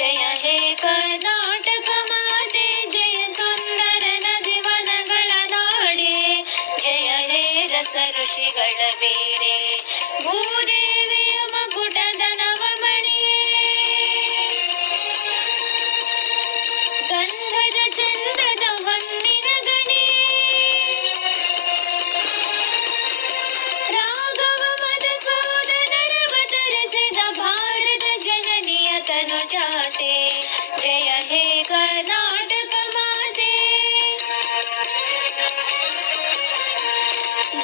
ಜಯ ಹೇ ಕರ್ನಾಟಕ ಮಾತೆ, ಜಯ ಸುಂದರ ನದಿವನಗಳ ನಾಡೆ, ಜಯ ಹೇ ರಸ ಋಷಿಗಳ ಬೇರೆ, ಭೂದೇವಿಯ ಮಗುಟದ ನವಮಣಿಯೇ, ಗಂಧದ ಚಂದದ ಹೊನ್ನಿನ ಗಣಿಯೇ, ರಾಘವ ಮಧುಸೂದನರವತರಿಸಿದ ಭಾರತ ಜನನಿಯ ತನುಜಾತೆ, ಜಯ ಹೇ ಕರ್ನಾಟಕ ಮಾತೆ.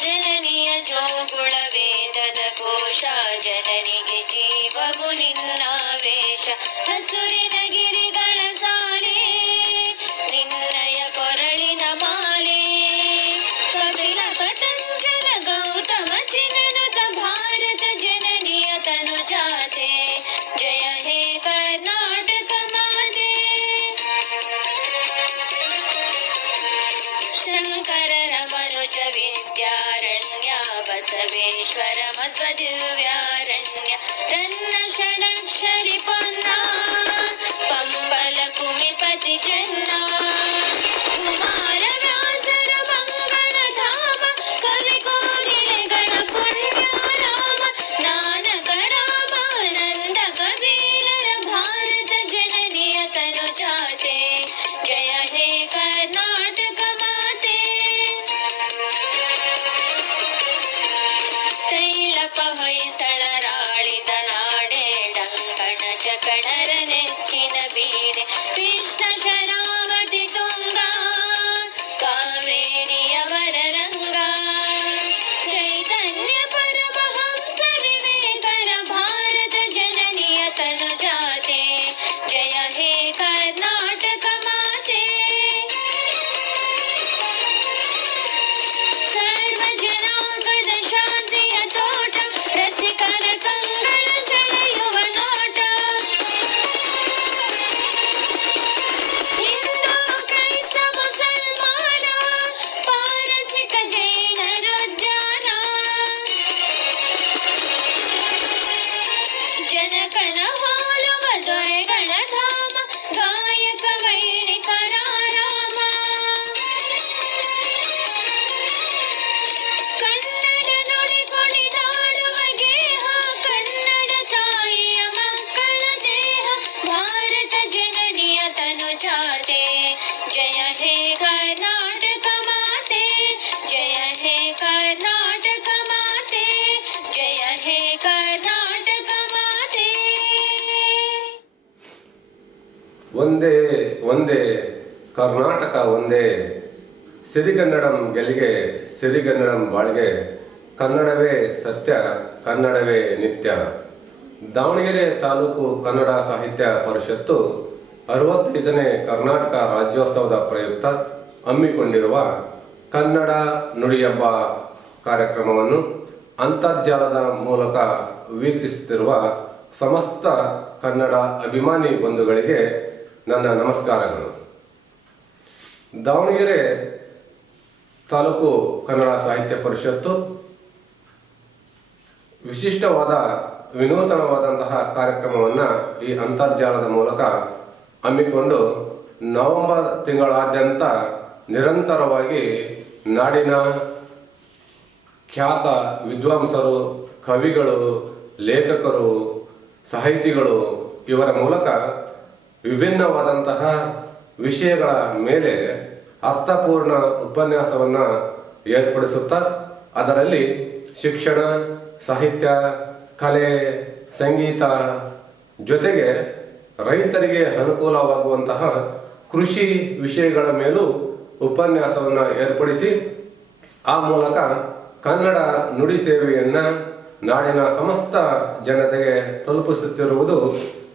ಜನನಿಯ ಜೋಗುಳ ವೇದದ ಘೋಷ, ಜನನಿಗೆ ಜೀವವು ನಿನ್ನಾವೇಶ, ಹಸುರಿನ ಗಿರಿಗಳ ಸಾಲೆ, ನಿನ್ನಯ ಕೊರಳಿನ ಮಾಲೆ, ಕಪಿಲ ಪತಂಜಲ ಗೌತಮ ಚಿನನುತ ಭಾರತ ಜನನಿಯ ತನುಜಾತೆ, ಜಯ ಹೇ ಕರ್ನಾಟಕ ಮಾತೆ. ಶಂಕರರ ಮನುಜ ವಿದ್ಯಾರಣ್ಯ, ಬಸವೇಶ್ವರ ಮಧ್ವ ದಿವ್ಯಾರಣ್ಯ, ರನ್ನ ಷಡಕ್ಷರಿ ಪೊನ್ನ, ಪಂಬಲ ಕುಮಿಪತಿ ಚೆನ್ನ, ಕುಮಾರ ವ್ಯಾಸರ ಮಂಗಳ ಧಾಮ, ಕವಿ ಕೋಗಿಲೆಗಳ ಪುಣ್ಯಾರಾಮ, ನಾನಕ ರಾಮಾನಂದ ಕಬೀರರ ಭಾರತ ಜನನಿಯ ತನುಜಾತೆ, ಜಯ ಹೇ ಕರ್ನಾಟಕ ಮಾತೆ. ತೈಲಪ ಹೊಯ್ಸಳರಾಳಿದ ನಾಡೆ, ಡಂಕಣ ಚಕಣರ ನೆಚ್ಚಿನ ಬೀಡೆ, ಕೃಷ್ಣ ಶರಾವತಿ ತುಂಗ, ಕಾವೇರಿಯವರ ರಂಗ, ಚೈತನ್ಯ ಪರಮಹಂಸ ವಿವೇಕರ ಭಾರತ ಜನನಿಯ ತನುಜಾತೆ, ಜಯ ಹೇ ಕರ್ನಾಟಕ ಮಾತೆ. ಸರ್ವ ಜನಾಂಗದ ಶಾಂತಿಯ ತೋಟ, ರಸಿಕರ ಕಂಗಳ ಸೆಳೆಯುವ ನೋಟ, ಹಿಂದೂ ಕ್ರೈಸ್ತ ಮುಸಲ್ಮಾನ, ಪಾರಸಿಕ ಜೈನರುದ್ಯಾನ, ಜನಕನ ಹೋಲುವ ದೊರೆಗಳ ಧಾಮ, ಗಾಯಕ ವೈಣಿಕರ ರಾಮ, ಕನ್ನಡ ನುಡಿ ಕುಣಿದಾಡುವ ಗೇಹ, ಕನ್ನಡ ತಾಯಿಯ ಮಕ್ಕಳ ದೇಹ, ಭಾರತ ಜನನಿಯ ತನುಜಾತೆ, ಜಯ ಹೇ ಕರ್ನಾಟಕ ಮಾತೆ, ಜಯ ಹೇ ಕರ್ನಾಟಕ ಮಾತೆ, ಜಯ ಹೇ ಕರ್ನಾಟಕ ಮಾತೆ. ಒಂದೇ ಒಂದೇ ಕರ್ನಾಟಕ ಒಂದೇ, ಸಿರಿಗನ್ನಡಂ ಗೆಲ್ಗೆ ಸಿರಿಗನ್ನಡಂ ಬಾಳ್ಗೆ, ಕನ್ನಡವೇ ಸತ್ಯ ಕನ್ನಡವೇ ನಿತ್ಯ. ದಾವಣಗೆರೆ ತಾಲೂಕು ಕನ್ನಡ ಸಾಹಿತ್ಯ ಪರಿಷತ್ತು 65ನೇ ಕರ್ನಾಟಕ ರಾಜ್ಯೋತ್ಸವದ ಪ್ರಯುಕ್ತ ಹಮ್ಮಿಕೊಂಡಿರುವ ಕನ್ನಡ ನುಡಿಹಬ್ಬ ಕಾರ್ಯಕ್ರಮವನ್ನು ಅಂತರ್ಜಾಲದ ಮೂಲಕ ವೀಕ್ಷಿಸುತ್ತಿರುವ ಸಮಸ್ತ ಕನ್ನಡ ಅಭಿಮಾನಿ ಬಂಧುಗಳಿಗೆ ನನ್ನ ನಮಸ್ಕಾರಗಳು. ದಾವಣಗೆರೆ ತಾಲೂಕು ಕನ್ನಡ ಸಾಹಿತ್ಯ ಪರಿಷತ್ತು ವಿಶಿಷ್ಟವಾದ ವಿನೂತನವಾದಂತಹ ಕಾರ್ಯಕ್ರಮವನ್ನು ಈ ಅಂತರ್ಜಾಲದ ಮೂಲಕ ಹಮ್ಮಿಕೊಂಡು ನವೆಂಬರ್ ತಿಂಗಳಾದ್ಯಂತ ನಿರಂತರವಾಗಿ ನಾಡಿನ ಖ್ಯಾತ ವಿದ್ವಾಂಸರು, ಕವಿಗಳು, ಲೇಖಕರು, ಸಾಹಿತಿಗಳು ಇವರ ಮೂಲಕ ವಿಭಿನ್ನವಾದಂತಹ ವಿಷಯಗಳ ಮೇಲೆ ಅರ್ಥಪೂರ್ಣ ಉಪನ್ಯಾಸವನ್ನು ಏರ್ಪಡಿಸುತ್ತಾ ಅದರಲ್ಲಿ ಶಿಕ್ಷಣ, ಸಾಹಿತ್ಯ, ಕಲೆ, ಸಂಗೀತ ಜೊತೆಗೆ ರೈತರಿಗೆ ಅನುಕೂಲವಾಗುವಂತಹ ಕೃಷಿ ವಿಷಯಗಳ ಮೇಲೂ ಉಪನ್ಯಾಸವನ್ನು ಏರ್ಪಡಿಸಿ ಆ ಮೂಲಕ ಕನ್ನಡ ನುಡಿ ಸೇವೆಯನ್ನು ನಾಡಿನ ಸಮಸ್ತ ಜನತೆಗೆ ತಲುಪಿಸುತ್ತಿರುವುದು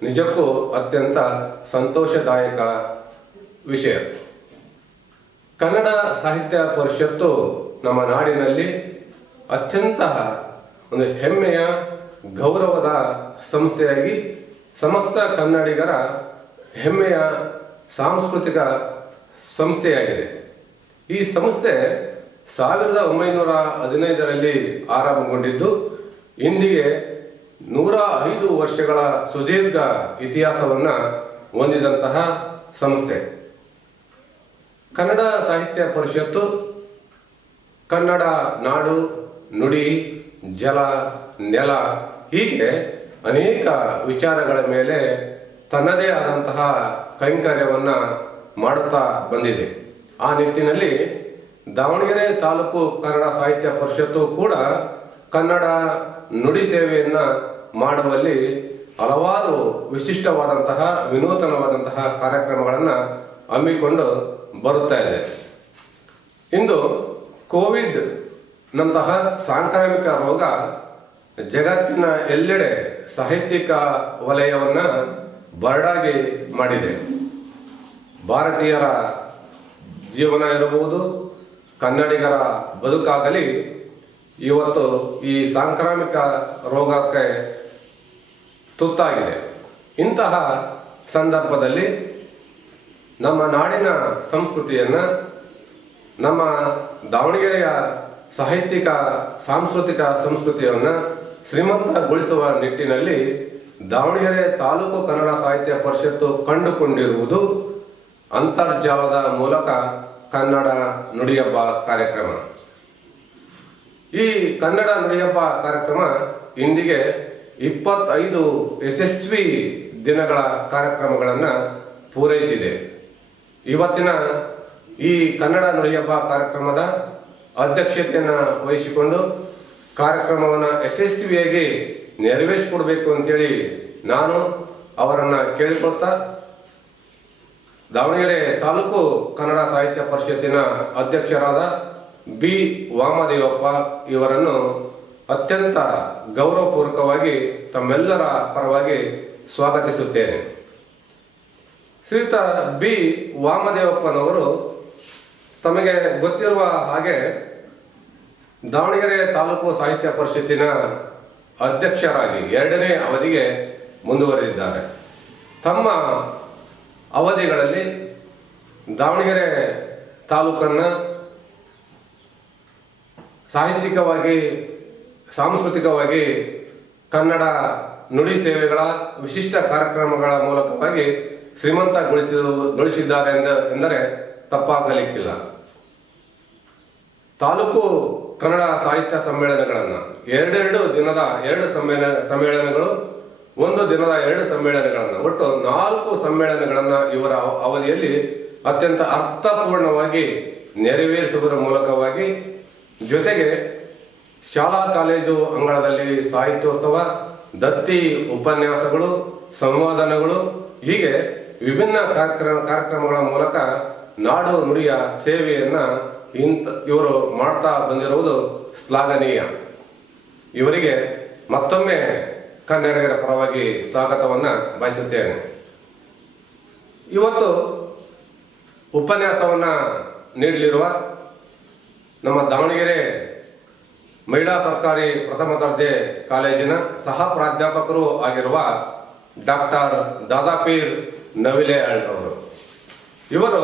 ನಿಜಕ್ಕೂ ಅತ್ಯಂತ ಸಂತೋಷದಾಯಕ ವಿಷಯ. ಕನ್ನಡ ಸಾಹಿತ್ಯ ಪರಿಷತ್ತು ನಮ್ಮ ನಾಡಿನಲ್ಲಿ ಅತ್ಯಂತ ಒಂದು ಹೆಮ್ಮೆಯ ಗೌರವದ ಸಂಸ್ಥೆಯಾಗಿ ಸಮಸ್ತ ಕನ್ನಡಿಗರ ಹೆಮ್ಮೆಯ ಸಾಂಸ್ಕೃತಿಕ ಸಂಸ್ಥೆಯಾಗಿದೆ. ಈ ಸಂಸ್ಥೆ 1915ರಲ್ಲಿ ಆರಂಭಗೊಂಡಿದ್ದು ಇಂದಿಗೆ 105 ವರ್ಷಗಳ ಸುದೀರ್ಘ ಇತಿಹಾಸವನ್ನು ಹೊಂದಿದಂತಹ ಸಂಸ್ಥೆ. ಕನ್ನಡ ಸಾಹಿತ್ಯ ಪರಿಷತ್ತು ಕನ್ನಡ ನಾಡು, ನುಡಿ, ಜಲ, ನೆಲ ಹೀಗೆ ಅನೇಕ ವಿಚಾರಗಳ ಮೇಲೆ ತನ್ನದೇ ಆದಂತಹ ಕೈಂಕರ್ಯವನ್ನು ಮಾಡುತ್ತಾ ಬಂದಿದೆ. ಆ ನಿಟ್ಟಿನಲ್ಲಿ ದಾವಣಗೆರೆ ತಾಲೂಕು ಕನ್ನಡ ಸಾಹಿತ್ಯ ಪರಿಷತ್ತು ಕೂಡ ಕನ್ನಡ ನುಡಿ ಸೇವೆಯನ್ನು ಮಾಡುವಲ್ಲಿ ಹಲವಾರು ವಿಶಿಷ್ಟವಾದಂತಹ ವಿನೂತನವಾದಂತಹ ಕಾರ್ಯಕ್ರಮಗಳನ್ನು ಹಮ್ಮಿಕೊಂಡು ಬರುತ್ತಾ ಇದೆ. ಇಂದು ಕೋವಿಡ್ ನಂತಹ ಸಾಂಕ್ರಾಮಿಕ ರೋಗ ಜಗತ್ತಿನ ಎಲ್ಲೆಡೆ ಸಾಹಿತ್ಯಿಕ ವಲಯವನ್ನು ಬರಡಾಗಿ ಮಾಡಿದೆ. ಭಾರತೀಯರ ಜೀವನ ಇರಬಹುದು, ಕನ್ನಡಿಗರ ಬದುಕಾಗಲಿ ಇವತ್ತು ಈ ಸಾಂಕ್ರಾಮಿಕ ರೋಗಕ್ಕೆ ತುತ್ತಾಗಿದೆ. ಇಂತಹ ಸಂದರ್ಭದಲ್ಲಿ ನಮ್ಮ ನಾಡಿನ ಸಂಸ್ಕೃತಿಯನ್ನು, ನಮ್ಮ ದಾವಣಗೆರೆಯ ಸಾಹಿತ್ಯಿಕ ಸಾಂಸ್ಕೃತಿಕ ಸಂಸ್ಕೃತಿಯನ್ನು ಶ್ರೀಮಂತಗೊಳಿಸುವ ನಿಟ್ಟಿನಲ್ಲಿ ದಾವಣಗೆರೆ ತಾಲೂಕು ಕನ್ನಡ ಸಾಹಿತ್ಯ ಪರಿಷತ್ತು ಕಂಡುಕೊಂಡಿರುವುದು ಅಂತರ್ಜಾಲದ ಮೂಲಕ ಕನ್ನಡ ನುಡಿಹಬ್ಬ ಕಾರ್ಯಕ್ರಮ. ಈ ಕನ್ನಡ ನುಡಿಹಬ್ಬ ಕಾರ್ಯಕ್ರಮ ಇಂದಿಗೆ 25 ಯಶಸ್ವಿ ದಿನಗಳ ಕಾರ್ಯಕ್ರಮಗಳನ್ನು ಪೂರೈಸಿದೆ. ಇವತ್ತಿನ ಈ ಕನ್ನಡ ನುಡಿಹಬ್ಬ ಕಾರ್ಯಕ್ರಮದ ಅಧ್ಯಕ್ಷತೆಯನ್ನು ವಹಿಸಿಕೊಂಡು ಕಾರ್ಯಕ್ರಮವನ್ನು ಯಶಸ್ವಿಯಾಗಿ ನೆರವೇರಿಸಿಕೊಡ್ಬೇಕು ಅಂತೇಳಿ ನಾನು ಅವರನ್ನು ಕೇಳಿಕೊಳ್ತಾ, ದಾವಣಗೆರೆ ತಾಲೂಕು ಕನ್ನಡ ಸಾಹಿತ್ಯ ಪರಿಷತ್ತಿನ ಅಧ್ಯಕ್ಷರಾದ ಬಿ ವಾಮದೇವಪ್ಪ ಇವರನ್ನು ಅತ್ಯಂತ ಗೌರವಪೂರ್ವಕವಾಗಿ ತಮ್ಮೆಲ್ಲರ ಪರವಾಗಿ ಸ್ವಾಗತಿಸುತ್ತೇನೆ. ಶ್ರೀಯುತ ಬಿ ವಾಮದೇವಪ್ಪನವರು ತಮಗೆ ಗೊತ್ತಿರುವ ಹಾಗೆ ದಾವಣಗೆರೆ ತಾಲೂಕು ಸಾಹಿತ್ಯ ಪರಿಷತ್ತಿನ ಅಧ್ಯಕ್ಷರಾಗಿ 2ನೇ ಅವಧಿಗೆ ಮುಂದುವರೆದಿದ್ದಾರೆ. ತಮ್ಮ ಅವಧಿಗಳಲ್ಲಿ ದಾವಣಗೆರೆ ತಾಲೂಕನ್ನು ಸಾಹಿತ್ಯಿಕವಾಗಿ, ಸಾಂಸ್ಕೃತಿಕವಾಗಿ ಕನ್ನಡ ನುಡಿ ಸೇವೆಗಳ ವಿಶಿಷ್ಟ ಕಾರ್ಯಕ್ರಮಗಳ ಮೂಲಕವಾಗಿ ಶ್ರೀಮಂತಗೊಳಿಸಿದ್ದಾರೆ ಎಂದರೆ ತಪ್ಪಾಗಲಿಕ್ಕಿಲ್ಲ. ತಾಲೂಕು ಕನ್ನಡ ಸಾಹಿತ್ಯ ಸಮ್ಮೇಳನಗಳನ್ನು 2 ದಿನದ 2 ಸಮ್ಮೇಳನಗಳು, 1 ದಿನದ 2 ಸಮ್ಮೇಳನಗಳನ್ನು, ಒಟ್ಟು 4 ಸಮ್ಮೇಳನಗಳನ್ನು ಇವರ ಅವಧಿಯಲ್ಲಿ ಅತ್ಯಂತ ಅರ್ಥಪೂರ್ಣವಾಗಿ ನೆರವೇರಿಸುವುದರ ಮೂಲಕವಾಗಿ, ಜೊತೆಗೆ ಶಾಲಾ ಕಾಲೇಜು ಅಂಗಳದಲ್ಲಿ ಸಾಹಿತ್ಯೋತ್ಸವ, ದತ್ತಿ ಉಪನ್ಯಾಸಗಳು, ಸಂವಾದನಗಳು ಹೀಗೆ ವಿಭಿನ್ನ ಕಾರ್ಯಕ್ರಮಗಳ ಮೂಲಕ ನಾಡು ನುಡಿಯ ಸೇವೆಯನ್ನು ಇವರು ಮಾಡ್ತಾ ಬಂದಿರುವುದು ಶ್ಲಾಘನೀಯ. ಇವರಿಗೆ ಮತ್ತೊಮ್ಮೆ ಕನ್ನಡಿಗರ ಪರವಾಗಿ ಸ್ವಾಗತವನ್ನು ಬಯಸುತ್ತೇನೆ. ಇವತ್ತು ಉಪನ್ಯಾಸವನ್ನು ನೀಡಲಿರುವ ನಮ್ಮ ದಾವಣಗೆರೆ ಮಹಿಳಾ ಸರ್ಕಾರಿ ಪ್ರಥಮ ದರ್ಜೆ ಕಾಲೇಜಿನ ಸಹ ಪ್ರಾಧ್ಯಾಪಕರು ಆಗಿರುವ ಡಾಕ್ಟರ್ ದಾದಾಪೀರ್ ನವಿಲೇಹಳ್ ಅವರು, ಇವರು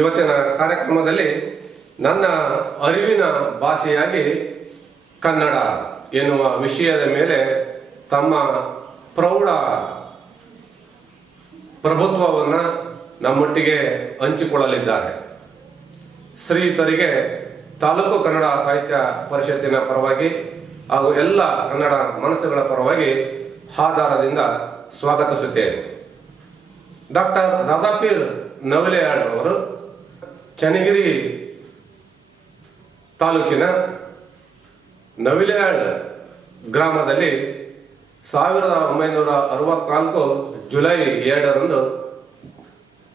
ಇವತ್ತಿನ ಕಾರ್ಯಕ್ರಮದಲ್ಲಿ ನನ್ನ ಅರಿವಿನ ಭಾಷೆಯಾಗಿ ಕನ್ನಡ ಎನ್ನುವ ವಿಷಯದ ಮೇಲೆ ತಮ್ಮ ಪ್ರೌಢ ಪ್ರಭುತ್ವವನ್ನು ನಮ್ಮೊಟ್ಟಿಗೆ ಹಂಚಿಕೊಳ್ಳಲಿದ್ದಾರೆ. ಶ್ರೀಯುತರಿಗೆ ತಾಲೂಕು ಕನ್ನಡ ಸಾಹಿತ್ಯ ಪರಿಷತ್ತಿನ ಪರವಾಗಿ ಹಾಗೂ ಎಲ್ಲ ಕನ್ನಡ ಮನಸ್ಸುಗಳ ಪರವಾಗಿ ಆಧಾರದಿಂದ ಸ್ವಾಗತಿಸುತ್ತೇನೆ. ಡಾಕ್ಟರ್ ದಾದಾಪೀರ್ ನವಿಲೇಹಳ್ ಅವರು ಚನ್ನಗಿರಿ ತಾಲೂಕಿನ ನವಿಲೇಹಳ್ ಗ್ರಾಮದಲ್ಲಿ 1964 ಜುಲೈ 2ರಂದು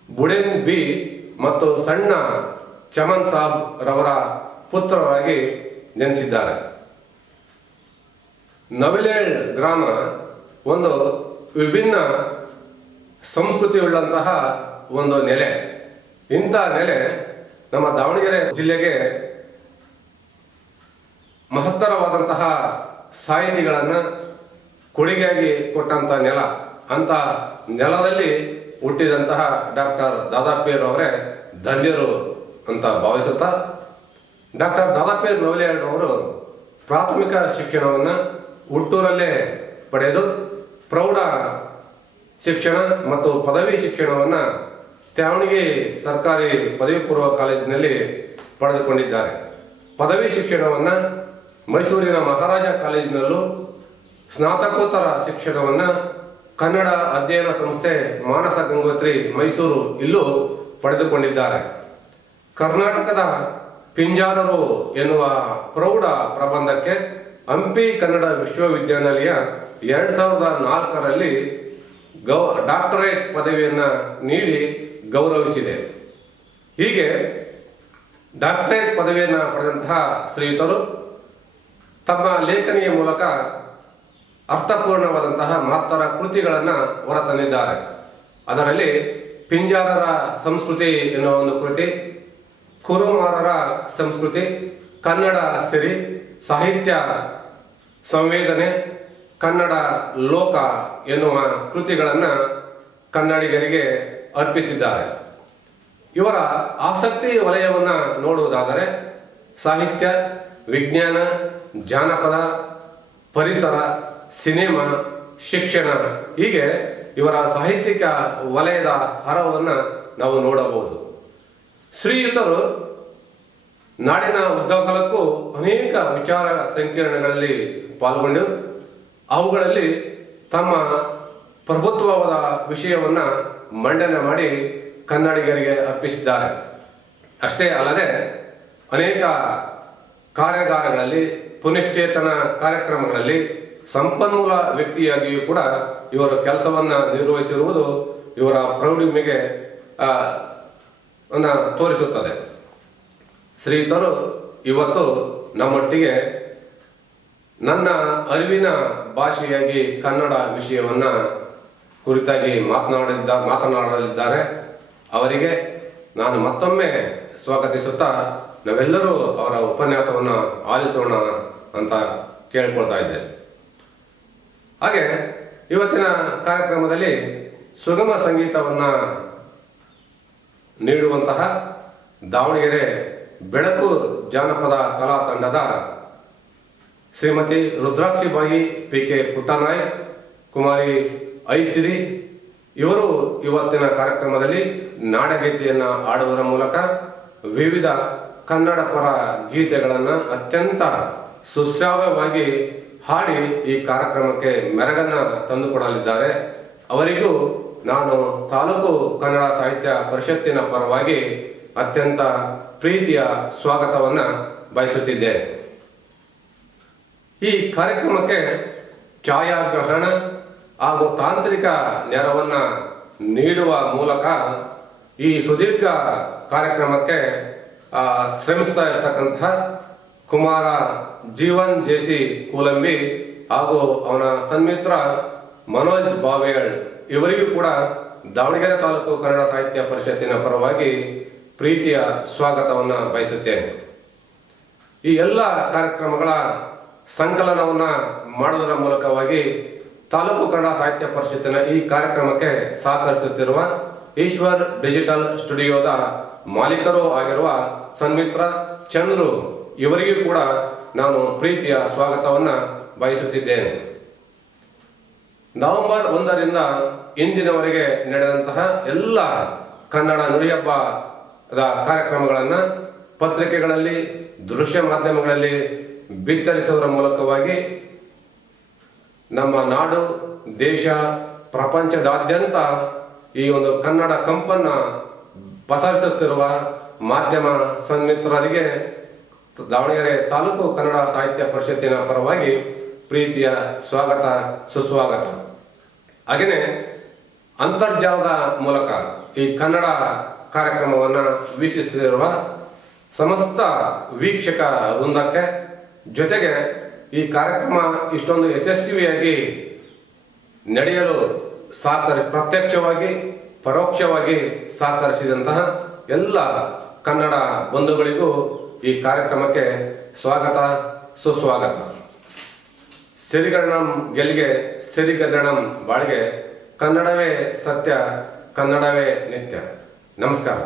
ಬುಡೆನ್ ಬಿ ಮತ್ತು ಸಣ್ಣ ಚಮನ್ ಸಾಬ್ ರವರ ಪುತ್ರರಾಗಿ ಜನಿಸಿದ್ದಾರೆ. ನವಿಲೇಹಳ್ ಗ್ರಾಮ ಒಂದು ವಿಭಿನ್ನ ಸಂಸ್ಕೃತಿಯುಳ್ಳಂತಹ ಒಂದು ನೆಲೆ. ಇಂಥ ನೆಲೆ ನಮ್ಮ ದಾವಣಗೆರೆ ಜಿಲ್ಲೆಗೆ ಮಹತ್ತರವಾದಂತಹ ಸಾಹಿತಿಗಳನ್ನು ಕೊಡುಗೆಯಾಗಿ ಕೊಟ್ಟಂತ ನೆಲ. ಅಂತ ನೆಲದಲ್ಲಿ ಹುಟ್ಟಿದಂತಹ ಡಾಕ್ಟರ್ ದಾದಾಪೀರ್ ಅವರೇ ಧನ್ಯರು ಅಂತ ಭಾವಿಸುತ್ತಾ, ಡಾಕ್ಟರ್ ದಾದಾಪೀರ್ ನವಿಲೇಹಳ್ ಅವರು ಪ್ರಾಥಮಿಕ ಶಿಕ್ಷಣವನ್ನು ಹುಟ್ಟೂರಲ್ಲೇ ಪಡೆದು ಪ್ರೌಢ ಶಿಕ್ಷಣ ಮತ್ತು ಪದವಿ ಶಿಕ್ಷಣವನ್ನು ತ್ಯಾವಣಿಗೆ ಸರ್ಕಾರಿ ಪದವಿ ಪೂರ್ವ ಕಾಲೇಜಿನಲ್ಲಿ ಪಡೆದುಕೊಂಡಿದ್ದಾರೆ. ಪದವಿ ಶಿಕ್ಷಣವನ್ನು ಮೈಸೂರಿನ ಮಹಾರಾಜ ಕಾಲೇಜಿನಲ್ಲೂ, ಸ್ನಾತಕೋತ್ತರ ಶಿಕ್ಷಣವನ್ನು ಕನ್ನಡ ಅಧ್ಯಯನ ಸಂಸ್ಥೆ ಮಾನಸ ಗಂಗೋತ್ರಿ ಮೈಸೂರು ಇಲ್ಲೂ ಪಡೆದುಕೊಂಡಿದ್ದಾರೆ. ಕರ್ನಾಟಕದ ಪಿಂಜಾರರು ಎನ್ನುವ ಪ್ರೌಢ ಪ್ರಬಂಧಕ್ಕೆ ಹಂಪಿ ಕನ್ನಡ ವಿಶ್ವವಿದ್ಯಾನಿಲಯ 2004ರಲ್ಲಿ ಡಾಕ್ಟರೇಟ್ ಪದವಿಯನ್ನು ನೀಡಿ ಗೌರವಿಸಿದೆ. ಹೀಗೆ ಡಾಕ್ಟರೇಟ್ ಪದವಿಯನ್ನು ಪಡೆದಂತಹ ಶ್ರೀಯುತರು ತಮ್ಮ ಲೇಖನಿಯ ಮೂಲಕ ಅರ್ಥಪೂರ್ಣವಾದಂತಹ ಮಹತ್ತರ ಕೃತಿಗಳನ್ನು ಹೊರತಂದಿದ್ದಾರೆ. ಅದರಲ್ಲಿ ಪಿಂಜಾರರ ಸಂಸ್ಕೃತಿ ಎನ್ನುವ ಒಂದು ಕೃತಿ, ಕುರುಮಾರರ ಸಂಸ್ಕೃತಿ, ಕನ್ನಡ ಸಿರಿ, ಸಾಹಿತ್ಯ ಸಂವೇದನೆ, ಕನ್ನಡ ಲೋಕ ಎನ್ನುವ ಕೃತಿಗಳನ್ನು ಕನ್ನಡಿಗರಿಗೆ ಅರ್ಪಿಸಿದ್ದಾರೆ. ಇವರ ಆಸಕ್ತಿ ವಲಯವನ್ನು ನೋಡುವುದಾದರೆ ಸಾಹಿತ್ಯ, ವಿಜ್ಞಾನ, ಜಾನಪದ, ಪರಿಸರ, ಸಿನಿಮಾ, ಶಿಕ್ಷಣ ಹೀಗೆ ಇವರ ಸಾಹಿತ್ಯಿಕ ವಲಯದ ಹರವನ್ನು ನಾವು ನೋಡಬಹುದು. ಶ್ರೀಯುತರು ನಾಡಿನ ಉದ್ದಗಲಕ್ಕೂ ಅನೇಕ ವಿಚಾರ ಸಂಕಿರಣಗಳಲ್ಲಿ ಪಾಲ್ಗೊಂಡು ಅವುಗಳಲ್ಲಿ ತಮ್ಮ ಪ್ರಭುತ್ವವಾದ ವಿಷಯವನ್ನು ಮಂಡನೆ ಮಾಡಿ ಕನ್ನಡಿಗರಿಗೆ ಅರ್ಪಿಸಿದ್ದಾರೆ. ಅಷ್ಟೇ ಅಲ್ಲದೆ ಅನೇಕ ಕಾರ್ಯಾಗಾರಗಳಲ್ಲಿ, ಪುನಶ್ಚೇತನ ಕಾರ್ಯಕ್ರಮಗಳಲ್ಲಿ ಸಂಪನ್ಮೂಲ ವ್ಯಕ್ತಿಯಾಗಿಯೂ ಕೂಡ ಇವರು ಕೆಲಸವನ್ನು ನಿರ್ವಹಿಸಿರುವುದು ಇವರ ಪ್ರೌಢಿಮೆಗೆ ತೋರಿಸುತ್ತದೆ. ಶ್ರೀಯುತರು ಇವತ್ತು ನಮ್ಮೊಟ್ಟಿಗೆ ನನ್ನ ಅರಿವಿನ ಭಾಷೆಯಾಗಿ ಕನ್ನಡ ವಿಷಯವನ್ನು ಕುರಿತಾಗಿ ಮಾತನಾಡಲಿದ್ದಾರೆ. ಅವರಿಗೆ ನಾನು ಮತ್ತೊಮ್ಮೆ ಸ್ವಾಗತಿಸುತ್ತಾ ನಾವೆಲ್ಲರೂ ಅವರ ಉಪನ್ಯಾಸವನ್ನು ಆಲಿಸೋಣ ಅಂತ ಕೇಳ್ಕೊಳ್ತಾ ಇದ್ದೇನೆ. ಹಾಗೆ ಇವತ್ತಿನ ಕಾರ್ಯಕ್ರಮದಲ್ಲಿ ಸುಗಮ ಸಂಗೀತವನ್ನು ನೀಡುವಂತಹ ದಾವಣಗೆರೆ ಬೆಳಕು ಜಾನಪದ ಕಲಾ ತಂಡದ ಶ್ರೀಮತಿ ರುದ್ರಾಕ್ಷಿಬಾಯಿ ಪಿ.ಕೆ. ಪುಟ್ಟನಾಯ್ಕ್, ಕುಮಾರಿ ಐಸಿರಿ ಇವರು ಇವತ್ತಿನ ಕಾರ್ಯಕ್ರಮದಲ್ಲಿ ನಾಡಗೀತೆಯನ್ನು ಆಡುವುದರ ಮೂಲಕ ವಿವಿಧ ಕನ್ನಡ ಪರ ಗೀತೆಗಳನ್ನು ಅತ್ಯಂತ ಸುಶ್ರಾವ್ಯವಾಗಿ ಹಾಡಿ ಈ ಕಾರ್ಯಕ್ರಮಕ್ಕೆ ಮೆರಗನ್ನು ತಂದುಕೊಡಲಿದ್ದಾರೆ. ಅವರಿಗೂ ನಾನು ತಾಲೂಕು ಕನ್ನಡ ಸಾಹಿತ್ಯ ಪರಿಷತ್ತಿನ ಪರವಾಗಿ ಅತ್ಯಂತ ಪ್ರೀತಿಯ ಸ್ವಾಗತವನ್ನು ಬಯಸುತ್ತಿದ್ದೇನೆ. ಈ ಕಾರ್ಯಕ್ರಮಕ್ಕೆ ಛಾಯಾಗ್ರಹಣ ಹಾಗೂ ತಾಂತ್ರಿಕ ನೆರವನ್ನು ನೀಡುವ ಮೂಲಕ ಈ ಸುದೀರ್ಘ ಕಾರ್ಯಕ್ರಮಕ್ಕೆ ಶ್ರಮಿಸ್ತಾ ಇರತಕ್ಕಂತಹ ಕುಮಾರ ಜೀವನ್ ಜೇಸಿ ಕೂಲಂಬಿ ಹಾಗೂ ಅವನ ಸನ್ಮಿತ್ರ ಮನೋಜ್ ಬಾವೇಳ್ ಇವರಿಗೂ ಕೂಡ ದಾವಣಗೆರೆ ತಾಲೂಕು ಕನ್ನಡ ಸಾಹಿತ್ಯ ಪರಿಷತ್ತಿನ ಪರವಾಗಿ ಪ್ರೀತಿಯ ಸ್ವಾಗತವನ್ನು ಬಯಸುತ್ತೇನೆ. ಈ ಎಲ್ಲ ಕಾರ್ಯಕ್ರಮಗಳ ಸಂಕಲನವನ್ನು ಮಾಡುವುದರ ಮೂಲಕವಾಗಿ ತಾಲೂಕು ಕನ್ನಡ ಸಾಹಿತ್ಯ ಪರಿಷತ್ತಿನ ಈ ಕಾರ್ಯಕ್ರಮಕ್ಕೆ ಸಹಕರಿಸುತ್ತಿರುವ ಈಶ್ವರ್ ಡಿಜಿಟಲ್ ಸ್ಟುಡಿಯೋದ ಮಾಲೀಕರು ಆಗಿರುವ ಸನ್ಮಿತ್ರ ಚಂದ್ರು ಇವರಿಗೂ ಕೂಡ ನಾನು ಪ್ರೀತಿಯ ಸ್ವಾಗತವನ್ನು ಬಯಸುತ್ತಿದ್ದೇನೆ. ನವೆಂಬರ್ 1ರಿಂದ ಇಂದಿನವರೆಗೆ ನಡೆದಂತಹ ಎಲ್ಲ ಕನ್ನಡ ನುಡಿಹಬ್ಬದ ಕಾರ್ಯಕ್ರಮಗಳನ್ನು ಪತ್ರಿಕೆಗಳಲ್ಲಿ, ದೃಶ್ಯ ಮಾಧ್ಯಮಗಳಲ್ಲಿ ಬಿತ್ತರಿಸುವುದರ ಮೂಲಕವಾಗಿ ನಮ್ಮ ನಾಡು, ದೇಶ, ಪ್ರಪಂಚದಾದ್ಯಂತ ಈ ಒಂದು ಕನ್ನಡ ಕಂಪನ್ನು ಪಸರಿಸುತ್ತಿರುವ ಮಾಧ್ಯಮ ಸನ್ಮಿತ್ರರಿಗೆ ದಾವಣಗೆರೆ ತಾಲೂಕು ಕನ್ನಡ ಸಾಹಿತ್ಯ ಪರಿಷತ್ತಿನ ಪರವಾಗಿ ಪ್ರೀತಿಯ ಸ್ವಾಗತ, ಸುಸ್ವಾಗತ. ಹಾಗೆಯೇ ಅಂತರ್ಜಾಲದ ಮೂಲಕ ಈ ಕನ್ನಡ ಕಾರ್ಯಕ್ರಮವನ್ನು ವೀಕ್ಷಿಸುತ್ತಿರುವ ಸಮಸ್ತ ವೀಕ್ಷಕ ವೃಂದಕ್ಕೆ, ಜೊತೆಗೆ ಈ ಕಾರ್ಯಕ್ರಮ ಇಷ್ಟೊಂದು ಯಶಸ್ವಿಯಾಗಿ ನಡೆಯಲು ಪ್ರತ್ಯಕ್ಷವಾಗಿ ಪರೋಕ್ಷವಾಗಿ ಸಹಕರಿಸಿದಂತಹ ಎಲ್ಲ ಕನ್ನಡ ಬಂಧುಗಳಿಗೂ ಈ ಕಾರ್ಯಕ್ರಮಕ್ಕೆ ಸ್ವಾಗತ, ಸುಸ್ವಾಗತ. ಸಿರಿಗನ್ನಡಂ ಗೆಲ್ಗೆ, ಸಿರಿಗನ್ನಡಂ ಬಾಳ್ಗೆ, ಕನ್ನಡವೇ ಸತ್ಯ, ಕನ್ನಡವೇ ನಿತ್ಯ. ನಮಸ್ಕಾರ.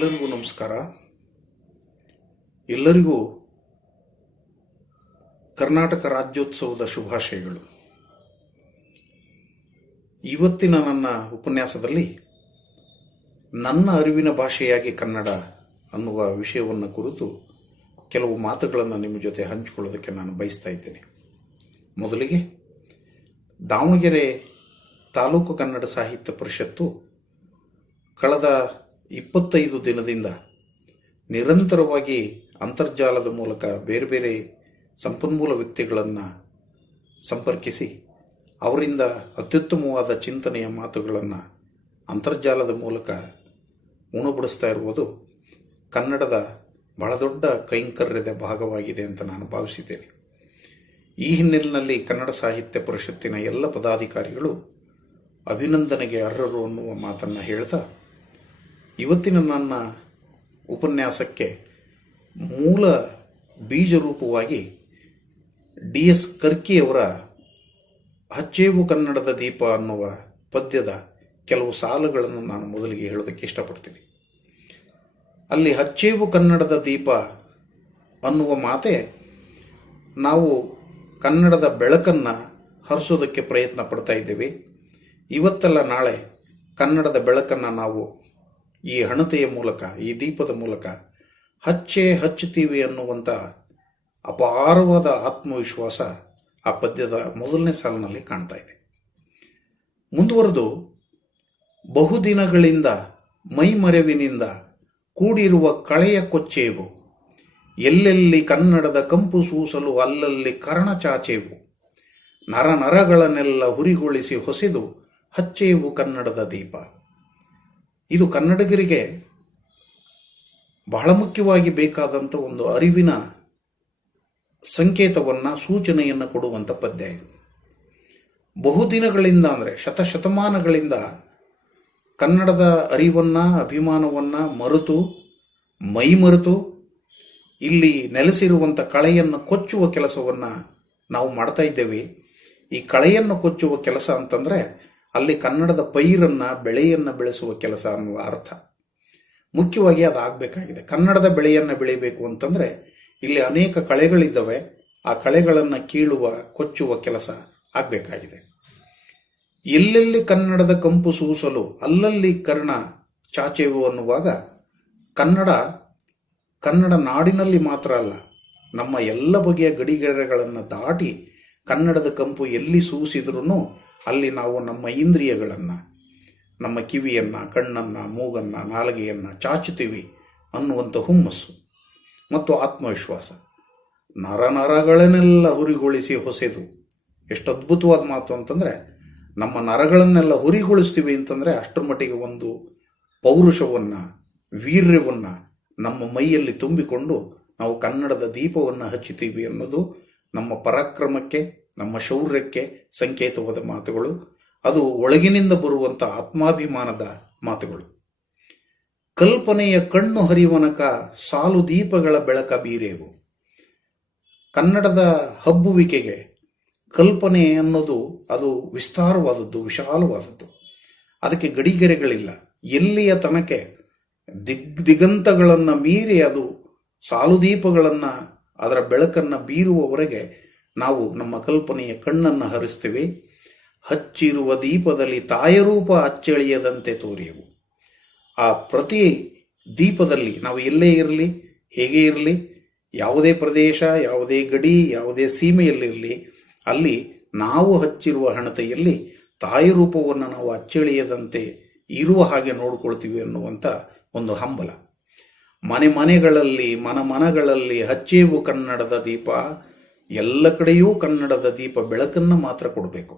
ಎಲ್ಲರಿಗೂ ನಮಸ್ಕಾರ. ಎಲ್ಲರಿಗೂ ಕರ್ನಾಟಕ ರಾಜ್ಯೋತ್ಸವದ ಶುಭಾಶಯಗಳು. ಇವತ್ತಿನ ನನ್ನ ಉಪನ್ಯಾಸದಲ್ಲಿ ನನ್ನ ಅರಿವಿನ ಭಾಷೆಯಾಗಿ ಕನ್ನಡ ಅನ್ನುವ ವಿಷಯವನ್ನು ಕುರಿತು ಕೆಲವು ಮಾತುಗಳನ್ನು ನಿಮ್ಮ ಜೊತೆ ಹಂಚಿಕೊಳ್ಳೋದಕ್ಕೆ ನಾನು ಬಯಸ್ತಾ ಇದ್ದೇನೆ. ಮೊದಲಿಗೆ ದಾವಣಗೆರೆ ತಾಲೂಕು ಕನ್ನಡ ಸಾಹಿತ್ಯ ಪರಿಷತ್ತು ಕಳೆದ 25 ದಿನದಿಂದ ನಿರಂತರವಾಗಿ ಅಂತರ್ಜಾಲದ ಮೂಲಕ ಬೇರೆ ಬೇರೆ ಸಂಪನ್ಮೂಲ ವ್ಯಕ್ತಿಗಳನ್ನು ಸಂಪರ್ಕಿಸಿ ಅವರಿಂದ ಅತ್ಯುತ್ತಮವಾದ ಚಿಂತನೆಯ ಮಾತುಗಳನ್ನು ಅಂತರ್ಜಾಲದ ಮೂಲಕ ಉಣಬಡಿಸ್ತಾ ಇರುವುದು ಕನ್ನಡದ ಬಹಳ ದೊಡ್ಡ ಕೈಂಕರ್ಯದ ಭಾಗವಾಗಿದೆ ಅಂತ ನಾನು ಭಾವಿಸಿದ್ದೇನೆ. ಈ ಹಿನ್ನೆಲೆಯಲ್ಲಿ ಕನ್ನಡ ಸಾಹಿತ್ಯ ಪರಿಷತ್ತಿನ ಎಲ್ಲ ಪದಾಧಿಕಾರಿಗಳು ಅಭಿನಂದನೆಗೆ ಅರ್ಹರು ಅನ್ನುವ ಮಾತನ್ನು ಹೇಳ್ತಾ ಇವತ್ತಿನ ನನ್ನ ಉಪನ್ಯಾಸಕ್ಕೆ ಮೂಲ ಬೀಜರೂಪವಾಗಿ DS ಕರ್ಕಿಯವರ ಹಚ್ಚೇವು ಕನ್ನಡದ ದೀಪ ಅನ್ನುವ ಪದ್ಯದ ಕೆಲವು ಸಾಲುಗಳನ್ನು ನಾನು ಮೊದಲಿಗೆ ಹೇಳೋದಕ್ಕೆ ಇಷ್ಟಪಡ್ತೀನಿ. ಅಲ್ಲಿ ಹಚ್ಚೇವು ಕನ್ನಡದ ದೀಪ ಅನ್ನುವ ಮಾತೆ ನಾವು ಕನ್ನಡದ ಬೆಳಕನ್ನು ಹರಿಸೋದಕ್ಕೆ ಪ್ರಯತ್ನ ಪಡ್ತಾ ಇದ್ದೇವೆ. ಇವತ್ತಲ್ಲ ನಾಳೆ ಕನ್ನಡದ ಬೆಳಕನ್ನು ನಾವು ಈ ಹಣತೆಯ ಮೂಲಕ, ಈ ದೀಪದ ಮೂಲಕ ಹಚ್ಚುತ್ತೀವಿ ಅನ್ನುವಂಥ ಅಪಾರವಾದ ಆತ್ಮವಿಶ್ವಾಸ ಆ ಪದ್ಯದ ಮೊದಲನೇ ಸಾಲಿನಲ್ಲಿ ಕಾಣ್ತಾ ಇದೆ. ಮುಂದುವರೆದು ಬಹುದಿನಗಳಿಂದ ಮೈಮರೆವಿನಿಂದ ಕೂಡಿರುವ ಕಳೆಯ ಕೊಚ್ಚೇವು, ಎಲ್ಲೆಲ್ಲಿ ಕನ್ನಡದ ಕಂಪು ಸೂಸಲು ಅಲ್ಲಲ್ಲಿ ಕರ್ಣ ಚಾಚೇವು, ನರನರಗಳನ್ನೆಲ್ಲ ಹುರಿಗೊಳಿಸಿ ಹೊಸೆದು ಹಚ್ಚೇವು ಕನ್ನಡದ ದೀಪ. ಇದು ಕನ್ನಡಿಗರಿಗೆ ಬಹಳ ಮುಖ್ಯವಾಗಿ ಬೇಕಾದಂಥ ಒಂದು ಅರಿವಿನ ಸಂಕೇತವನ್ನು, ಸೂಚನೆಯನ್ನು ಕೊಡುವಂಥ ಪದ್ಯ ಇದು. ಬಹುದಿನಗಳಿಂದ ಅಂದರೆ ಶತಶತಮಾನಗಳಿಂದ ಕನ್ನಡದ ಅರಿವನ್ನು, ಅಭಿಮಾನವನ್ನು ಮೈಮರೆತು ಇಲ್ಲಿ ನೆಲೆಸಿರುವಂಥ ಕಳೆಯನ್ನು ಕೊಚ್ಚುವ ಕೆಲಸವನ್ನು ನಾವು ಮಾಡ್ತಾ ಇದ್ದೇವೆ. ಈ ಕಳೆಯನ್ನು ಕೊಚ್ಚುವ ಕೆಲಸ ಅಂತಂದರೆ ಅಲ್ಲಿ ಕನ್ನಡದ ಪೈರನ್ನು, ಬೆಳೆಯನ್ನು ಬೆಳೆಸುವ ಕೆಲಸ ಅನ್ನುವ ಅರ್ಥ. ಮುಖ್ಯವಾಗಿ ಅದು ಆಗಬೇಕಾಗಿದೆ. ಕನ್ನಡದ ಬೆಳೆಯನ್ನು ಬೆಳಿಬೇಕು ಅಂತಂದರೆ ಇಲ್ಲಿ ಅನೇಕ ಕಳೆಗಳಿದ್ದಾವೆ. ಆ ಕಳೆಗಳನ್ನು ಕೀಳುವ, ಕೊಚ್ಚುವ ಕೆಲಸ ಆಗಬೇಕಾಗಿದೆ. ಎಲ್ಲೆಲ್ಲಿ ಕನ್ನಡದ ಕಂಪು ಸೂಸಲು ಅಲ್ಲಲ್ಲಿ ಕರ್ಣ ಚಾಚೇವು ಅನ್ನುವಾಗ ಕನ್ನಡ ನಾಡಿನಲ್ಲಿ ಮಾತ್ರ ಅಲ್ಲ, ನಮ್ಮ ಎಲ್ಲ ಬಗೆಯ ಗಡಿಗೆರೆಗಳನ್ನು ದಾಟಿ ಕನ್ನಡದ ಕಂಪು ಎಲ್ಲಿ ಸೂಸಿದ್ರೂ ಅಲ್ಲಿ ನಾವು ನಮ್ಮ ಇಂದ್ರಿಯಗಳನ್ನು, ನಮ್ಮ ಕಿವಿಯನ್ನು, ಕಣ್ಣನ್ನು, ಮೂಗನ್ನು, ನಾಲಿಗೆಯನ್ನು ಚಾಚುತ್ತೀವಿ ಅನ್ನುವಂಥ ಹುಮ್ಮಸ್ಸು ಮತ್ತು ಆತ್ಮವಿಶ್ವಾಸ. ನರನರಗಳನ್ನೆಲ್ಲ ಹುರಿಗೊಳಿಸಿ ಹೊಸೆದು. ಎಷ್ಟು ಅದ್ಭುತವಾದ ಮಾತು ಅಂತಂದರೆ, ನಮ್ಮ ನರಗಳನ್ನೆಲ್ಲ ಹುರಿಗೊಳಿಸ್ತೀವಿ ಅಂತಂದರೆ ಅಷ್ಟರ ಮಟ್ಟಿಗೆ ಒಂದು ಪೌರುಷವನ್ನು, ವೀರ್ಯವನ್ನು ನಮ್ಮ ಮೈಯಲ್ಲಿ ತುಂಬಿಕೊಂಡು ನಾವು ಕನ್ನಡದ ದೀಪವನ್ನು ಹಚ್ಚುತ್ತೀವಿ ಅನ್ನೋದು ನಮ್ಮ ಪರಾಕ್ರಮಕ್ಕೆ, ನಮ್ಮ ಶೌರ್ಯಕ್ಕೆ ಸಂಕೇತವಾದ ಮಾತುಗಳು. ಅದು ಒಳಗಿನಿಂದ ಬರುವಂಥ ಆತ್ಮಾಭಿಮಾನದ ಮಾತುಗಳು. ಕಲ್ಪನೆಯ ಕಣ್ಣು ಹರಿವನಕ ಸಾಲು ದೀಪಗಳ ಬೆಳಕ ಬೀರೇವು. ಕನ್ನಡದ ಹಬ್ಬುವಿಕೆಗೆ ಕಲ್ಪನೆ ಅನ್ನೋದು ಅದು ವಿಸ್ತಾರವಾದದ್ದು, ವಿಶಾಲವಾದದ್ದು. ಅದಕ್ಕೆ ಗಡಿಗೆರೆಗಳಿಲ್ಲ. ಎಲ್ಲಿಯ ತನಕ ದಿಗಂತಗಳನ್ನು ಮೀರಿ ಅದು ಸಾಲು ದೀಪಗಳನ್ನು, ಅದರ ಬೆಳಕನ್ನು ಬೀರುವವರೆಗೆ ನಾವು ನಮ್ಮ ಕಲ್ಪನೆಯ ಕಣ್ಣನ್ನು ಹರಿಸ್ತೀವಿ. ಹಚ್ಚಿರುವ ದೀಪದಲ್ಲಿ ತಾಯರೂಪ ಅಚ್ಚಳಿಯದಂತೆ ತೋರಿಯವು. ಆ ಪ್ರತಿ ದೀಪದಲ್ಲಿ ನಾವು ಎಲ್ಲೇ ಇರಲಿ, ಹೇಗೆ ಇರಲಿ, ಯಾವುದೇ ಪ್ರದೇಶ, ಯಾವುದೇ ಗಡಿ, ಯಾವುದೇ ಸೀಮೆಯಲ್ಲಿರಲಿ, ಅಲ್ಲಿ ನಾವು ಹಚ್ಚಿರುವ ಹಣತೆಯಲ್ಲಿ ತಾಯಿರೂಪವನ್ನು ನಾವು ಅಚ್ಚಳಿಯದಂತೆ ಇರುವ ಹಾಗೆ ನೋಡ್ಕೊಳ್ತೀವಿ ಅನ್ನುವಂಥ ಒಂದು ಹಂಬಲ. ಮನೆಗಳಲ್ಲಿ, ಮನಗಳಲ್ಲಿ ಹಚ್ಚೇವು ಕನ್ನಡದ ದೀಪ. ಎಲ್ಲ ಕಡೆಯೂ ಕನ್ನಡದ ದೀಪ ಬೆಳಕನ್ನು ಮಾತ್ರ ಕೊಡಬೇಕು.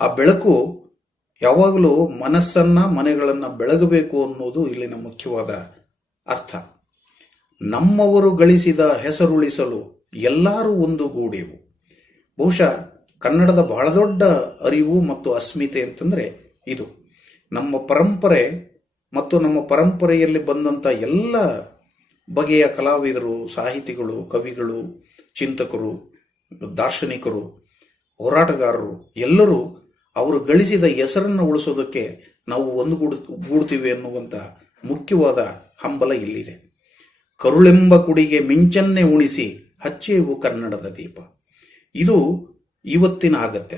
ಆ ಬೆಳಕು ಯಾವಾಗಲೂ ಮನಸ್ಸನ್ನು, ಮನೆಗಳನ್ನು ಬೆಳಗಬೇಕು ಅನ್ನೋದು ಇಲ್ಲಿನ ಮುಖ್ಯವಾದ ಅರ್ಥ. ನಮ್ಮವರು ಗಳಿಸಿದ ಹೆಸರುಳಿಸಲು ಎಲ್ಲರೂ ಒಂದು ಗೂಡೆವು. ಬಹುಶಃ ಕನ್ನಡದ ಬಹಳ ದೊಡ್ಡ ಅರಿವು ಮತ್ತು ಅಸ್ಮಿತೆ ಅಂತಂದರೆ ಇದು. ನಮ್ಮ ಪರಂಪರೆ ಮತ್ತು ನಮ್ಮ ಪರಂಪರೆಯಲ್ಲಿ ಬಂದಂಥ ಎಲ್ಲ ಬಗೆಯ ಕಲಾವಿದರು, ಸಾಹಿತಿಗಳು, ಕವಿಗಳು, ಚಿಂತಕರು, ದಾರ್ಶನಿಕರು, ಹೋರಾಟಗಾರರು ಎಲ್ಲರೂ ಅವರು ಗಳಿಸಿದ ಹೆಸರನ್ನು ಉಳಿಸೋದಕ್ಕೆ ನಾವು ಒಂದುಗೂಡ್ತೀವಿ ಅನ್ನುವಂಥ ಮುಖ್ಯವಾದ ಹಂಬಲ ಇಲ್ಲಿದೆ. ಕರುಳೆಂಬ ಕುಡಿಗೆ ಮಿಂಚನ್ನೇ ಉಣಿಸಿ ಹಚ್ಚೇವು ಕನ್ನಡದ ದೀಪ. ಇದು ಇವತ್ತಿನ ಅಗತ್ಯ.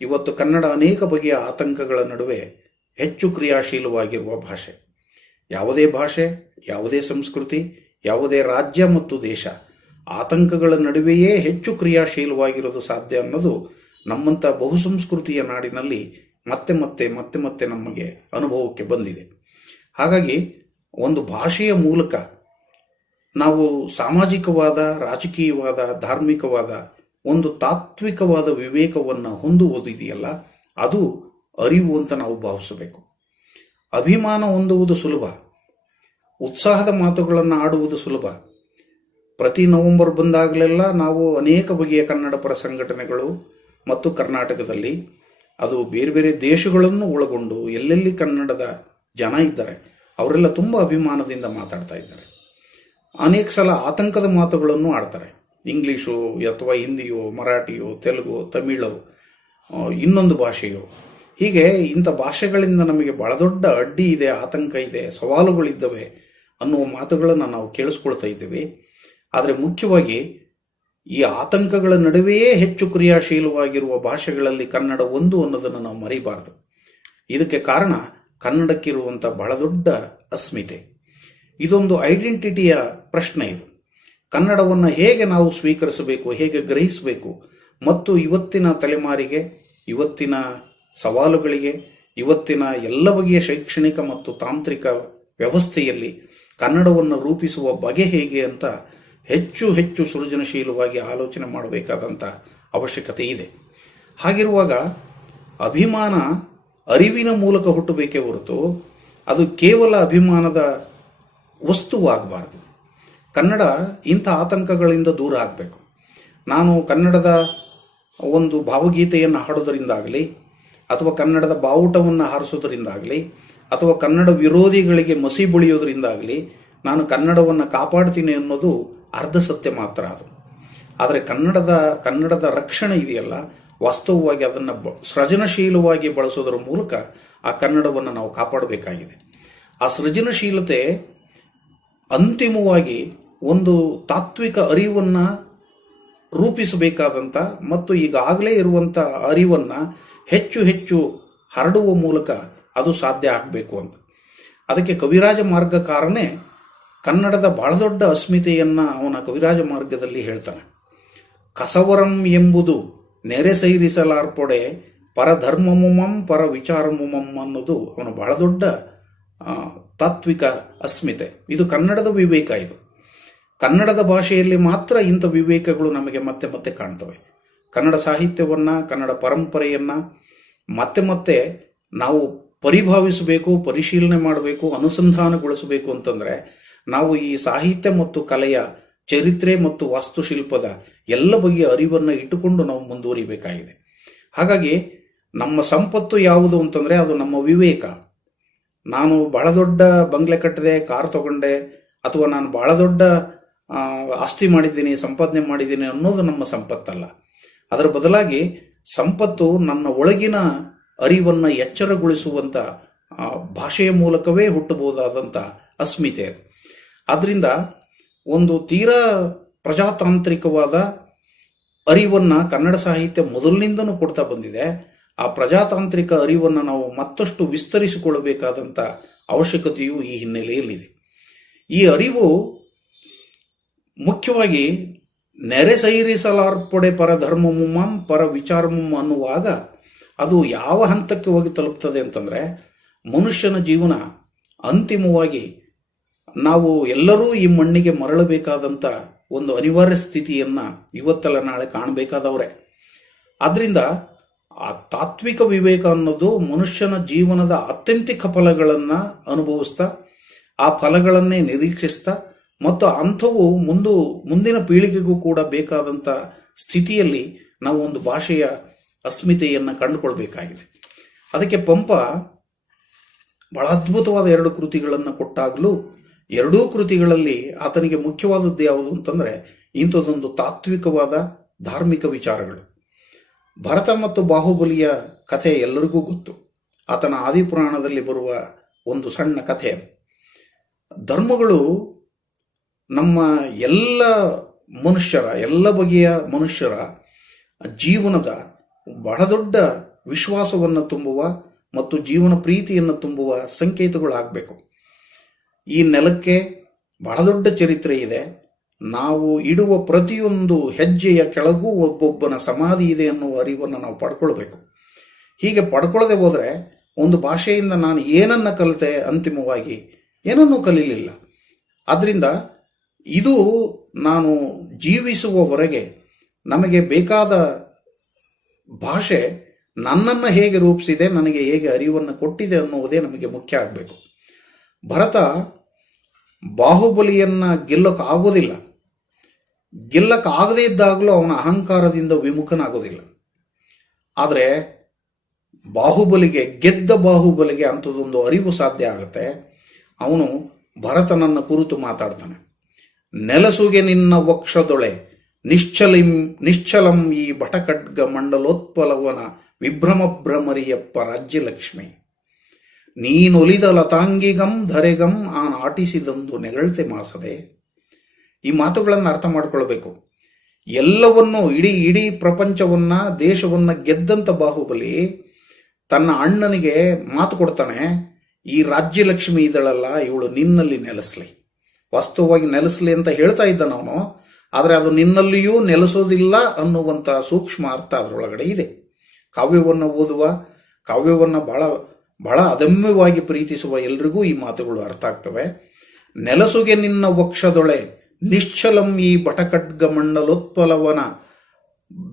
ಇವತ್ತು ಕನ್ನಡ ಅನೇಕ ಬಗೆಯ ಆತಂಕಗಳ ನಡುವೆ ಹೆಚ್ಚು ಕ್ರಿಯಾಶೀಲವಾಗಿರುವ ಭಾಷೆ. ಯಾವುದೇ ಭಾಷೆ, ಯಾವುದೇ ಸಂಸ್ಕೃತಿ, ಯಾವುದೇ ರಾಜ್ಯ ಮತ್ತು ದೇಶ ಆತಂಕಗಳ ನಡುವೆಯೇ ಹೆಚ್ಚು ಕ್ರಿಯಾಶೀಲವಾಗಿರೋದು ಸಾಧ್ಯ ಅನ್ನೋದು ನಮ್ಮಂಥ ಬಹುಸಂಸ್ಕೃತಿಯ ನಾಡಿನಲ್ಲಿ ಮತ್ತೆ ಮತ್ತೆ ಮತ್ತೆ ಮತ್ತೆ ನಮಗೆ ಅನುಭವಕ್ಕೆ ಬಂದಿದೆ. ಹಾಗಾಗಿ ಒಂದು ಭಾಷೆಯ ಮೂಲಕ ನಾವು ಸಾಮಾಜಿಕವಾದ, ರಾಜಕೀಯವಾದ, ಧಾರ್ಮಿಕವಾದ ಒಂದು ತಾತ್ವಿಕವಾದ ವಿವೇಕವನ್ನು ಹೊಂದುವುದು ಇದೆಯಲ್ಲ, ಅದು ಅರಿವು ಅಂತ ನಾವು ಭಾವಿಸಬೇಕು. ಅಭಿಮಾನ ಹೊಂದುವುದು ಸುಲಭ, ಉತ್ಸಾಹದ ಮಾತುಗಳನ್ನು ಆಡುವುದು ಸುಲಭ. ಪ್ರತಿ ನವೆಂಬರ್ ಬಂದಾಗಲೆಲ್ಲ ನಾವು ಅನೇಕ ಬಗೆಯ ಕನ್ನಡ ಪರ ಸಂಘಟನೆಗಳು ಮತ್ತು ಕರ್ನಾಟಕದಲ್ಲಿ, ಅದು ಬೇರೆ ಬೇರೆ ದೇಶಗಳನ್ನು ಒಳಗೊಂಡು ಎಲ್ಲೆಲ್ಲಿ ಕನ್ನಡದ ಜನ ಇದ್ದಾರೆ ಅವರೆಲ್ಲ ತುಂಬ ಅಭಿಮಾನದಿಂದ ಮಾತಾಡ್ತಾ ಇದ್ದಾರೆ. ಅನೇಕ ಸಲ ಆತಂಕದ ಮಾತುಗಳನ್ನು ಆಡ್ತಾರೆ. ಇಂಗ್ಲೀಷು ಅಥವಾ ಹಿಂದಿಯೋ, ಮರಾಠಿಯೋ, ತೆಲುಗು, ತಮಿಳು, ಇನ್ನೊಂದು ಭಾಷೆಯೋ, ಹೀಗೆ ಇಂಥ ಭಾಷೆಗಳಿಂದ ನಮಗೆ ಬಹಳ ದೊಡ್ಡ ಅಡ್ಡಿ ಇದೆ, ಆತಂಕ ಇದೆ, ಸವಾಲುಗಳಿದ್ದಾವೆ ಅನ್ನುವ ಮಾತುಗಳನ್ನು ನಾವು ಕೇಳಿಸ್ಕೊಳ್ತಾ ಇದ್ದೇವೆ. ಆದರೆ ಮುಖ್ಯವಾಗಿ ಈ ಆತಂಕಗಳ ನಡುವೆಯೇ ಹೆಚ್ಚು ಕ್ರಿಯಾಶೀಲವಾಗಿರುವ ಭಾಷೆಗಳಲ್ಲಿ ಕನ್ನಡ ಒಂದು ಅನ್ನೋದನ್ನು ನಾವು ಮರಿಬಾರದು. ಇದಕ್ಕೆ ಕಾರಣ ಕನ್ನಡಕ್ಕಿರುವಂಥ ಬಹಳ ದೊಡ್ಡ ಅಸ್ಮಿತೆ. ಇದೊಂದು ಐಡೆಂಟಿಟಿಯ ಪ್ರಶ್ನೆ. ಇದು ಕನ್ನಡವನ್ನು ಹೇಗೆ ನಾವು ಸ್ವೀಕರಿಸಬೇಕು, ಹೇಗೆ ಗ್ರಹಿಸಬೇಕು ಮತ್ತು ಇವತ್ತಿನ ತಲೆಮಾರಿಗೆ, ಇವತ್ತಿನ ಸವಾಲುಗಳಿಗೆ, ಇವತ್ತಿನ ಎಲ್ಲ ಬಗೆಯ ಶೈಕ್ಷಣಿಕ ಮತ್ತು ತಾಂತ್ರಿಕ ವ್ಯವಸ್ಥೆಯಲ್ಲಿ ಕನ್ನಡವನ್ನು ರೂಪಿಸುವ ಬಗೆ ಹೇಗೆ ಅಂತ ಹೆಚ್ಚು ಹೆಚ್ಚು ಸೃಜನಶೀಲವಾಗಿ ಆಲೋಚನೆ ಮಾಡಬೇಕಾದಂಥ ಅವಶ್ಯಕತೆ ಇದೆ. ಹಾಗಿರುವಾಗ ಅಭಿಮಾನ ಅರಿವಿನ ಮೂಲಕ ಹುಟ್ಟಬೇಕೇ ಹೊರತು ಅದು ಕೇವಲ ಅಭಿಮಾನದ ವಸ್ತುವಾಗಬಾರ್ದು. ಕನ್ನಡ ಇಂಥ ಆತಂಕಗಳಿಂದ ದೂರ ಆಗಬೇಕು. ನಾನು ಕನ್ನಡದ ಒಂದು ಭಾವಗೀತೆಯನ್ನು ಹಾಡೋದರಿಂದಾಗಲಿ, ಅಥವಾ ಕನ್ನಡದ ಬಾವುಟವನ್ನು ಹಾರಿಸೋದರಿಂದಾಗಲಿ, ಅಥವಾ ಕನ್ನಡ ವಿರೋಧಿಗಳಿಗೆ ಮಸಿ ಬಳಿಯೋದರಿಂದಾಗಲಿ ನಾನು ಕನ್ನಡವನ್ನು ಕಾಪಾಡ್ತೀನಿ ಅನ್ನೋದು ಅರ್ಧ ಸತ್ಯ ಮಾತ್ರ. ಅದು ಆದರೆ ಕನ್ನಡದ ರಕ್ಷಣೆ ಇದೆಯಲ್ಲ, ವಾಸ್ತವವಾಗಿ ಅದನ್ನು ಸೃಜನಶೀಲವಾಗಿ ಬಳಸೋದರ ಮೂಲಕ ಆ ಕನ್ನಡವನ್ನು ನಾವು ಕಾಪಾಡಬೇಕಾಗಿದೆ. ಆ ಸೃಜನಶೀಲತೆ ಅಂತಿಮವಾಗಿ ಒಂದು ತಾತ್ವಿಕ ಅರಿವನ್ನು ರೂಪಿಸಬೇಕಾದಂಥ ಮತ್ತು ಈಗಾಗಲೇ ಇರುವಂಥ ಅರಿವನ್ನು ಹೆಚ್ಚು ಹೆಚ್ಚು ಹರಡುವ ಮೂಲಕ ಅದು ಸಾಧ್ಯ ಆಗಬೇಕು ಅಂತ. ಅದಕ್ಕೆ ಕವಿರಾಜ ಮಾರ್ಗಕಾರನೇ ಕನ್ನಡದ ಬಹಳ ದೊಡ್ಡ ಅಸ್ಮಿತೆಯನ್ನು ಅವನ ಕವಿರಾಜ ಮಾರ್ಗದಲ್ಲಿ ಹೇಳ್ತಾನೆ. ಕಸವರಂ ಎಂಬುದು ನೆರೆ ಸೈರಿಸಲಾರ್ಪೊಡೆ ಪರಧರ್ಮಮುಮಂ ಪರ ವಿಚಾರಮುಮಂ ಅನ್ನೋದು ಅವನ ಬಹಳ ದೊಡ್ಡ ತಾತ್ವಿಕ ಅಸ್ಮಿತೆ. ಇದು ಕನ್ನಡದ ವಿವೇಕ. ಇದು ಕನ್ನಡದ ಭಾಷೆಯಲ್ಲಿ ಮಾತ್ರ ಇಂಥ ವಿವೇಕಗಳು ನಮಗೆ ಮತ್ತೆ ಮತ್ತೆ ಕಾಣ್ತವೆ. ಕನ್ನಡ ಸಾಹಿತ್ಯವನ್ನು, ಕನ್ನಡ ಪರಂಪರೆಯನ್ನು ಮತ್ತೆ ಮತ್ತೆ ನಾವು ಪರಿಭಾವಿಸಬೇಕು, ಪರಿಶೀಲನೆ ಮಾಡಬೇಕು, ಅನುಸಂಧಾನಗೊಳಿಸಬೇಕು ಅಂತಂದರೆ ನಾವು ಈ ಸಾಹಿತ್ಯ ಮತ್ತು ಕಲೆಯ ಚರಿತ್ರೆ ಮತ್ತು ವಾಸ್ತುಶಿಲ್ಪದ ಎಲ್ಲ ಬಗೆಯ ಅರಿವನ್ನು ಇಟ್ಟುಕೊಂಡು ನಾವು ಮುಂದುವರಿಬೇಕಾಗಿದೆ. ಹಾಗಾಗಿ ನಮ್ಮ ಸಂಪತ್ತು ಯಾವುದು ಅಂತಂದರೆ ಅದು ನಮ್ಮ ವಿವೇಕ. ನಾನು ಬಹಳ ದೊಡ್ಡ ಬಂಗ್ಲೆ ಕಟ್ಟಿದೆ, ಕಾರ್ ತಗೊಂಡೆ, ಅಥವಾ ನಾನು ಬಹಳ ದೊಡ್ಡ ಆಸ್ತಿ ಮಾಡಿದ್ದೀನಿ, ಸಂಪಾದನೆ ಮಾಡಿದ್ದೀನಿ ಅನ್ನೋದು ನಮ್ಮ ಸಂಪತ್ತಲ್ಲ. ಅದರ ಬದಲಾಗಿ ಸಂಪತ್ತು ನನ್ನ ಒಳಗಿನ ಅರಿವನ್ನು ಎಚ್ಚರಗೊಳಿಸುವಂಥ ಭಾಷೆಯ ಮೂಲಕವೇ ಹುಟ್ಟಬಹುದಾದಂಥ ಅಸ್ಮಿತೆ ಅದು. ಆದ್ದರಿಂದ ಒಂದು ತೀರಾ ಪ್ರಜಾತಾಂತ್ರಿಕವಾದ ಅರಿವನ್ನು ಕನ್ನಡ ಸಾಹಿತ್ಯ ಮೊದಲಿನಿಂದನೂ ಕೊಡ್ತಾ ಬಂದಿದೆ. ಆ ಪ್ರಜಾತಾಂತ್ರಿಕ ಅರಿವನ್ನು ನಾವು ಮತ್ತಷ್ಟು ವಿಸ್ತರಿಸಿಕೊಳ್ಳಬೇಕಾದಂಥ ಅವಶ್ಯಕತೆಯು ಈ ಹಿನ್ನೆಲೆಯಲ್ಲಿದೆ. ಈ ಅರಿವು ಮುಖ್ಯವಾಗಿ ನೆರೆ ಸೈರಿಸಲಾರ್ಪಡೆ ಪರಧರ್ಮಮುಮಂ ಪರ ವಿಚಾರಮುಂ ಅನ್ನುವಾಗ ಅದು ಯಾವ ಹಂತಕ್ಕೆ ಹೋಗಿ ತಲುಪ್ತದೆ ಅಂತಂದರೆ, ಮನುಷ್ಯನ ಜೀವನ ಅಂತಿಮವಾಗಿ ನಾವು ಎಲ್ಲರೂ ಈ ಮಣ್ಣಿಗೆ ಮರಳಬೇಕಾದಂಥ ಒಂದು ಅನಿವಾರ್ಯ ಸ್ಥಿತಿಯನ್ನು ಇವತ್ತಲ್ಲ ನಾಳೆ ಕಾಣಬೇಕಾದವರೇ. ಆದ್ದರಿಂದ ಆ ತಾತ್ವಿಕ ವಿವೇಕ ಅನ್ನೋದು ಮನುಷ್ಯನ ಜೀವನದ ಅತ್ಯಂತಿಕ ಫಲಗಳನ್ನು ಅನುಭವಿಸ್ತಾ, ಆ ಫಲಗಳನ್ನೇ ನಿರೀಕ್ಷಿಸ್ತಾ ಮತ್ತು ಅಂಥವು ಮುಂದಿನ ಪೀಳಿಗೆಗೂ ಕೂಡ ಬೇಕಾದಂಥ ಸ್ಥಿತಿಯಲ್ಲಿ ನಾವು ಒಂದು ಭಾಷೆಯ ಅಸ್ಮಿತೆಯನ್ನು ಕಂಡುಕೊಳ್ಬೇಕಾಗಿದೆ. ಅದಕ್ಕೆ ಪಂಪ ಬಹಳ ಅದ್ಭುತವಾದ 2 ಕೃತಿಗಳನ್ನು ಕೊಟ್ಟಾಗಲೂ ಎರಡೂ ಕೃತಿಗಳಲ್ಲಿ ಆತನಿಗೆ ಮುಖ್ಯವಾದದ್ದು ಯಾವುದು ಅಂತಂದರೆ ಇಂಥದ್ದೊಂದು ತಾತ್ವಿಕವಾದ ಧಾರ್ಮಿಕ ವಿಚಾರಗಳು. ಭರತ ಮತ್ತು ಬಾಹುಬಲಿಯ ಕಥೆ ಎಲ್ಲರಿಗೂ ಗೊತ್ತು. ಆತನ ಆದಿಪುರಾಣದಲ್ಲಿ ಬರುವ ಒಂದು ಸಣ್ಣ ಕಥೆ ಅದು. ಧರ್ಮಗಳು ನಮ್ಮ ಎಲ್ಲ ಬಗೆಯ ಮನುಷ್ಯರ ಜೀವನದ ಬಹಳ ದೊಡ್ಡ ವಿಶ್ವಾಸವನ್ನು ತುಂಬುವ ಮತ್ತು ಜೀವನ ಪ್ರೀತಿಯನ್ನು ತುಂಬುವ ಸಂಕೇತಗಳಾಗಬೇಕು. ಈ ನೆಲಕ್ಕೆ ಬಹಳ ದೊಡ್ಡ ಚರಿತ್ರೆ ಇದೆ. ನಾವು ಇಡುವ ಪ್ರತಿಯೊಂದು ಹೆಜ್ಜೆಯ ಕೆಳಗೂ ಒಬ್ಬೊಬ್ಬನ ಸಮಾಧಿ ಇದೆ ಅನ್ನುವ ಅರಿವನ್ನು ನಾವು ಪಡ್ಕೊಳ್ಬೇಕು. ಹೀಗೆ ಪಡ್ಕೊಳ್ಳದೆ ಹೋದರೆ ಒಂದು ಭಾಷೆಯಿಂದ ನಾನು ಏನನ್ನು ಕಲಿತೆ, ಅಂತಿಮವಾಗಿ ಏನನ್ನೂ ಕಲೀಲಿಲ್ಲ. ಆದ್ದರಿಂದ ಇದು ನಾನು ಜೀವಿಸುವವರೆಗೆ ನಮಗೆ ಬೇಕಾದ ಭಾಷೆ ನನ್ನನ್ನು ಹೇಗೆ ರೂಪಿಸಿದೆ, ನನಗೆ ಹೇಗೆ ಅರಿವನ್ನು ಕೊಟ್ಟಿದೆ ಅನ್ನುವುದೇ ನಮಗೆ ಮುಖ್ಯ ಆಗಬೇಕು. ಭರತ ಬಾಹುಬಲಿಯನ್ನು ಗೆಲ್ಲಕ್ಕಾಗೋದಿಲ್ಲ. ಗೆಲ್ಲಕ್ಕಾಗದೇ ಇದ್ದಾಗಲೂ ಅವನ ಅಹಂಕಾರದಿಂದ ವಿಮುಖನಾಗೋದಿಲ್ಲ. ಆದರೆ ಗೆದ್ದ ಬಾಹುಬಲಿಗೆ ಅಂಥದ್ದೊಂದು ಅರಿವು ಸಾಧ್ಯ ಆಗುತ್ತೆ. ಅವನು ಭರತನನ್ನ ಕುರಿತು ಮಾತಾಡ್ತಾನೆ. ನೆಲಸುಗೆ ನಿನ್ನ ವಕ್ಷದೊಳೆ ನಿಶ್ಚಲಂ ಈ ಬಟಖಡ್ಗ ಮಂಡಲೋತ್ಪಲವನ ವಿಭ್ರಮ ಭ್ರಮರಿಯಪ್ಪ ರಾಜ್ಯಲಕ್ಷ್ಮಿ ನೀನೊಲಿದ ಲತಾಂಗಿಗಂ ಧರೆಗಂ ಆ ನಾಟಿಸಿದಂದು ನೆಗಳ್ತೆ ಮಾಸದೆ. ಈ ಮಾತುಗಳನ್ನು ಅರ್ಥ ಮಾಡ್ಕೊಳ್ಬೇಕು. ಎಲ್ಲವನ್ನೂ ಇಡೀ ಪ್ರಪಂಚವನ್ನ ದೇಶವನ್ನ ಗೆದ್ದಂಥ ಬಾಹುಬಲಿ ತನ್ನ ಅಣ್ಣನಿಗೆ ಮಾತು ಕೊಡ್ತಾನೆ, ಈ ರಾಜ್ಯಲಕ್ಷ್ಮಿ ಇದಳಲ್ಲ, ಇವಳು ನಿನ್ನಲ್ಲಿ ನೆಲೆಸಲಿ. ವಾಸ್ತವವಾಗಿ ನೆಲೆಸಲಿ ಅಂತ ಹೇಳ್ತಾ ಇದ್ದಾನ ಅವನು, ಆದರೆ ಅದು ನಿನ್ನಲ್ಲಿಯೂ ನೆಲೆಸೋದಿಲ್ಲ ಅನ್ನುವಂಥ ಸೂಕ್ಷ್ಮ ಅರ್ಥ ಅದರೊಳಗಡೆ ಇದೆ. ಕಾವ್ಯವನ್ನು ಓದುವ, ಕಾವ್ಯವನ್ನು ಬಹಳ ಅದಮ್ಯವಾಗಿ ಪ್ರೀತಿಸುವ ಎಲ್ರಿಗೂ ಈ ಮಾತುಗಳು ಅರ್ಥ ಆಗ್ತವೆ. ನೆಲಸುಗೆ ನಿನ್ನ ವಕ್ಷದೊಳೆ ನಿಶ್ಚಲಂ ಈ ಬಟಖಡ್ಗ ಮಂಡಲೋತ್ಪಲವನ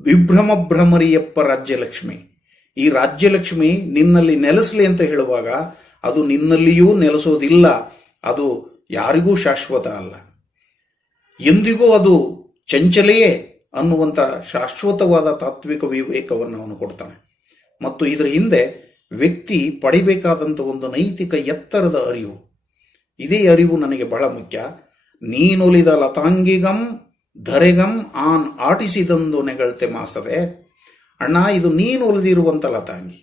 ವಿಭ್ರಮ ಭ್ರಮರಿಯಪ್ಪ ರಾಜ್ಯಲಕ್ಷ್ಮಿ. ಈ ರಾಜ್ಯಲಕ್ಷ್ಮಿ ನಿನ್ನಲ್ಲಿ ನೆಲೆಸಲಿ ಅಂತ ಹೇಳುವಾಗ ಅದು ನಿನ್ನಲ್ಲಿಯೂ ನೆಲೆಸೋದಿಲ್ಲ, ಅದು ಯಾರಿಗೂ ಶಾಶ್ವತ ಅಲ್ಲ, ಎಂದಿಗೂ ಅದು ಚಂಚಲೆಯೇ ಅನ್ನುವಂಥ ಶಾಶ್ವತವಾದ ತಾತ್ವಿಕ ವಿವೇಕವನ್ನು ಅವನು ಕೊಡ್ತಾನೆ. ಮತ್ತು ಇದರ ಹಿಂದೆ ವ್ಯಕ್ತಿ ಪಡಿಬೇಕಾದಂಥ ಒಂದು ನೈತಿಕ ಎತ್ತರದ ಅರಿವು, ಇದೇ ಅರಿವು ನನಗೆ ಬಹಳ ಮುಖ್ಯ. ನೀನೊಲಿದ ಲತಾಂಗಿಗಂ ಧರೆಗಂ ಆನ್ ಆಟಿಸಿದಂದು ನೆಗಳ್ತೆ ಮಾಸದೆ. ಅಣ್ಣ, ಇದು ನೀನು ಒಲಿದಿರುವಂಥ ಲತಾಂಗಿ,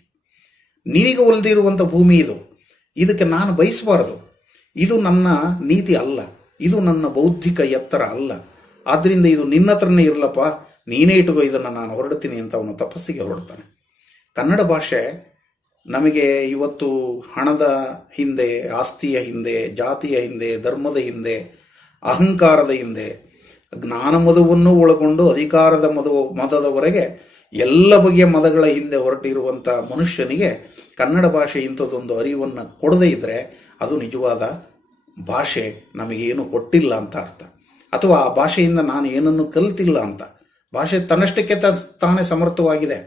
ನಿನಗೆ ಒಲಿದಿರುವಂಥ ಭೂಮಿ ಇದು. ಇದಕ್ಕೆ ನಾನು ಬಯಸಬಾರದು. ಇದು ನನ್ನ ನೀತಿ ಅಲ್ಲ, ಇದು ನನ್ನ ಬೌದ್ಧಿಕ ಎತ್ತರ ಅಲ್ಲ. ಆದ್ದರಿಂದ ಇದು ನಿನ್ನ ಹತ್ರನೇ ಇರಲಪ್ಪ, ನೀನೇ ಇಟ್ಟುಕೋ, ಇದನ್ನು ನಾನು ಹೊರಡ್ತೀನಿ ಅಂತ ಅವನು ತಪಸ್ಸಿಗೆ ಹೊರಡ್ತಾನೆ. ಕನ್ನಡ ಭಾಷೆ ನಮಗೆ ಇವತ್ತು ಹಣದ ಹಿಂದೆ, ಆಸ್ತಿಯ ಹಿಂದೆ, ಜಾತಿಯ ಹಿಂದೆ, ಧರ್ಮದ ಹಿಂದೆ, ಅಹಂಕಾರದ ಹಿಂದೆ, ಜ್ಞಾನ ಮದವನ್ನು ಒಳಗೊಂಡು ಅಧಿಕಾರದ ಮದದವರೆಗೆ ಎಲ್ಲ ಬಗೆಯ ಮದಗಳ ಹಿಂದೆ ಹೊರಟಿರುವಂಥ ಮನುಷ್ಯನಿಗೆ ಕನ್ನಡ ಭಾಷೆ ಇಂಥದ್ದೊಂದು ಅರಿವನ್ನು ಕೊಡದೇ ಇದ್ದರೆ ಅದು ನಿಜವಾದ ಭಾಷೆ ನಮಗೇನು ಕೊಟ್ಟಿಲ್ಲ ಅಂತ ಅರ್ಥ, ಅಥವಾ ಆ ಭಾಷೆಯಿಂದ ನಾನು ಏನನ್ನು ಕಲಿತಿಲ್ಲ ಅಂತ. ಭಾಷೆ ತನ್ನಷ್ಟಕ್ಕೆ ತಾನೇ ಸಮರ್ಥವಾಗಿದೆ,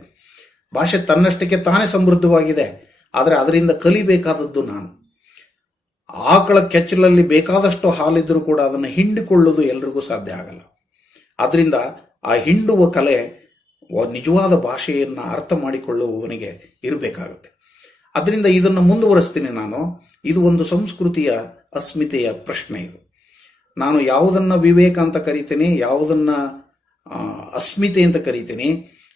ಭಾಷೆ ತನ್ನಷ್ಟಕ್ಕೆ ತಾನೇ ಸಮೃದ್ಧವಾಗಿದೆ. ಆದರೆ ಅದರಿಂದ ಕಲಿಬೇಕಾದದ್ದು ನಾನು. ಆಕಳ ಕೆಚ್ಚಲಲ್ಲಿ ಬೇಕಾದಷ್ಟು ಹಾಲಿದ್ರೂ ಕೂಡ ಅದನ್ನು ಹಿಂಡಿಕೊಳ್ಳೋದು ಎಲ್ರಿಗೂ ಸಾಧ್ಯ ಆಗಲ್ಲ. ಆದ್ದರಿಂದ ಆ ಹಿಂಡುವ ಕಲೆ ನಿಜವಾದ ಭಾಷೆಯನ್ನು ಅರ್ಥ ಮಾಡಿಕೊಳ್ಳುವವನಿಗೆ ಇರಬೇಕಾಗುತ್ತೆ. ಅದರಿಂದ ಇದನ್ನು ಮುಂದುವರಿಸ್ತೀನಿ ನಾನು. ಇದು ಒಂದು ಸಂಸ್ಕೃತಿಯ ಅಸ್ಮಿತೆಯ ಪ್ರಶ್ನೆ. ಇದು ನಾನು ಯಾವುದನ್ನು ವಿವೇಕ ಅಂತ ಕರಿತೀನಿ, ಯಾವುದನ್ನು ಅಸ್ಮಿತೆ ಅಂತ ಕರಿತೀನಿ,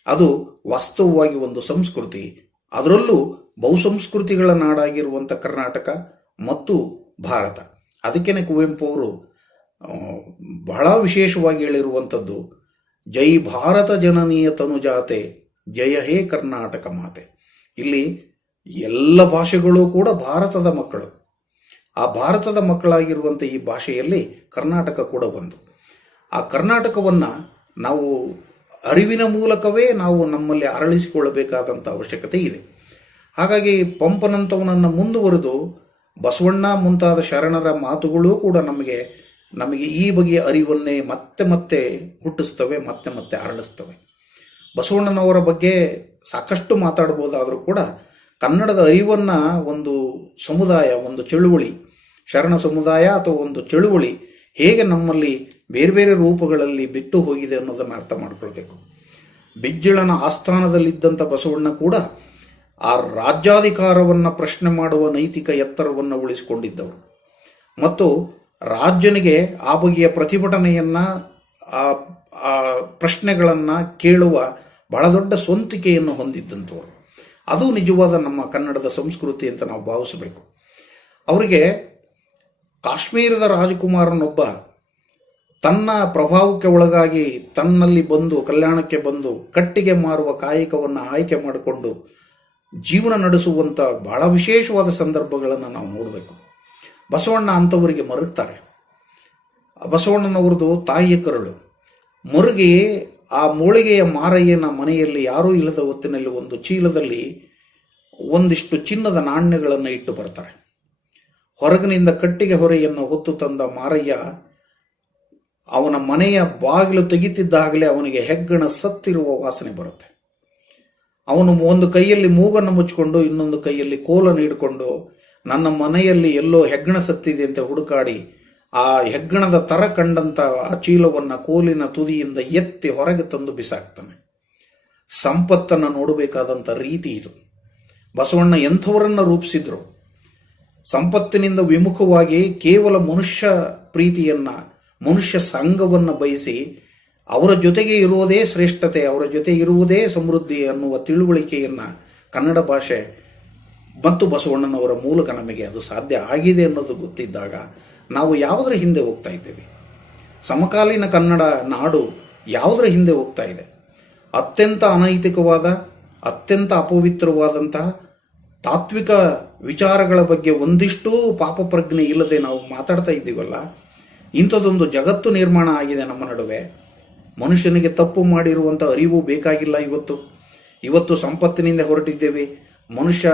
ಅದು ವಾಸ್ತವವಾಗಿ ಒಂದು ಸಂಸ್ಕೃತಿ. ಅದರಲ್ಲೂ ಬಹುಸಂಸ್ಕೃತಿಗಳ ನಾಡಾಗಿರುವಂಥ ಕರ್ನಾಟಕ ಮತ್ತು ಭಾರತ. ಅದಕ್ಕೇನೆ ಕುವೆಂಪು ಅವರು ಬಹಳ ವಿಶೇಷವಾಗಿ ಹೇಳಿರುವಂಥದ್ದು, ಜೈ ಭಾರತ ಜನನೀಯ ತನುಜಾತೆ ಜಯ ಹೇ ಕರ್ನಾಟಕ ಮಾತೆ. ಇಲ್ಲಿ ಎಲ್ಲ ಭಾಷೆಗಳು ಕೂಡ ಭಾರತದ ಮಕ್ಕಳು. ಆ ಭಾರತದ ಮಕ್ಕಳಾಗಿರುವಂಥ ಈ ಭಾಷೆಯಲ್ಲಿ ಕರ್ನಾಟಕ ಕೂಡ ಒಂದು. ಆ ಕರ್ನಾಟಕವನ್ನು ನಾವು ಅರಿವಿನ ಮೂಲಕವೇ ನಾವು ನಮ್ಮಲ್ಲಿ ಅರಳಿಸಿಕೊಳ್ಳಬೇಕಾದಂಥ ಅವಶ್ಯಕತೆ ಇದೆ. ಹಾಗಾಗಿ ಪಂಪನಂತವನನ್ನು ಮುಂದುವರೆದು ಬಸವಣ್ಣ ಮುಂತಾದ ಶರಣರ ಮಾತುಗಳೂ ಕೂಡ ನಮಗೆ ಈ ಬಗೆಯ ಅರಿವನ್ನೇ ಮತ್ತೆ ಮತ್ತೆ ಹುಟ್ಟಿಸ್ತವೆ, ಮತ್ತೆ ಮತ್ತೆ ಅರಳಿಸ್ತವೆ. ಬಸವಣ್ಣನವರ ಬಗ್ಗೆ ಸಾಕಷ್ಟು ಮಾತಾಡ್ಬೋದಾದರೂ ಕೂಡ ಕನ್ನಡದ ಅರಿವನ್ನು ಒಂದು ಸಮುದಾಯ, ಒಂದು ಚಳುವಳಿ, ಶರಣ ಸಮುದಾಯ ಅಥವಾ ಒಂದು ಚಳುವಳಿ ಹೇಗೆ ನಮ್ಮಲ್ಲಿ ಬೇರೆ ಬೇರೆ ರೂಪಗಳಲ್ಲಿ ಬಿಟ್ಟು ಹೋಗಿದೆ ಅನ್ನೋದನ್ನು ಅರ್ಥ ಮಾಡ್ಕೊಳ್ಬೇಕು. ಬಿಜ್ಜಳನ ಆಸ್ಥಾನದಲ್ಲಿದ್ದಂಥ ಬಸವಣ್ಣ ಕೂಡ ಆ ರಾಜ್ಯಾಧಿಕಾರವನ್ನು ಪ್ರಶ್ನೆ ಮಾಡುವ ನೈತಿಕ ಎತ್ತರವನ್ನು ಉಳಿಸಿಕೊಂಡಿದ್ದವರು ಮತ್ತು ರಾಜ್ಯನಿಗೆ ಆ ಬಗೆಯ ಪ್ರತಿಭಟನೆಯನ್ನು, ಆ ಪ್ರಶ್ನೆಗಳನ್ನು ಕೇಳುವ ಬಹಳ ದೊಡ್ಡ ಸ್ವಂತಿಕೆಯನ್ನು ಹೊಂದಿದ್ದಂಥವರು. ಅದು ನಿಜವಾದ ನಮ್ಮ ಕನ್ನಡದ ಸಂಸ್ಕೃತಿ ಅಂತ ನಾವು ಭಾವಿಸಬೇಕು. ಅವರಿಗೆ ಕಾಶ್ಮೀರದ ರಾಜಕುಮಾರನೊಬ್ಬ ತನ್ನ ಪ್ರಭಾವಕ್ಕೆ ಒಳಗಾಗಿ ತನ್ನಲ್ಲಿ ಬಂದು ಕಲ್ಯಾಣಕ್ಕೆ ಬಂದು ಕಟ್ಟಿಗೆ ಮಾರುವ ಕಾಯಕವನ್ನು ಆಯ್ಕೆ ಮಾಡಿಕೊಂಡು ಜೀವನ ನಡೆಸುವಂಥ ಬಹಳ ವಿಶೇಷವಾದ ಸಂದರ್ಭಗಳನ್ನು ನಾವು ನೋಡಬೇಕು. ಬಸವಣ್ಣ ಅಂಥವರಿಗೆ ಮರುಗ್ತಾರೆ. ಬಸವಣ್ಣನವ್ರದ್ದು ತಾಯಿಯ ಕರುಳು ಮರುಗಿ ಆ ಮೂಳಿಗೆಯ ಮಾರಯ್ಯನ ಮನೆಯಲ್ಲಿ ಯಾರೂ ಇಲ್ಲದ ಹೊತ್ತಿನಲ್ಲಿ ಒಂದು ಚೀಲದಲ್ಲಿ ಒಂದಿಷ್ಟು ಚಿನ್ನದ ನಾಣ್ಯಗಳನ್ನು ಇಟ್ಟು ಬರ್ತಾರೆ. ಹೊರಗಿನಿಂದ ಕಟ್ಟಿಗೆ ಹೊರೆಯನ್ನು ಹೊತ್ತು ತಂದ ಮಾರಯ್ಯ ಅವನ ಮನೆಯ ಬಾಗಿಲು ತೆಗಿತಿದ್ದಾಗಲೇ ಅವನಿಗೆ ಹೆಗ್ಗಣ ಸತ್ತಿರುವ ವಾಸನೆ ಬರುತ್ತೆ. ಅವನು ಒಂದು ಕೈಯಲ್ಲಿ ಮೂಗನ್ನು ಮುಚ್ಚಿಕೊಂಡು ಇನ್ನೊಂದು ಕೈಯಲ್ಲಿ ಕೋಲನ್ನು ಹಿಡ್ಕೊಂಡು ನನ್ನ ಮನೆಯಲ್ಲಿ ಎಲ್ಲೋ ಹೆಗ್ಗಣ ಸತ್ತಿದೆ ಅಂತ ಹುಡುಕಾಡಿ ಆ ಹೆಗ್ಗಣದ ತರ ಕಂಡಂಥ ಆ ಚೀಲವನ್ನು ಕೋಲಿನ ತುದಿಯಿಂದ ಎತ್ತಿ ಹೊರಗೆ ತಂದು ಬಿಸಾಕ್ತಾನೆ. ಸಂಪತ್ತನ್ನು ನೋಡಬೇಕಾದಂಥ ರೀತಿ ಇದು. ಬಸವಣ್ಣ ಎಂಥವರನ್ನು ರೂಪಿಸಿದ್ರು. ಸಂಪತ್ತಿನಿಂದ ವಿಮುಖವಾಗಿ ಕೇವಲ ಮನುಷ್ಯ ಪ್ರೀತಿಯನ್ನು, ಮನುಷ್ಯ ಸಂಘವನ್ನು ಬಯಸಿ ಅವರ ಜೊತೆಗೆ ಇರುವುದೇ ಶ್ರೇಷ್ಠತೆ, ಅವರ ಜೊತೆ ಇರುವುದೇ ಸಮೃದ್ಧಿ ಅನ್ನುವ ತಿಳುವಳಿಕೆಯನ್ನು ಕನ್ನಡ ಭಾಷೆ ಮತ್ತು ಬಸವಣ್ಣನವರ ಮೂಲಕ ನಮಗೆ ಅದು ಸಾಧ್ಯ ಆಗಿದೆ ಅನ್ನೋದು ಗೊತ್ತಿದ್ದಾಗ ನಾವು ಯಾವುದರ ಹಿಂದೆ ಹೋಗ್ತಾ ಇದ್ದೇವೆ? ಸಮಕಾಲೀನ ಕನ್ನಡ ನಾಡು ಯಾವುದರ ಹಿಂದೆ ಹೋಗ್ತಾ ಇದೆ? ಅತ್ಯಂತ ಅನೈತಿಕವಾದ, ಅತ್ಯಂತ ಅಪವಿತ್ರವಾದಂತಹ ತಾತ್ವಿಕ ವಿಚಾರಗಳ ಬಗ್ಗೆ ಒಂದಿಷ್ಟೂ ಪಾಪ ಪ್ರಜ್ಞೆ ಇಲ್ಲದೆ ನಾವು ಮಾತಾಡ್ತಾ ಇದ್ದೀವಲ್ಲ. ಇಂಥದ್ದೊಂದು ಜಗತ್ತು ನಿರ್ಮಾಣ ಆಗಿದೆ ನಮ್ಮ ನಡುವೆ. ಮನುಷ್ಯನಿಗೆ ತಪ್ಪು ಮಾಡಿರುವಂಥ ಅರಿವು ಬೇಕಾಗಿಲ್ಲ. ಇವತ್ತು ಸಂಪತ್ತಿನಿಂದ ಹೊರಟಿದ್ದೇವೆ. ಮನುಷ್ಯ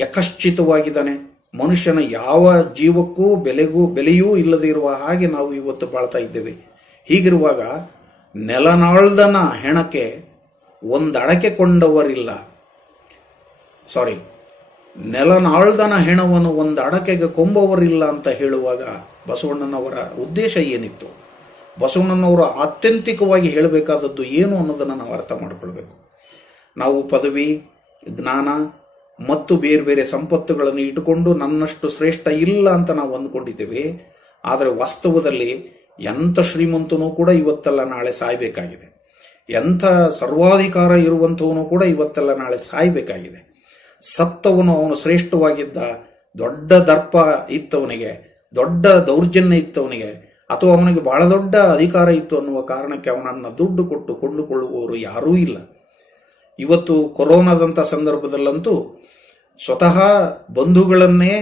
ಯಕಶ್ಚಿತವಾಗಿದ್ದಾನೆ. ಮನುಷ್ಯನ ಯಾವ ಜೀವಕ್ಕೂ ಬೆಲೆಯೂ ಇಲ್ಲದೆ ಇರುವ ಹಾಗೆ ನಾವು ಇವತ್ತು ಬಾಳ್ತಾ ಇದ್ದೇವೆ. ಹೀಗಿರುವಾಗ ನೆಲನಾಳ್ದನ ಹೆಣಕ್ಕೆ ಒಂದಡಕೆ ಕೊಂಡವರಿಲ್ಲ. ನೆಲನಾಳ್ದನ ಹೆಣವನ್ನು ಒಂದು ಅಡಕೆಗೆ ಕೊಂಬವರಿಲ್ಲ ಅಂತ ಹೇಳುವಾಗ ಬಸವಣ್ಣನವರ ಉದ್ದೇಶ ಏನಿತ್ತು? ಬಸವಣ್ಣನವರು ಆತ್ಯಂತಿಕವಾಗಿ ಹೇಳಬೇಕಾದದ್ದು ಏನು ಅನ್ನೋದನ್ನು ನಾವು ಅರ್ಥ ಮಾಡಿಕೊಳ್ಬೇಕು. ನಾವು ಪದವಿ, ಜ್ಞಾನ ಮತ್ತು ಬೇರೆ ಬೇರೆ ಸಂಪತ್ತುಗಳನ್ನು ಇಟ್ಟುಕೊಂಡು ನನ್ನಷ್ಟು ಶ್ರೇಷ್ಠ ಇಲ್ಲ ಅಂತ ನಾವು ಅಂದ್ಕೊಂಡಿದ್ದೇವೆ. ಆದರೆ ವಾಸ್ತವದಲ್ಲಿ ಎಂಥ ಶ್ರೀಮಂತನೂ ಕೂಡ ಇವತ್ತೆಲ್ಲ ನಾಳೆ ಸಾಯಬೇಕಾಗಿದೆ. ಎಂಥ ಸರ್ವಾಧಿಕಾರ ಇರುವಂಥವನು ಕೂಡ ಇವತ್ತೆಲ್ಲ ನಾಳೆ ಸಾಯಬೇಕಾಗಿದೆ. ಸತ್ತವನು ಅವನು ಶ್ರೇಷ್ಠವಾಗಿದ್ದ, ದೊಡ್ಡ ದರ್ಪ ಇತ್ತವನಿಗೆ, ದೊಡ್ಡ ದೌರ್ಜನ್ಯ ಇತ್ತವನಿಗೆ, ಅಥವಾ ಅವನಿಗೆ ಬಹಳ ದೊಡ್ಡ ಅಧಿಕಾರ ಇತ್ತು ಅನ್ನುವ ಕಾರಣಕ್ಕೆ ಅವನನ್ನು ದುಡ್ಡು ಕೊಟ್ಟು ಕೊಂಡುಕೊಳ್ಳುವವರು ಯಾರೂ ಇಲ್ಲ. ಇವತ್ತು ಕೊರೋನಾದಂಥ ಸಂದರ್ಭದಲ್ಲಂತೂ ಸ್ವತಃ ಬಂಧುಗಳನ್ನೇ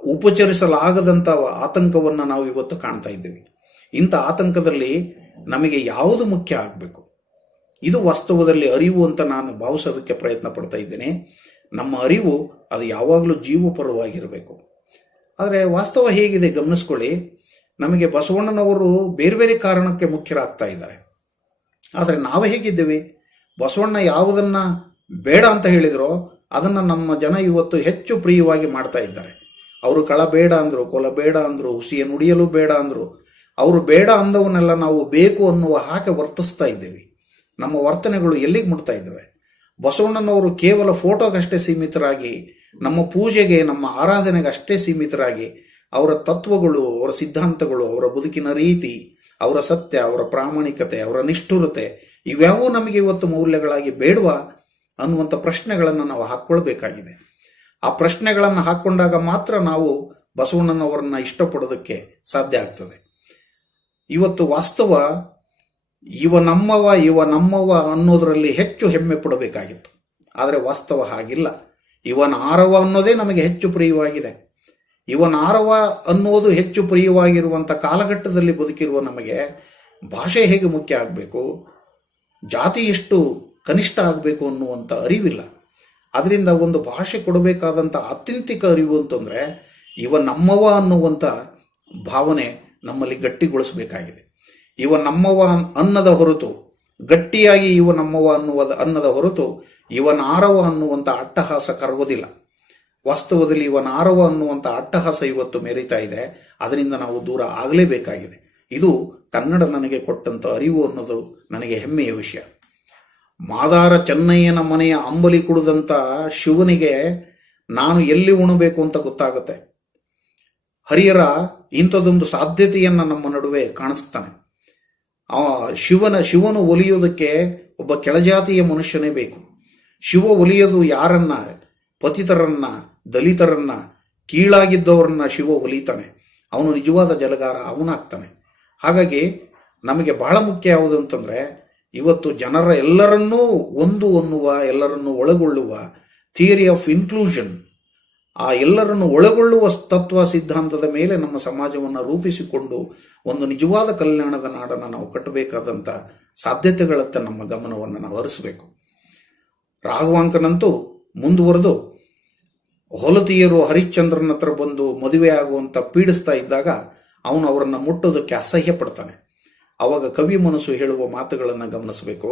ಉಪಚರಿಸಲಾಗದಂಥ ಆತಂಕವನ್ನು ನಾವು ಇವತ್ತು ಕಾಣ್ತಾ ಇದ್ದೀವಿ. ಇಂಥ ಆತಂಕದಲ್ಲಿ ನಮಗೆ ಯಾವುದು ಮುಖ್ಯ ಆಗಬೇಕು? ಇದು ವಾಸ್ತವದಲ್ಲಿ ಅರಿವು ಅಂತ ನಾನು ಭಾವಿಸೋದಕ್ಕೆ ಪ್ರಯತ್ನ ಪಡ್ತಾ ಇದ್ದೇನೆ. ನಮ್ಮ ಅರಿವು ಅದು ಯಾವಾಗಲೂ ಜೀವಪರವಾಗಿರಬೇಕು. ಆದರೆ ವಾಸ್ತವ ಹೇಗಿದೆ ಗಮನಿಸ್ಕೊಳ್ಳಿ. ನಮಗೆ ಬಸವಣ್ಣನವರು ಬೇರೆ ಬೇರೆ ಕಾರಣಕ್ಕೆ ಮುಖ್ಯರಾಗ್ತಾ ಇದ್ದಾರೆ. ಆದರೆ ನಾವು ಹೇಗಿದ್ದೇವೆ? ಬಸವಣ್ಣ ಯಾವುದನ್ನು ಬೇಡ ಅಂತ ಹೇಳಿದರೋ ಅದನ್ನು ನಮ್ಮ ಜನ ಇವತ್ತು ಹೆಚ್ಚು ಪ್ರಿಯವಾಗಿ ಮಾಡ್ತಾ ಇದ್ದಾರೆ. ಅವರು ಕಳ ಬೇಡ ಅಂದರು, ಕೊಲ ಬೇಡ ಅಂದರು, ಹುಸಿಯ ನುಡಿಯಲು ಬೇಡ ಅಂದರು. ಅವರು ಬೇಡ ಅಂದವನ್ನೆಲ್ಲ ನಾವು ಬೇಕು ಅನ್ನುವ ಹಾಗೆ ವರ್ತಿಸ್ತಾ ಇದ್ದೇವೆ. ನಮ್ಮ ವರ್ತನೆಗಳು ಎಲ್ಲಿಗೆ ಮುಟ್ತಾ ಇದ್ದೇವೆ? ಬಸವಣ್ಣನವರು ಕೇವಲ ಫೋಟೋಗಷ್ಟೇ ಸೀಮಿತರಾಗಿ, ನಮ್ಮ ಪೂಜೆಗೆ, ನಮ್ಮ ಆರಾಧನೆಗೆ ಅಷ್ಟೇ ಸೀಮಿತರಾಗಿ ಅವರ ತತ್ವಗಳು, ಅವರ ಸಿದ್ಧಾಂತಗಳು, ಅವರ ಬದುಕಿನ ರೀತಿ, ಅವರ ಸತ್ಯ, ಅವರ ಪ್ರಾಮಾಣಿಕತೆ, ಅವರ ನಿಷ್ಠುರತೆ ಇವ್ಯಾವೂ ನಮಗೆ ಇವತ್ತು ಮೌಲ್ಯಗಳಾಗಿ ಬೇಡವಾ ಅನ್ನುವಂಥ ಪ್ರಶ್ನೆಗಳನ್ನು ನಾವು ಹಾಕ್ಕೊಳ್ಬೇಕಾಗಿದೆ. ಆ ಪ್ರಶ್ನೆಗಳನ್ನು ಹಾಕ್ಕೊಂಡಾಗ ಮಾತ್ರ ನಾವು ಬಸವಣ್ಣನವರನ್ನು ಇಷ್ಟಪಡೋದಕ್ಕೆ ಸಾಧ್ಯ ಆಗ್ತದೆ. ಇವತ್ತು ವಾಸ್ತವ ಇವ ನಮ್ಮವ ಅನ್ನೋದರಲ್ಲಿ ಹೆಚ್ಚು ಹೆಮ್ಮೆ ಪಡಬೇಕಾಗಿತ್ತು. ಆದರೆ ವಾಸ್ತವ ಹಾಗಿಲ್ಲ. ಇವನ ಆರವ ಅನ್ನೋದೇ ನಮಗೆ ಹೆಚ್ಚು ಪ್ರಿಯವಾಗಿದೆ. ಇವನ ಆರವ ಅನ್ನೋದು ಹೆಚ್ಚು ಪ್ರಿಯವಾಗಿರುವಂಥ ಕಾಲಘಟ್ಟದಲ್ಲಿ ಬದುಕಿರುವ ನಮಗೆ ಭಾಷೆ ಹೇಗೆ ಮುಖ್ಯ ಆಗಬೇಕು, ಜಾತಿ ಎಷ್ಟು ಕನಿಷ್ಠ ಆಗಬೇಕು ಅನ್ನುವಂಥ ಅರಿವಿಲ್ಲ. ಅದರಿಂದ ಒಂದು ಭಾಷೆ ಕೊಡಬೇಕಾದಂಥ ಆತ್ಯಂತಿಕ ಅರಿವು ಅಂತಂದರೆ ಇವ ನಮ್ಮವ ಅನ್ನುವಂಥ ಭಾವನೆ ನಮ್ಮಲ್ಲಿ ಗಟ್ಟಿಗೊಳಿಸಬೇಕಾಗಿದೆ. ಇವ ನಮ್ಮವ ಅನ್ನದ ಹೊರತು, ಗಟ್ಟಿಯಾಗಿ ಇವ ನಮ್ಮವ ಅನ್ನದ ಹೊರತು ಇವನ ಆರವ ಅನ್ನುವಂಥ ಅಟ್ಟಹಾಸ ಕರಗೋದಿಲ್ಲ. ವಾಸ್ತವದಲ್ಲಿ ಇವನ ಆರವ ಅನ್ನುವಂಥ ಅಟ್ಟಹಾಸ ಇವತ್ತು ಮೆರೀತಾ ಇದೆ. ಅದರಿಂದ ನಾವು ದೂರ ಆಗಲೇಬೇಕಾಗಿದೆ. ಇದು ಕನ್ನಡ ನನಗೆ ಕೊಟ್ಟಂಥ ಅರಿವು ಅನ್ನೋದು ನನಗೆ ಹೆಮ್ಮೆಯ ವಿಷಯ. ಮಾದಾರ ಚೆನ್ನಯ್ಯನ ಮನೆಯ ಅಂಬಲಿ ಕುಡಿದಂಥ ಶಿವನಿಗೆ ನಾನು ಎಲ್ಲಿ ಉಣಬೇಕು ಅಂತ ಗೊತ್ತಾಗುತ್ತೆ. ಹರಿಹರ ಇಂಥದ್ದೊಂದು ಸಾಧ್ಯತೆಯನ್ನು ನಮ್ಮ ನಡುವೆ ಕಾಣಿಸ್ತಾನೆ. ಶಿವನು ಒಲಿಯೋದಕ್ಕೆ ಒಬ್ಬ ಕೆಳಜಾತಿಯ ಮನುಷ್ಯನೇ ಬೇಕು. ಶಿವ ಒಲಿಯೋದು ಯಾರನ್ನ? ಪತಿತರನ್ನ, ದಲಿತರನ್ನ, ಕೀಳಾಗಿದ್ದವ್ರನ್ನ ಶಿವ ಒಲಿತಾನೆ, ಅವನು ನಿಜವಾದ ಜಲಗಾರ ಅವನಾಗ್ತಾನೆ. ಹಾಗಾಗಿ ನಮಗೆ ಬಹಳ ಮುಖ್ಯ ಯಾವುದು ಅಂತಂದರೆ, ಇವತ್ತು ಜನರ ಎಲ್ಲರನ್ನೂ ಒಂದು ಅನ್ನುವ, ಎಲ್ಲರನ್ನೂ ಒಳಗೊಳ್ಳುವ ಥಿಯರಿ ಆಫ್ ಇನ್ಕ್ಲೂಷನ್, ಆ ಎಲ್ಲರನ್ನು ಒಳಗೊಳ್ಳುವ ತತ್ವ ಸಿದ್ಧಾಂತದ ಮೇಲೆ ನಮ್ಮ ಸಮಾಜವನ್ನು ರೂಪಿಸಿಕೊಂಡು ಒಂದು ನಿಜವಾದ ಕಲ್ಯಾಣದ ನಾಡನ್ನು ನಾವು ಕಟ್ಟಬೇಕಾದಂಥ ಸಾಧ್ಯತೆಗಳತ್ತ ನಮ್ಮ ಗಮನವನ್ನು ನಾವು ಹರಿಸಬೇಕು. ರಾಘವಾಂಕನಂತೂ ಮುಂದುವರೆದು ಹೊಲತಿಯರು ಹರಿಶ್ಚಂದ್ರನ ಹತ್ರ ಬಂದು ಮದುವೆ ಆಗುವಂಥ ಪೀಡಿಸ್ತಾ ಇದ್ದಾಗ ಅವನು ಅವರನ್ನು ಮುಟ್ಟೋದಕ್ಕೆ ಅಸಹ್ಯ ಪಡ್ತಾನೆ. ಆವಾಗ ಕವಿ ಮನಸ್ಸು ಹೇಳುವ ಮಾತುಗಳನ್ನು ಗಮನಿಸಬೇಕು.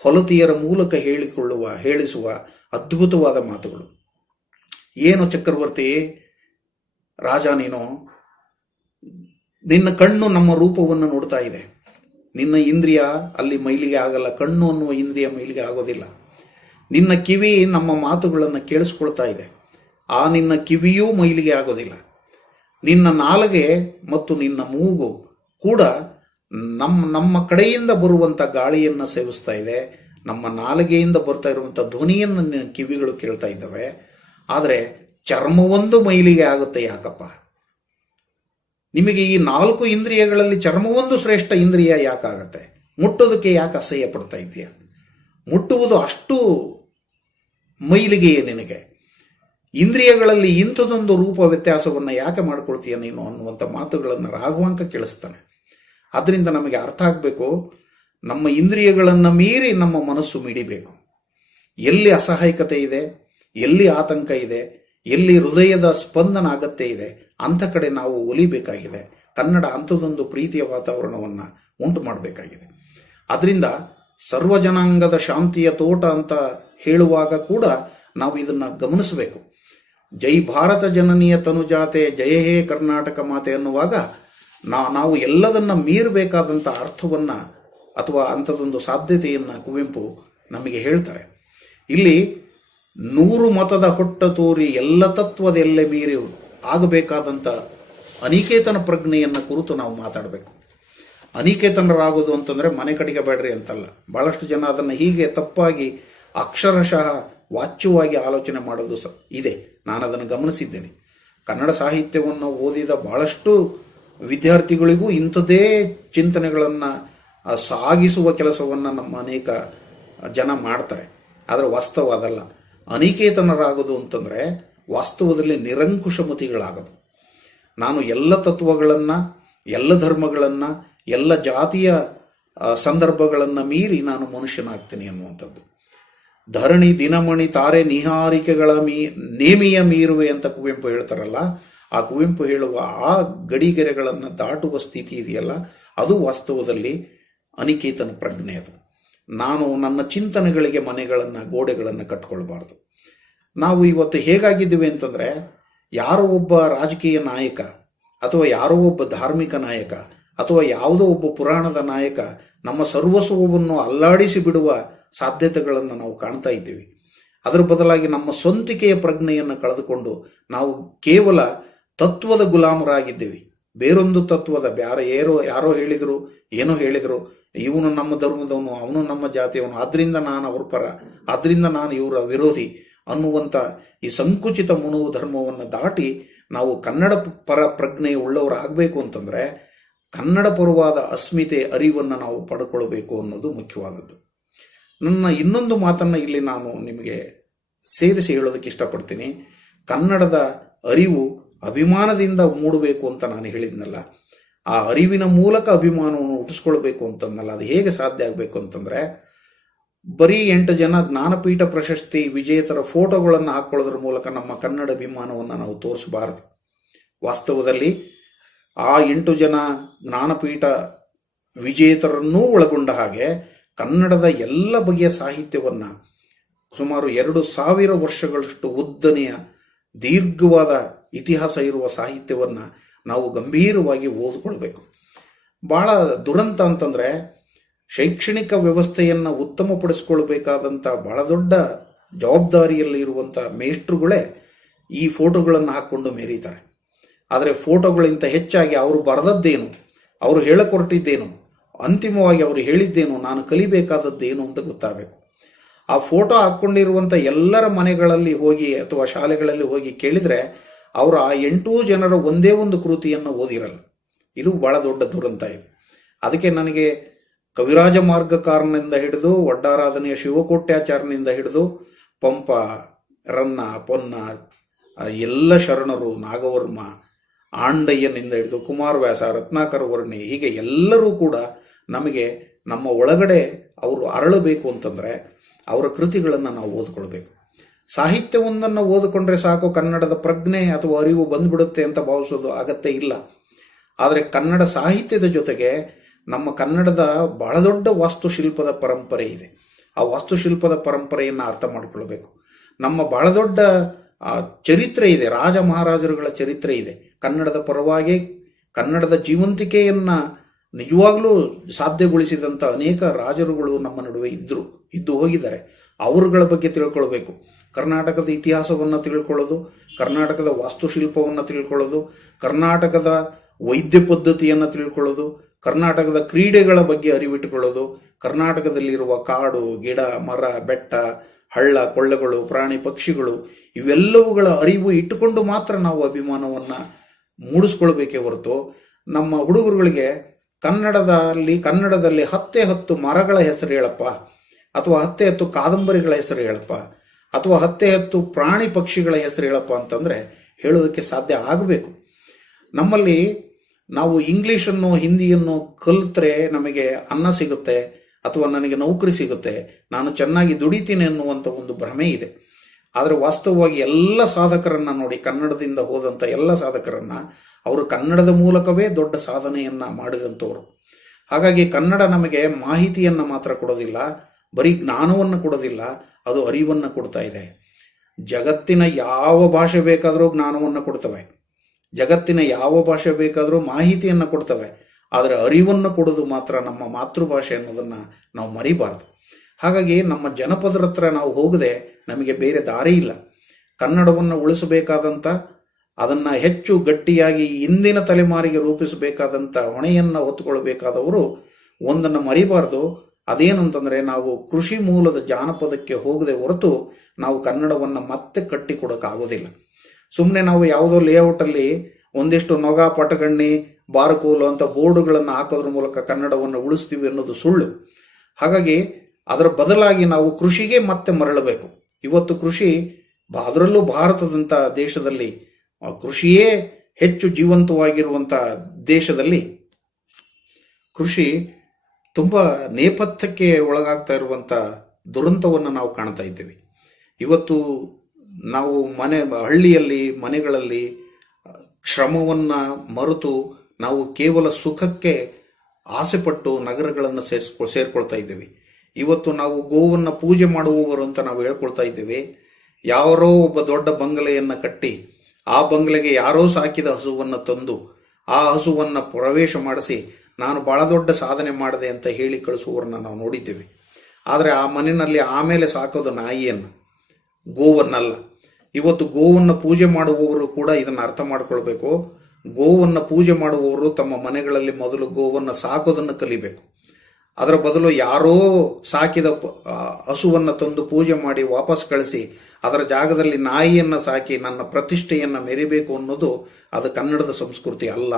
ಹೊಲತಿಯರ ಮೂಲಕ ಹೇಳಿಸುವ ಅದ್ಭುತವಾದ ಮಾತುಗಳು. ಏನು ಚಕ್ರವರ್ತಿ ರಾಜ, ನಿನ್ನ ಕಣ್ಣು ನಮ್ಮ ರೂಪವನ್ನು ನೋಡ್ತಾ ಇದೆ, ನಿನ್ನ ಇಂದ್ರಿಯ ಅಲ್ಲಿ ಮೈಲಿಗೆ ಆಗಲ್ಲ, ಕಣ್ಣು ಅನ್ನುವ ಇಂದ್ರಿಯ ಮೈಲಿಗೆ ಆಗೋದಿಲ್ಲ. ನಿನ್ನ ಕಿವಿ ನಮ್ಮ ಮಾತುಗಳನ್ನು ಕೇಳಿಸ್ಕೊಳ್ತಾ ಇದೆ, ಆ ನಿನ್ನ ಕಿವಿಯೂ ಮೈಲಿಗೆ ಆಗೋದಿಲ್ಲ. ನಿನ್ನ ನಾಲಿಗೆ ಮತ್ತು ನಿನ್ನ ಮೂಗು ಕೂಡ ನಮ್ಮ ಕಡೆಯಿಂದ ಬರುವಂಥ ಗಾಳಿಯನ್ನು ಸೇವಿಸ್ತಾ ಇದೆ, ನಮ್ಮ ನಾಲಿಗೆಯಿಂದ ಬರ್ತಾ ಇರುವಂಥ ಧ್ವನಿಯನ್ನು ನಿನ್ನ ಕಿವಿಗಳು ಕೇಳ್ತಾ ಇದ್ದಾವೆ. ಆದರೆ ಚರ್ಮವೊಂದು ಮೈಲಿಗೆ ಆಗುತ್ತೆ ಯಾಕಪ್ಪ? ನಿಮಗೆ ಈ 4 ಇಂದ್ರಿಯಗಳಲ್ಲಿ ಚರ್ಮವೊಂದು ಶ್ರೇಷ್ಠ ಇಂದ್ರಿಯ ಯಾಕಾಗತ್ತೆ? ಮುಟ್ಟೋದಕ್ಕೆ ಯಾಕೆ ಅಸಹ್ಯ ಪಡ್ತಾ ಇದೆಯಾ? ಮುಟ್ಟುವುದು ಅಷ್ಟು ಮೈಲಿಗೆಯೇ ನಿನಗೆ? ಇಂದ್ರಿಯಗಳಲ್ಲಿ ಇಂಥದೊಂದು ರೂಪ ವ್ಯತ್ಯಾಸವನ್ನು ಯಾಕೆ ಮಾಡ್ಕೊಳ್ತೀಯ ನೀನು ಅನ್ನುವಂಥ ಮಾತುಗಳನ್ನು ರಾಘವಾಂಕ ಕೇಳಿಸ್ತಾನೆ. ಅದರಿಂದ ನಮಗೆ ಅರ್ಥ ಆಗಬೇಕು, ನಮ್ಮ ಇಂದ್ರಿಯಗಳನ್ನು ಮೀರಿ ನಮ್ಮ ಮನಸ್ಸು ಮಿಡಿಬೇಕು. ಎಲ್ಲಿ ಅಸಹಾಯಕತೆ ಇದೆ, ಎಲ್ಲಿ ಆತಂಕ ಇದೆ, ಎಲ್ಲಿ ಹೃದಯದ ಸ್ಪಂದನ ಅಗತ್ಯ ಇದೆ, ಅಂಥ ಕಡೆ ನಾವು ಒಲಿಬೇಕಾಗಿದೆ. ಕನ್ನಡ ಅಂಥದೊಂದು ಪ್ರೀತಿಯ ವಾತಾವರಣವನ್ನು ಉಂಟು ಮಾಡಬೇಕಾಗಿದೆ. ಅದರಿಂದ ಸರ್ವಜನಾಂಗದ ಶಾಂತಿಯ ತೋಟ ಅಂತ ಹೇಳುವಾಗ ಕೂಡ ನಾವು ಇದನ್ನು ಗಮನಿಸಬೇಕು. ಜೈ ಭಾರತ ಜನನೀಯ ತನುಜಾತೆ ಜಯ ಹೇ ಕರ್ನಾಟಕ ಮಾತೆ ಅನ್ನುವಾಗ ನಾವು ಎಲ್ಲದನ್ನು ಮೀರಬೇಕಾದಂಥ ಅರ್ಥವನ್ನು ಅಥವಾ ಅಂಥದ್ದೊಂದು ಸಾಧ್ಯತೆಯನ್ನು ಕುವೆಂಪು ನಮಗೆ ಹೇಳ್ತಾರೆ. ಇಲ್ಲಿ 100 ಮತದ ಹೊಟ್ಟ ತೋರಿ ಎಲ್ಲ ತತ್ವದ ಎಲ್ಲೆ ಮೀರಿ ಆಗಬೇಕಾದಂಥ ಅನಿಕೇತನ ಪ್ರಜ್ಞೆಯನ್ನು ಕುರಿತು ನಾವು ಮಾತಾಡಬೇಕು. ಅನಿಕೇತನರಾಗೋದು ಅಂತಂದರೆ ಮನೆ ಕಡೆಗೆ ಬೇಡ್ರಿ ಅಂತಲ್ಲ. ಭಾಳಷ್ಟು ಜನ ಅದನ್ನು ಹೀಗೆ ತಪ್ಪಾಗಿ ಅಕ್ಷರಶಃ ವಾಚ್ಯವಾಗಿ ಆಲೋಚನೆ ಮಾಡೋದು ಇದೆ. ನಾನು ಅದನ್ನು ಗಮನಿಸಿದ್ದೇನೆ. ಕನ್ನಡ ಸಾಹಿತ್ಯವನ್ನು ಓದಿದ ಭಾಳಷ್ಟು ವಿದ್ಯಾರ್ಥಿಗಳಿಗೂ ಇಂಥದ್ದೇ ಚಿಂತನೆಗಳನ್ನು ಸಾಗಿಸುವ ಕೆಲಸವನ್ನು ನಮ್ಮ ಅನೇಕ ಜನ ಮಾಡ್ತಾರೆ. ಆದರೆ ವಾಸ್ತವ ಅದಲ್ಲ. ಅನಿಕೇತನರಾಗೋದು ಅಂತಂದರೆ ವಾಸ್ತವದಲ್ಲಿ ನಿರಂಕುಶಮತಿಗಳಾಗೋದು. ನಾನು ಎಲ್ಲ ತತ್ವಗಳನ್ನು, ಎಲ್ಲ ಧರ್ಮಗಳನ್ನು, ಎಲ್ಲ ಜಾತಿಯ ಸಂದರ್ಭಗಳನ್ನು ಮೀರಿ ನಾನು ಮನುಷ್ಯನಾಗ್ತೀನಿ ಅನ್ನುವಂಥದ್ದು. ಧರಣಿ ದಿನಮಣಿ ತಾರೆ ನಿಹಾರಿಕೆಗಳ ನೇಮಿಯ ಮೀರುವೆ ಅಂತ ಕುವೆಂಪು ಹೇಳ್ತಾರಲ್ಲ, ಆ ಕುವೆಂಪು ಹೇಳುವ ಆ ಗಡಿಗೆರೆಗಳನ್ನು ದಾಟುವ ಸ್ಥಿತಿ ಇದೆಯಲ್ಲ, ಅದು ವಾಸ್ತವದಲ್ಲಿ ಅನಿಕೇತನ ಪ್ರಜ್ಞೆ. ಅದು ನಾನು ನನ್ನ ಚಿಂತನೆಗಳಿಗೆ ಮನೆಗಳನ್ನು, ಗೋಡೆಗಳನ್ನು ಕಟ್ಕೊಳ್ಬಾರ್ದು. ನಾವು ಇವತ್ತು ಹೇಗಾಗಿದ್ದೀವಿ ಅಂತಂದರೆ, ಯಾರೋ ಒಬ್ಬ ರಾಜಕೀಯ ನಾಯಕ ಅಥವಾ ಯಾರೋ ಒಬ್ಬ ಧಾರ್ಮಿಕ ನಾಯಕ ಅಥವಾ ಯಾವುದೋ ಒಬ್ಬ ಪುರಾಣದ ನಾಯಕ ನಮ್ಮ ಸರ್ವಸ್ವವನ್ನು ಅಲ್ಲಾಡಿಸಿ ಬಿಡುವ ಸಾಧ್ಯತೆಗಳನ್ನು ನಾವು ಕಾಣ್ತಾ ಇದ್ದೀವಿ. ಅದರ ಬದಲಾಗಿ ನಮ್ಮ ಸ್ವಂತಿಕೆಯ ಪ್ರಜ್ಞೆಯನ್ನು ಕಳೆದುಕೊಂಡು ನಾವು ಕೇವಲ ತತ್ವದ ಗುಲಾಮರಾಗಿದ್ದೀವಿ. ಬೇರೊಂದು ತತ್ವದ ಯಾರೋ ಹೇಳಿದರು, ಏನೋ ಹೇಳಿದರು, ಇವನು ನಮ್ಮ ಧರ್ಮದವನು, ಅವನು ನಮ್ಮ ಜಾತಿಯವನು, ಆದ್ದರಿಂದ ನಾನು ಅವ್ರ ಪರ, ಆದ್ದರಿಂದ ನಾನು ಇವರ ವಿರೋಧಿ ಅನ್ನುವಂಥ ಈ ಸಂಕುಚಿತ ಮನೋಧರ್ಮವನ್ನು ದಾಟಿ ನಾವು ಕನ್ನಡ ಪರ ಪ್ರಜ್ಞೆ ಉಳ್ಳವರಾಗಬೇಕು ಅಂತಂದರೆ ಕನ್ನಡ ಪರವಾದ ಅಸ್ಮಿತೆ ಅರಿವನ್ನು ನಾವು ಪಡ್ಕೊಳ್ಬೇಕು ಅನ್ನೋದು ಮುಖ್ಯವಾದದ್ದು. ನನ್ನ ಇನ್ನೊಂದು ಮಾತನ್ನು ಇಲ್ಲಿ ನಾನು ನಿಮಗೆ ಸೇರಿಸಿ ಹೇಳೋದಕ್ಕೆ ಇಷ್ಟಪಡ್ತೀನಿ. ಕನ್ನಡದ ಅರಿವು ಅಭಿಮಾನದಿಂದ ಮೂಡಬೇಕು ಅಂತ ನಾನು ಹೇಳಿದ್ನಲ್ಲ, ಆ ಅರಿವಿನ ಮೂಲಕ ಅಭಿಮಾನವನ್ನು ಹುಟ್ಟಿಸ್ಕೊಳ್ಬೇಕು ಅಂತಂದಲ್ಲ, ಅದು ಹೇಗೆ ಸಾಧ್ಯ ಆಗಬೇಕು ಅಂತಂದರೆ, ಬರೀ 8 ಜನ ಜ್ಞಾನಪೀಠ ಪ್ರಶಸ್ತಿ ವಿಜೇತರ ಫೋಟೋಗಳನ್ನು ಹಾಕ್ಕೊಳ್ಳೋದ್ರ ಮೂಲಕ ನಮ್ಮ ಕನ್ನಡ ಅಭಿಮಾನವನ್ನು ನಾವು ತೋರಿಸಬಾರದು. ವಾಸ್ತವದಲ್ಲಿ ಆ 8 ಜನ ಜ್ಞಾನಪೀಠ ವಿಜೇತರನ್ನೂ ಒಳಗೊಂಡ ಹಾಗೆ ಕನ್ನಡದ ಎಲ್ಲ ಬಗೆಯ ಸಾಹಿತ್ಯವನ್ನು, ಸುಮಾರು 2000 ವರ್ಷಗಳಷ್ಟು ಉದ್ದನೆಯ ದೀರ್ಘವಾದ ಇತಿಹಾಸ ಇರುವ ಸಾಹಿತ್ಯವನ್ನು ನಾವು ಗಂಭೀರವಾಗಿ ಓದಿಕೊಳ್ಬೇಕು. ಭಾಳ ದುರಂತ ಅಂತಂದರೆ, ಶೈಕ್ಷಣಿಕ ವ್ಯವಸ್ಥೆಯನ್ನು ಉತ್ತಮಪಡಿಸ್ಕೊಳ್ಬೇಕಾದಂಥ ಭಾಳ ದೊಡ್ಡ ಜವಾಬ್ದಾರಿಯಲ್ಲಿ ಇರುವಂಥ ಮೇಷ್ಟ್ರುಗಳೇ ಈ ಫೋಟೋಗಳನ್ನು ಹಾಕ್ಕೊಂಡು ಮೆರೀತಾರೆ. ಆದರೆ ಫೋಟೋಗಳಿಂತ ಹೆಚ್ಚಾಗಿ ಅವರು ಬರೆದದ್ದೇನು, ಅವರು ಹೇಳಕೊರಟಿದ್ದೇನು, ಅಂತಿಮವಾಗಿ ಅವರು ಹೇಳಿದ್ದೇನು, ನಾನು ಕಲಿಬೇಕಾದದ್ದೇನು ಅಂತ ಗೊತ್ತಾಗಬೇಕು. ಆ ಫೋಟೋ ಹಾಕ್ಕೊಂಡಿರುವಂಥ ಎಲ್ಲರ ಮನೆಗಳಲ್ಲಿ ಹೋಗಿ ಅಥವಾ ಶಾಲೆಗಳಲ್ಲಿ ಹೋಗಿ ಕೇಳಿದರೆ ಅವರು ಆ 8 ಜನರ ಒಂದೇ ಒಂದು ಕೃತಿಯನ್ನು ಓದಿರಲ್ಲ. ಇದು ಬಹಳ ದೊಡ್ಡ ದುರಂತ ಇದು. ಅದಕ್ಕೆ ನನಗೆ ಕವಿರಾಜ ಮಾರ್ಗಕಾರನಿಂದ ಹಿಡಿದು ಒಡ್ಡಾರಾಧನೆಯ ಶಿವಕೋಟ್ಯಾಚಾರ್ಯನಿಂದ ಹಿಡಿದು ಪಂಪ, ರನ್ನ, ಪೊನ್ನ, ಎಲ್ಲ ಶರಣರು, ನಾಗವರ್ಮ, ಆಂಡಯ್ಯನಿಂದ ಹಿಡಿದು ಕುಮಾರವ್ಯಾಸ, ರತ್ನಾಕರ ವರ್ಣಿ, ಹೀಗೆ ಎಲ್ಲರೂ ಕೂಡ ನಮಗೆ ನಮ್ಮ ಒಳಗಡೆ ಅವರು ಅರಳಬೇಕು ಅಂತಂದರೆ ಅವರ ಕೃತಿಗಳನ್ನು ನಾವು ಓದ್ಕೊಳ್ಬೇಕು. ಸಾಹಿತ್ಯವೊಂದನ್ನು ಓದಿಕೊಂಡ್ರೆ ಸಾಕು ಕನ್ನಡದ ಪ್ರಜ್ಞೆ ಅಥವಾ ಅರಿವು ಬಂದ್ಬಿಡುತ್ತೆ ಅಂತ ಭಾವಿಸೋದು ಅಗತ್ಯ ಇಲ್ಲ. ಆದರೆ ಕನ್ನಡ ಸಾಹಿತ್ಯದ ಜೊತೆಗೆ ನಮ್ಮ ಕನ್ನಡದ ಬಹಳ ದೊಡ್ಡ ವಾಸ್ತುಶಿಲ್ಪದ ಪರಂಪರೆ ಇದೆ. ಆ ವಾಸ್ತುಶಿಲ್ಪದ ಪರಂಪರೆಯನ್ನು ಅರ್ಥ ಮಾಡಿಕೊಳ್ಬೇಕು. ನಮ್ಮ ಬಹಳ ದೊಡ್ಡ ಚರಿತ್ರೆ ಇದೆ, ರಾಜ ಮಹಾರಾಜರುಗಳ ಚರಿತ್ರೆ ಇದೆ. ಕನ್ನಡದ ಪರವಾಗಿ ಕನ್ನಡದ ಜೀವಂತಿಕೆಯನ್ನು ನಿಜವಾಗ್ಲೂ ಸಾಧ್ಯಗೊಳಿಸಿದಂಥ ಅನೇಕ ರಾಜರುಗಳು ನಮ್ಮ ನಡುವೆ ಇದ್ದು ಹೋಗಿದ್ದಾರೆ. ಅವರುಗಳ ಬಗ್ಗೆ ತಿಳ್ಕೊಳ್ಬೇಕು. ಕರ್ನಾಟಕದ ಇತಿಹಾಸವನ್ನು ತಿಳ್ಕೊಳ್ಳೋದು, ಕರ್ನಾಟಕದ ವಾಸ್ತುಶಿಲ್ಪವನ್ನು ತಿಳ್ಕೊಳ್ಳೋದು, ಕರ್ನಾಟಕದ ವೈದ್ಯ ಪದ್ಧತಿಯನ್ನು ತಿಳ್ಕೊಳ್ಳೋದು, ಕರ್ನಾಟಕದ ಕ್ರೀಡೆಗಳ ಬಗ್ಗೆ ಅರಿವಿಟ್ಟುಕೊಳ್ಳೋದು, ಕರ್ನಾಟಕದಲ್ಲಿರುವ ಕಾಡು, ಗಿಡ, ಮರ, ಬೆಟ್ಟ, ಹಳ್ಳ, ಕೊಳ್ಳಗಳು, ಪ್ರಾಣಿ, ಪಕ್ಷಿಗಳು ಇವೆಲ್ಲವುಗಳ ಅರಿವು ಇಟ್ಟುಕೊಂಡು ಮಾತ್ರ ನಾವು ಅಭಿಮಾನವನ್ನು ಮೂಡಿಸ್ಕೊಳ್ಬೇಕೇ ಹೊರತು ನಮ್ಮ ಹುಡುಗರುಗಳಿಗೆ ಕನ್ನಡದಲ್ಲಿ 10 ಮರಗಳ ಹೆಸರು ಹೇಳಪ್ಪ, ಅಥವಾ 10 ಕಾದಂಬರಿಗಳ ಹೆಸರು ಹೇಳಪ್ಪ, ಅಥವಾ 10 ಪ್ರಾಣಿ ಪಕ್ಷಿಗಳ ಹೆಸರು ಹೇಳಪ್ಪ ಅಂತಂದರೆ ಹೇಳೋದಕ್ಕೆ ಸಾಧ್ಯ ಆಗಬೇಕು. ನಮ್ಮಲ್ಲಿ ನಾವು ಇಂಗ್ಲೀಷನ್ನು ಹಿಂದಿಯನ್ನು ಕಲಿತ್ರೆ ನಮಗೆ ಅನ್ನ ಸಿಗುತ್ತೆ ಅಥವಾ ನನಗೆ ನೌಕರಿ ಸಿಗುತ್ತೆ, ನಾನು ಚೆನ್ನಾಗಿ ದುಡಿತೀನಿ ಅನ್ನುವಂಥ ಒಂದು ಭ್ರಮೆ ಇದೆ. ಆದರೆ ವಾಸ್ತವವಾಗಿ ಎಲ್ಲ ಸಾಧಕರನ್ನು ನೋಡಿ, ಕನ್ನಡದಿಂದ ಹೋದಂಥ ಎಲ್ಲ ಸಾಧಕರನ್ನು ಅವರು ಕನ್ನಡದ ಮೂಲಕವೇ ದೊಡ್ಡ ಸಾಧನೆಯನ್ನು ಮಾಡಿದಂಥವ್ರು. ಹಾಗಾಗಿ ಕನ್ನಡ ನಮಗೆ ಮಾಹಿತಿಯನ್ನು ಮಾತ್ರ ಕೊಡೋದಿಲ್ಲ, ಬರೀ ಜ್ಞಾನವನ್ನು ಕೊಡೋದಿಲ್ಲ, ಅದು ಅರಿವನ್ನು ಕೊಡ್ತಾ ಇದೆ. ಜಗತ್ತಿನ ಯಾವ ಭಾಷೆ ಬೇಕಾದರೂ ಜ್ಞಾನವನ್ನು ಕೊಡ್ತವೆ, ಜಗತ್ತಿನ ಯಾವ ಭಾಷೆ ಬೇಕಾದರೂ ಮಾಹಿತಿಯನ್ನು ಕೊಡ್ತವೆ. ಆದರೆ ಅರಿವನ್ನು ಕೊಡೋದು ಮಾತ್ರ ನಮ್ಮ ಮಾತೃಭಾಷೆ ಅನ್ನೋದನ್ನು ನಾವು ಮರಿಬಾರ್ದು. ಹಾಗಾಗಿ ನಮ್ಮ ಜನಪದರ ಹತ್ರ ನಾವು ಹೋಗದೆ ನಮಗೆ ಬೇರೆ ದಾರಿ ಇಲ್ಲ. ಕನ್ನಡವನ್ನು ಉಳಿಸಬೇಕಾದಂಥ, ಅದನ್ನು ಹೆಚ್ಚು ಗಟ್ಟಿಯಾಗಿ ಇಂದಿನ ತಲೆಮಾರಿಗೆ ರೂಪಿಸಬೇಕಾದಂಥ ಹೊಣೆಯನ್ನು ಹೊತ್ತುಕೊಳ್ಬೇಕಾದವರು ಒಂದನ್ನು ಮರಿಬಾರ್ದು. ಅದೇನು ಅಂತಂದರೆ, ನಾವು ಕೃಷಿ ಮೂಲದ ಜಾನಪದಕ್ಕೆ ಹೋಗದೆ ಹೊರತು ನಾವು ಕನ್ನಡವನ್ನು ಮತ್ತೆ ಕಟ್ಟಿಕೊಡೋಕ್ಕಾಗೋದಿಲ್ಲ. ಸುಮ್ಮನೆ ನಾವು ಯಾವುದೋ ಲೇಔಟಲ್ಲಿ ಒಂದಿಷ್ಟು ನೊಗ, ಪಟಗಣ್ಣಿ, ಬಾರಕೋಲು ಅಂತ ಬೋರ್ಡುಗಳನ್ನು ಹಾಕೋದ್ರ ಮೂಲಕ ಕನ್ನಡವನ್ನು ಉಳಿಸ್ತೀವಿ ಅನ್ನೋದು ಸುಳ್ಳು. ಹಾಗಾಗಿ ಅದರ ಬದಲಾಗಿ ನಾವು ಕೃಷಿಗೆ ಮತ್ತೆ ಮರಳಬೇಕು. ಇವತ್ತು ಕೃಷಿ, ಅದರಲ್ಲೂ ಭಾರತದಂಥ ದೇಶದಲ್ಲಿ ಕೃಷಿಯೇ ಹೆಚ್ಚು ಜೀವಂತವಾಗಿರುವಂಥ ದೇಶದಲ್ಲಿ ಕೃಷಿ ತುಂಬ ನೇಪಥ್ಯಕ್ಕೆ ಒಳಗಾಗ್ತಾ ಇರುವಂಥ ದುರಂತವನ್ನು ನಾವು ಕಾಣ್ತಾ ಇದ್ದೇವೆ. ಇವತ್ತು ನಾವು ಹಳ್ಳಿಯಲ್ಲಿ ಮನೆಗಳಲ್ಲಿ ಶ್ರಮವನ್ನು ಮರೆತು ನಾವು ಕೇವಲ ಸುಖಕ್ಕೆ ಆಸೆಪಟ್ಟು ನಗರಗಳನ್ನು ಸೇರ್ಕೊಳ್ತಾ ಇದ್ದೇವೆ. ಇವತ್ತು ನಾವು ಗೋವನ್ನು ಪೂಜೆ ಮಾಡುವವರು ಅಂತ ನಾವು ಹೇಳ್ಕೊಳ್ತಾ ಇದ್ದೇವೆ. ಯಾರೋ ಒಬ್ಬ ದೊಡ್ಡ ಬಂಗಲೆಯನ್ನು ಕಟ್ಟಿ ಆ ಬಂಗಲೆಗೆ ಯಾರೋ ಸಾಕಿದ ಹಸುವನ್ನು ತಂದು ಆ ಹಸುವನ್ನು ಪ್ರವೇಶ ಮಾಡಿಸಿ ನಾನು ಭಾಳ ದೊಡ್ಡ ಸಾಧನೆ ಮಾಡಿದೆ ಅಂತ ಹೇಳಿ ಕಳಿಸುವವರನ್ನ ನಾವು ನೋಡಿದ್ದೇವೆ. ಆದರೆ ಆ ಮನೆಯಲ್ಲಿ ಆಮೇಲೆ ಸಾಕೋದು ನಾಯಿಯನ್ನು, ಗೋವನ್ನಲ್ಲ. ಇವತ್ತು ಗೋವನ್ನು ಪೂಜೆ ಮಾಡುವವರು ಕೂಡ ಇದನ್ನು ಅರ್ಥ ಮಾಡ್ಕೊಳ್ಬೇಕು. ಗೋವನ್ನು ಪೂಜೆ ಮಾಡುವವರು ತಮ್ಮ ಮನೆಗಳಲ್ಲಿ ಮೊದಲು ಗೋವನ್ನು ಸಾಕೋದನ್ನು ಕಲಿಬೇಕು. ಅದರ ಬದಲು ಯಾರೋ ಸಾಕಿದ ಹಸುವನ್ನು ತಂದು ಪೂಜೆ ಮಾಡಿ ವಾಪಸ್ ಕಳಿಸಿ ಅದರ ಜಾಗದಲ್ಲಿ ನಾಯಿಯನ್ನು ಸಾಕಿ ನನ್ನ ಪ್ರತಿಷ್ಠೆಯನ್ನು ಮೆರಿಬೇಕು ಅನ್ನೋದು ಅದು ಕನ್ನಡದ ಸಂಸ್ಕೃತಿ ಅಲ್ಲ.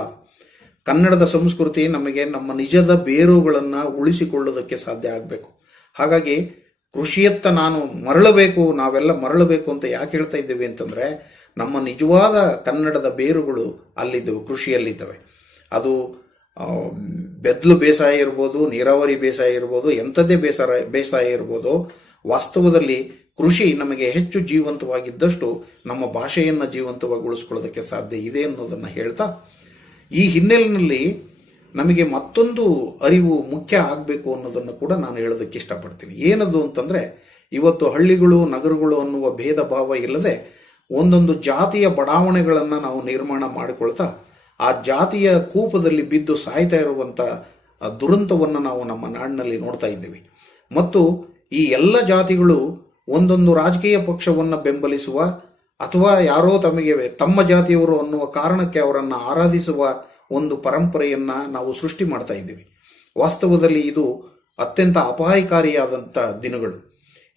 ಕನ್ನಡದ ಸಂಸ್ಕೃತಿ ನಮಗೆ ನಮ್ಮ ನಿಜದ ಬೇರುಗಳನ್ನು ಉಳಿಸಿಕೊಳ್ಳೋದಕ್ಕೆ ಸಾಧ್ಯ ಆಗಬೇಕು. ಹಾಗಾಗಿ ಕೃಷಿಯತ್ತ ನಾವೆಲ್ಲ ಮರಳಬೇಕು ಅಂತ ಯಾಕೆ ಹೇಳ್ತಾ ಇದ್ದೇವೆ ಅಂತಂದರೆ, ನಮ್ಮ ನಿಜವಾದ ಕನ್ನಡದ ಬೇರುಗಳು ಅಲ್ಲಿದ್ದವು, ಕೃಷಿಯಲ್ಲಿದ್ದಾವೆ. ಅದು ಬೆದ್ಲು ಬೇಸಾಯ ಇರ್ಬೋದು, ನೀರಾವರಿ ಬೇಸಾಯ ಇರ್ಬೋದು, ಎಂಥದ್ದೇ ಬೇಸಾಯ ಇರ್ಬೋದು. ವಾಸ್ತವದಲ್ಲಿ ಕೃಷಿ ನಮಗೆ ಹೆಚ್ಚು ಜೀವಂತವಾಗಿದ್ದಷ್ಟು ನಮ್ಮ ಭಾಷೆಯನ್ನು ಜೀವಂತವಾಗಿ ಉಳಿಸ್ಕೊಳ್ಳೋದಕ್ಕೆ ಸಾಧ್ಯ ಇದೆ ಅನ್ನೋದನ್ನು ಹೇಳ್ತಾ, ಈ ಹಿನ್ನೆಲೆಯಲ್ಲಿ ನಮಗೆ ಮತ್ತೊಂದು ಅರಿವು ಮುಖ್ಯ ಆಗಬೇಕು ಅನ್ನೋದನ್ನು ಕೂಡ ನಾನು ಹೇಳೋದಕ್ಕೆ ಇಷ್ಟಪಡ್ತೀನಿ. ಏನದು ಅಂತಂದರೆ, ಇವತ್ತು ಹಳ್ಳಿಗಳು ನಗರಗಳು ಅನ್ನುವ ಭೇದ ಭಾವ ಇಲ್ಲದೆ ಒಂದೊಂದು ಜಾತಿಯ ಬಡಾವಣೆಗಳನ್ನು ನಾವು ನಿರ್ಮಾಣ ಮಾಡಿಕೊಳ್ತಾ ಆ ಜಾತಿಯ ಕೂಪದಲ್ಲಿ ಬಿದ್ದು ಸಾಯ್ತಾ ಇರುವಂಥ ದುರಂತವನ್ನು ನಾವು ನಮ್ಮ ನಾಡಿನಲ್ಲಿ ನೋಡ್ತಾ ಇದ್ದೇವೆ. ಮತ್ತು ಈ ಎಲ್ಲ ಜಾತಿಗಳು ಒಂದೊಂದು ರಾಜಕೀಯ ಪಕ್ಷವನ್ನು ಬೆಂಬಲಿಸುವ ಅಥವಾ ಯಾರೋ ತಮ್ಮ ಜಾತಿಯವರು ಅನ್ನುವ ಕಾರಣಕ್ಕೆ ಅವರನ್ನು ಆರಾಧಿಸುವ ಒಂದು ಪರಂಪರೆಯನ್ನು ನಾವು ಸೃಷ್ಟಿ ಮಾಡ್ತಾ ಇದ್ದೀವಿ. ವಾಸ್ತವದಲ್ಲಿ ಇದು ಅತ್ಯಂತ ಅಪಾಯಕಾರಿಯಾದಂಥ ದಿನಗಳು.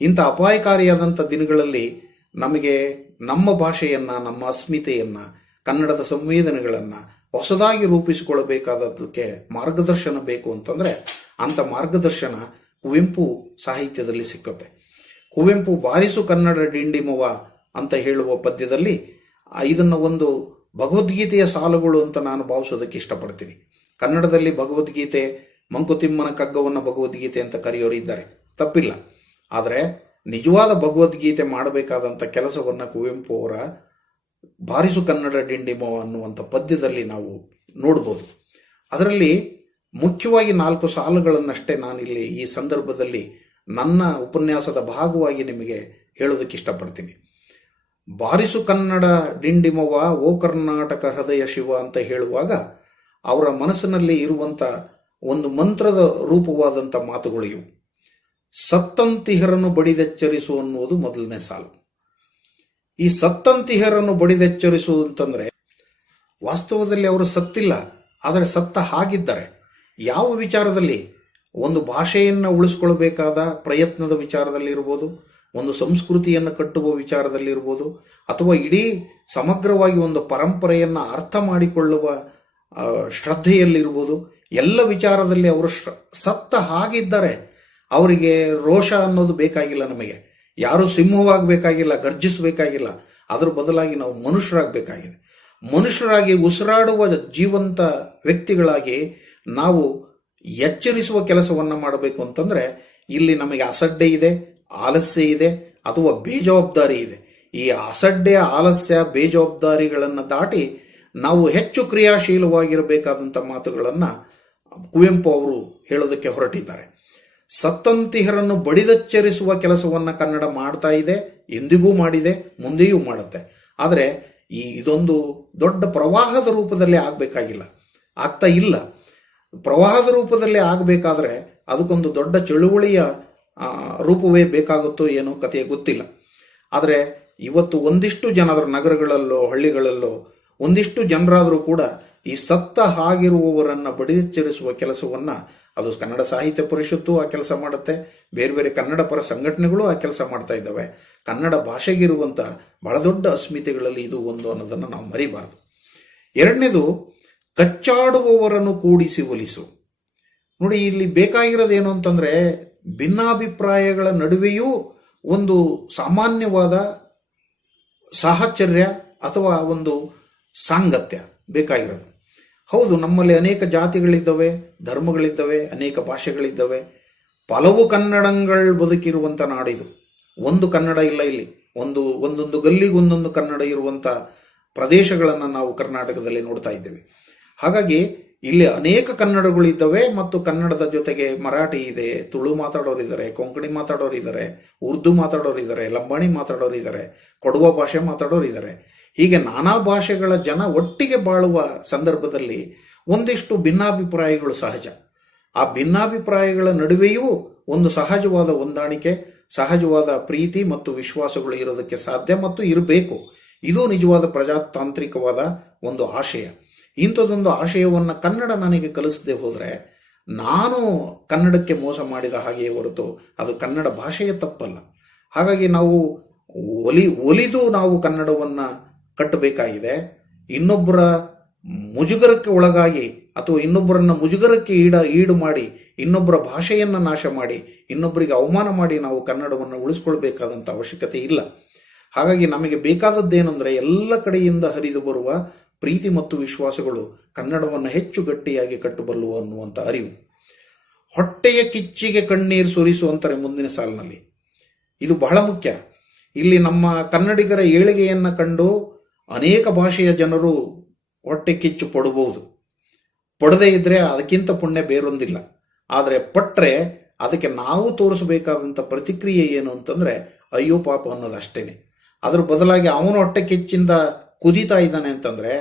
ಇಂಥ ಅಪಾಯಕಾರಿಯಾದಂಥ ದಿನಗಳಲ್ಲಿ ನಮಗೆ ನಮ್ಮ ಭಾಷೆಯನ್ನು, ನಮ್ಮ ಅಸ್ಮಿತೆಯನ್ನು, ಕನ್ನಡದ ಸಂವೇದನೆಗಳನ್ನು ಹೊಸದಾಗಿ ರೂಪಿಸಿಕೊಳ್ಳಬೇಕಾದದಕ್ಕೆ ಮಾರ್ಗದರ್ಶನ ಬೇಕು ಅಂತಂದರೆ ಅಂಥ ಮಾರ್ಗದರ್ಶನ ಕುವೆಂಪು ಸಾಹಿತ್ಯದಲ್ಲಿ ಸಿಕ್ಕುತ್ತೆ. ಕುವೆಂಪು ಬಾರಿಸು ಕನ್ನಡ ಡಿಂಡಿಮವ ಅಂತ ಹೇಳುವ ಪದ್ಯದಲ್ಲಿ ಇದನ್ನು ಒಂದು ಭಗವದ್ಗೀತೆಯ ಸಾಲುಗಳು ಅಂತ ನಾನು ಭಾವಿಸೋದಕ್ಕೆ ಇಷ್ಟಪಡ್ತೀನಿ. ಕನ್ನಡದಲ್ಲಿ ಭಗವದ್ಗೀತೆ, ಮಂಕುತಿಮ್ಮನ ಕಗ್ಗವನ್ನು ಭಗವದ್ಗೀತೆ ಅಂತ ಕರೆಯೋರು ಇದ್ದಾರೆ, ತಪ್ಪಿಲ್ಲ. ಆದರೆ ನಿಜವಾದ ಭಗವದ್ಗೀತೆ ಮಾಡಬೇಕಾದಂಥ ಕೆಲಸವನ್ನು ಕುವೆಂಪು ಅವರ ಬಾರಿಸು ಕನ್ನಡ ಡಿಂಡಿಮವ ಅನ್ನುವಂಥ ಪದ್ಯದಲ್ಲಿ ನಾವು ನೋಡ್ಬೋದು. ಅದರಲ್ಲಿ ಮುಖ್ಯವಾಗಿ 4 ಸಾಲುಗಳನ್ನಷ್ಟೇ ನಾನಿಲ್ಲಿ ಈ ಸಂದರ್ಭದಲ್ಲಿ ನನ್ನ ಉಪನ್ಯಾಸದ ಭಾಗವಾಗಿ ನಿಮಗೆ ಹೇಳೋದಕ್ಕೆ ಇಷ್ಟಪಡ್ತೀನಿ. ಬಾರಿಸು ಕನ್ನಡ ಡಿಂಡಿಮವ ಓ ಕರ್ನಾಟಕ ಹೃದಯ ಶಿವ ಅಂತ ಹೇಳುವಾಗ ಅವರ ಮನಸ್ಸಿನಲ್ಲಿ ಇರುವಂಥ ಒಂದು ಮಂತ್ರದ ರೂಪವಾದಂಥ ಮಾತುಗಳು ಇವು. ಸತ್ತಂತಿಹರನ್ನು ಬಡಿದೆಚ್ಚರಿಸು ಅನ್ನುವುದು ಮೊದಲನೇ ಸಾಲು. ಈ ಸತ್ತಂತಿಹರನ್ನು ಬಡಿದೆಚ್ಚರಿಸುವುದು ಅಂತಂದರೆ ವಾಸ್ತವದಲ್ಲಿ ಅವರು ಸತ್ತಿಲ್ಲ, ಆದರೆ ಸತ್ತ ಹಾಗಿದ್ದಾರೆ. ಯಾವ ವಿಚಾರದಲ್ಲಿ? ಒಂದು ಭಾಷೆಯನ್ನು ಉಳಿಸ್ಕೊಳ್ಬೇಕಾದ ಪ್ರಯತ್ನದ ವಿಚಾರದಲ್ಲಿರ್ಬೋದು, ಒಂದು ಸಂಸ್ಕೃತಿಯನ್ನು ಕಟ್ಟುವ ವಿಚಾರದಲ್ಲಿರ್ಬೋದು, ಅಥವಾ ಇಡೀ ಸಮಗ್ರವಾಗಿ ಒಂದು ಪರಂಪರೆಯನ್ನು ಅರ್ಥ ಮಾಡಿಕೊಳ್ಳುವ ಶ್ರದ್ಧೆಯಲ್ಲಿರ್ಬೋದು, ಎಲ್ಲ ವಿಚಾರದಲ್ಲಿ ಅವರು ಸತ್ತ ಹಾಗಿದ್ದಾರೆ. ಅವರಿಗೆ ರೋಷ ಅನ್ನೋದು ಬೇಕಾಗಿಲ್ಲ. ನಮಗೆ ಯಾರು ಸಿಂಹವಾಗಬೇಕಾಗಿಲ್ಲ, ಗರ್ಜಿಸಬೇಕಾಗಿಲ್ಲ. ಅದರ ಬದಲಾಗಿ ನಾವು ಮನುಷ್ಯರಾಗಬೇಕಾಗಿದೆ. ಮನುಷ್ಯರಾಗಿ ಉಸಿರಾಡುವ ಜೀವಂತ ವ್ಯಕ್ತಿಗಳಾಗಿ ನಾವು ಎಚ್ಚರಿಸುವ ಕೆಲಸವನ್ನು ಮಾಡಬೇಕು ಅಂತಂದರೆ ಇಲ್ಲಿ ನಮಗೆ ಅಸಡ್ಡೆ ಇದೆ, ಆಲಸ್ಯ ಇದೆ, ಅಥವಾ ಬೇಜವಾಬ್ದಾರಿ ಇದೆ. ಈ ಅಸಡ್ಡೆ, ಆಲಸ್ಯ, ಬೇಜವಾಬ್ದಾರಿಗಳನ್ನು ದಾಟಿ ನಾವು ಹೆಚ್ಚು ಕ್ರಿಯಾಶೀಲವಾಗಿರಬೇಕಾದಂಥ ಮಾತುಗಳನ್ನು ಕುವೆಂಪು ಅವರು ಹೇಳೋದಕ್ಕೆ ಹೊರಟಿದ್ದಾರೆ. ಸತ್ತಂತಿಹರನ್ನು ಬಡಿದೆಚ್ಚರಿಸುವ ಕೆಲಸವನ್ನು ಕನ್ನಡ ಮಾಡ್ತಾ ಇದೆ, ಎಂದಿಗೂ ಮಾಡಿದೆ, ಮುಂದೆಯೂ ಮಾಡುತ್ತೆ. ಆದರೆ ಇದೊಂದು ದೊಡ್ಡ ಪ್ರವಾಹದ ರೂಪದಲ್ಲಿ ಆಗಬೇಕಾಗಿಲ್ಲ, ಆಗ್ತಾ ಇಲ್ಲ. ಪ್ರವಾಹದ ರೂಪದಲ್ಲಿ ಆಗಬೇಕಾದ್ರೆ ಅದಕ್ಕೊಂದು ದೊಡ್ಡ ಚಳುವಳಿಯ ರೂಪವೇ ಬೇಕಾಗುತ್ತೋ ಏನೋ ಕಥೆಯೇ ಗೊತ್ತಿಲ್ಲ. ಆದರೆ ಇವತ್ತು ಒಂದಿಷ್ಟು ಜನ ನಗರಗಳಲ್ಲೋ ಹಳ್ಳಿಗಳಲ್ಲೋ ಒಂದಿಷ್ಟು ಜನರಾದರೂ ಕೂಡ ಈ ಸತ್ತ ಆಗಿರುವವರನ್ನು ಬಡಿದೆಚ್ಚರಿಸುವ ಕೆಲಸವನ್ನು, ಅದು ಕನ್ನಡ ಸಾಹಿತ್ಯ ಪರಿಷತ್ತು ಆ ಕೆಲಸ ಮಾಡುತ್ತೆ, ಬೇರೆ ಬೇರೆ ಕನ್ನಡ ಪರ ಸಂಘಟನೆಗಳು ಆ ಕೆಲಸ ಮಾಡ್ತಾ ಇದ್ದಾವೆ. ಕನ್ನಡ ಭಾಷೆಗಿರುವಂಥ ಬಹಳ ದೊಡ್ಡ ಅಸ್ಮಿತೆಗಳಲ್ಲಿ ಇದು ಒಂದು ಅನ್ನೋದನ್ನು ನಾವು ಮರಿಬಾರದು. ಎರಡನೇದು, ಕಚ್ಚಾಡುವವರನ್ನು ಕೂಡಿಸಿ ಒಲಿಸು. ನೋಡಿ, ಇಲ್ಲಿ ಬೇಕಾಗಿರೋದೇನು ಅಂತಂದರೆ ಭಿನ್ನಾಭಿಪ್ರಾಯಗಳ ನಡುವೆಯೂ ಒಂದು ಸಾಮಾನ್ಯವಾದ ಸಾಹಚರ್ಯ ಅಥವಾ ಒಂದು ಸಾಂಗತ್ಯ ಬೇಕಾಗಿರೋದು. ಹೌದು, ನಮ್ಮಲ್ಲಿ ಅನೇಕ ಜಾತಿಗಳಿದ್ದಾವೆ, ಧರ್ಮಗಳಿದ್ದಾವೆ, ಅನೇಕ ಭಾಷೆಗಳಿದ್ದಾವೆ. ಹಲವು ಕನ್ನಡಗಳು ಬದುಕಿರುವಂಥ ನಾಡಿದು. ಒಂದು ಕನ್ನಡ ಇಲ್ಲ ಇಲ್ಲಿ. ಒಂದೊಂದು ಗಲ್ಲಿಗೊಂದೊಂದು ಕನ್ನಡ ಇರುವಂಥ ಪ್ರದೇಶಗಳನ್ನು ನಾವು ಕರ್ನಾಟಕದಲ್ಲಿ ನೋಡ್ತಾ ಇದ್ದೇವೆ. ಹಾಗಾಗಿ ಇಲ್ಲಿ ಅನೇಕ ಕನ್ನಡಗಳಿದ್ದಾವೆ. ಮತ್ತು ಕನ್ನಡದ ಜೊತೆಗೆ ಮರಾಠಿ ಇದೆ, ತುಳು ಮಾತಾಡೋರಿದ್ದಾರೆ, ಕೊಂಕಣಿ ಮಾತಾಡೋರಿದ್ದಾರೆ, ಉರ್ದು ಮಾತಾಡೋರಿದ್ದಾರೆ, ಲಂಬಾಣಿ ಮಾತಾಡೋರಿದ್ದಾರೆ, ಕೊಡವ ಭಾಷೆ ಮಾತಾಡೋರಿದ್ದಾರೆ. ಹೀಗೆ ನಾನಾ ಭಾಷೆಗಳ ಜನ ಒಟ್ಟಿಗೆ ಬಾಳುವ ಸಂದರ್ಭದಲ್ಲಿ ಒಂದಿಷ್ಟು ಭಿನ್ನಾಭಿಪ್ರಾಯಗಳು ಸಹಜ. ಆ ಭಿನ್ನಾಭಿಪ್ರಾಯಗಳ ನಡುವೆಯೂ ಒಂದು ಸಹಜವಾದ ಹೊಂದಾಣಿಕೆ, ಸಹಜವಾದ ಪ್ರೀತಿ ಮತ್ತು ವಿಶ್ವಾಸಗಳು ಇರೋದಕ್ಕೆ ಸಾಧ್ಯ ಮತ್ತು ಇರಬೇಕು. ಇದು ನಿಜವಾದ ಪ್ರಜಾತಾಂತ್ರಿಕವಾದ ಒಂದು ಆಶಯ. ಇಂಥದ್ದೊಂದು ಆಶಯವನ್ನು ಕನ್ನಡ ನನಗೆ ಕಲಿಸದೆ ಹೋದರೆ ನಾನು ಕನ್ನಡಕ್ಕೆ ಮೋಸ ಮಾಡಿದ ಹಾಗೆಯೇ ಹೊರತು ಅದು ಕನ್ನಡ ಭಾಷೆಯ ತಪ್ಪಲ್ಲ. ಹಾಗಾಗಿ ನಾವು ಒಲಿದು ನಾವು ಕನ್ನಡವನ್ನು ಕಟ್ಟಬೇಕಾಗಿದೆ. ಇನ್ನೊಬ್ಬರ ಮುಜುಗರಕ್ಕೆ ಒಳಗಾಗಿ ಅಥವಾ ಇನ್ನೊಬ್ಬರನ್ನು ಮುಜುಗರಕ್ಕೆ ಈಡು ಮಾಡಿ, ಇನ್ನೊಬ್ಬರ ಭಾಷೆಯನ್ನು ನಾಶ ಮಾಡಿ, ಇನ್ನೊಬ್ಬರಿಗೆ ಅವಮಾನ ಮಾಡಿ ನಾವು ಕನ್ನಡವನ್ನು ಉಳಿಸ್ಕೊಳ್ಬೇಕಾದಂಥ ಅವಶ್ಯಕತೆ ಇಲ್ಲ. ಹಾಗಾಗಿ ನಮಗೆ ಬೇಕಾದದ್ದೇನೆಂದರೆ ಎಲ್ಲ ಕಡೆಯಿಂದ ಹರಿದು ಬರುವ ಪ್ರೀತಿ ಮತ್ತು ವಿಶ್ವಾಸಗಳು ಕನ್ನಡವನ್ನು ಹೆಚ್ಚು ಗಟ್ಟಿಯಾಗಿ ಕಟ್ಟಬಲ್ಲುವ ಅನ್ನುವಂಥ ಅರಿವು. ಹೊಟ್ಟೆಯ ಕಿಚ್ಚಿಗೆ ಕಣ್ಣೀರು ಸುರಿಸುವಂತಾರೆ ಮುಂದಿನ ಸಾಲಿನಲ್ಲಿ. ಇದು ಬಹಳ ಮುಖ್ಯ. ಇಲ್ಲಿ ನಮ್ಮ ಕನ್ನಡಿಗರ ಏಳಿಗೆಯನ್ನು ಕಂಡು ಅನೇಕ ಭಾಷೆಯ ಜನರು ಹೊಟ್ಟೆ ಕಿಚ್ಚು ಪಡಬಹುದು. ಪಡದೇ ಇದ್ದರೆ ಅದಕ್ಕಿಂತ ಪುಣ್ಯ ಬೇರೊಂದಿಲ್ಲ. ಆದರೆ ಪಟ್ಟರೆ ಅದಕ್ಕೆ ನಾವು ತೋರಿಸಬೇಕಾದಂಥ ಪ್ರತಿಕ್ರಿಯೆ ಏನು ಅಂತಂದರೆ ಅಯ್ಯೋ ಪಾಪ ಅನ್ನೋದು ಅಷ್ಟೇ. ಅದ್ರ ಬದಲಾಗಿ ಅವನು ಹೊಟ್ಟೆ ಕಿಚ್ಚಿಂದ ಕುದೀತಾ ಇದ್ದಾನೆ ಅಂತಂದರೆ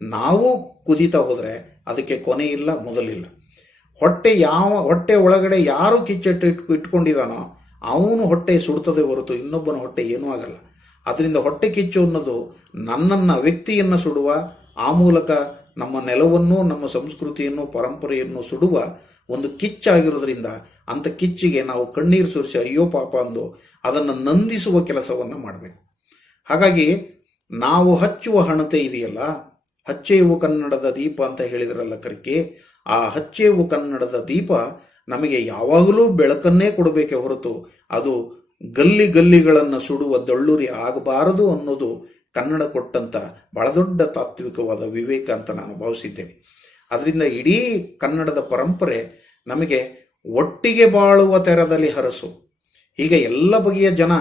ನಾವು ಕುದೀತಾ ಹೋದರೆ ಅದಕ್ಕೆ ಕೊನೆ ಇಲ್ಲ, ಮೊದಲಿಲ್ಲ. ಹೊಟ್ಟೆ ಒಳಗಡೆ ಯಾರು ಇಟ್ಕೊಂಡಿದ್ದಾನೋ ಅವನು ಹೊಟ್ಟೆ ಸುಡ್ತದೆ ಹೊರತು ಇನ್ನೊಬ್ಬನ ಹೊಟ್ಟೆ ಏನೂ ಆಗಲ್ಲ. ಅದರಿಂದ ಹೊಟ್ಟೆ ಕಿಚ್ಚು ಅನ್ನೋದು ನನ್ನನ್ನು, ವ್ಯಕ್ತಿಯನ್ನು ಸುಡುವ, ಆ ಮೂಲಕ ನಮ್ಮ ನೆಲವನ್ನು, ನಮ್ಮ ಸಂಸ್ಕೃತಿಯನ್ನು, ಪರಂಪರೆಯನ್ನು ಸುಡುವ ಒಂದು ಕಿಚ್ಚಾಗಿರೋದ್ರಿಂದ ಅಂಥ ಕಿಚ್ಚಿಗೆ ನಾವು ಕಣ್ಣೀರು ಸುರಿಸಿ ಅಯ್ಯೋ ಪಾಪ ಅಂದು ಅದನ್ನು ನಂದಿಸುವ ಕೆಲಸವನ್ನು ಮಾಡಬೇಕು. ಹಾಗಾಗಿ ನಾವು ಹಚ್ಚುವ ಹಣತೆ ಇದೆಯಲ್ಲ, ಹಚ್ಚೇವು ಕನ್ನಡದ ದೀಪ ಅಂತ ಹೇಳಿದ್ರಲ್ಲ ಕರಿಕೆ, ಆ ಹಚ್ಚೇವು ಕನ್ನಡದ ದೀಪ ನಮಗೆ ಯಾವಾಗಲೂ ಬೆಳಕನ್ನೇ ಕೊಡಬೇಕೆ ಹೊರತು ಅದು ಗಲ್ಲಿ ಗಲ್ಲಿಗಳನ್ನು ಸುಡುವ ದಳ್ಳುರಿ ಆಗಬಾರದು ಅನ್ನೋದು ಕನ್ನಡ ಕೊಟ್ಟಂಥ ಬಹಳ ದೊಡ್ಡ ತಾತ್ವಿಕವಾದ ವಿವೇಕ ಅಂತ ನಾನು ಭಾವಿಸಿದ್ದೇನೆ. ಅದರಿಂದ ಇಡೀ ಕನ್ನಡದ ಪರಂಪರೆ ನಮಗೆ ಒಟ್ಟಿಗೆ ಬಾಳುವ ತೆರದಲ್ಲಿ ಹರಸು, ಹೀಗೆ ಎಲ್ಲ ಬಗೆಯ ಜನ,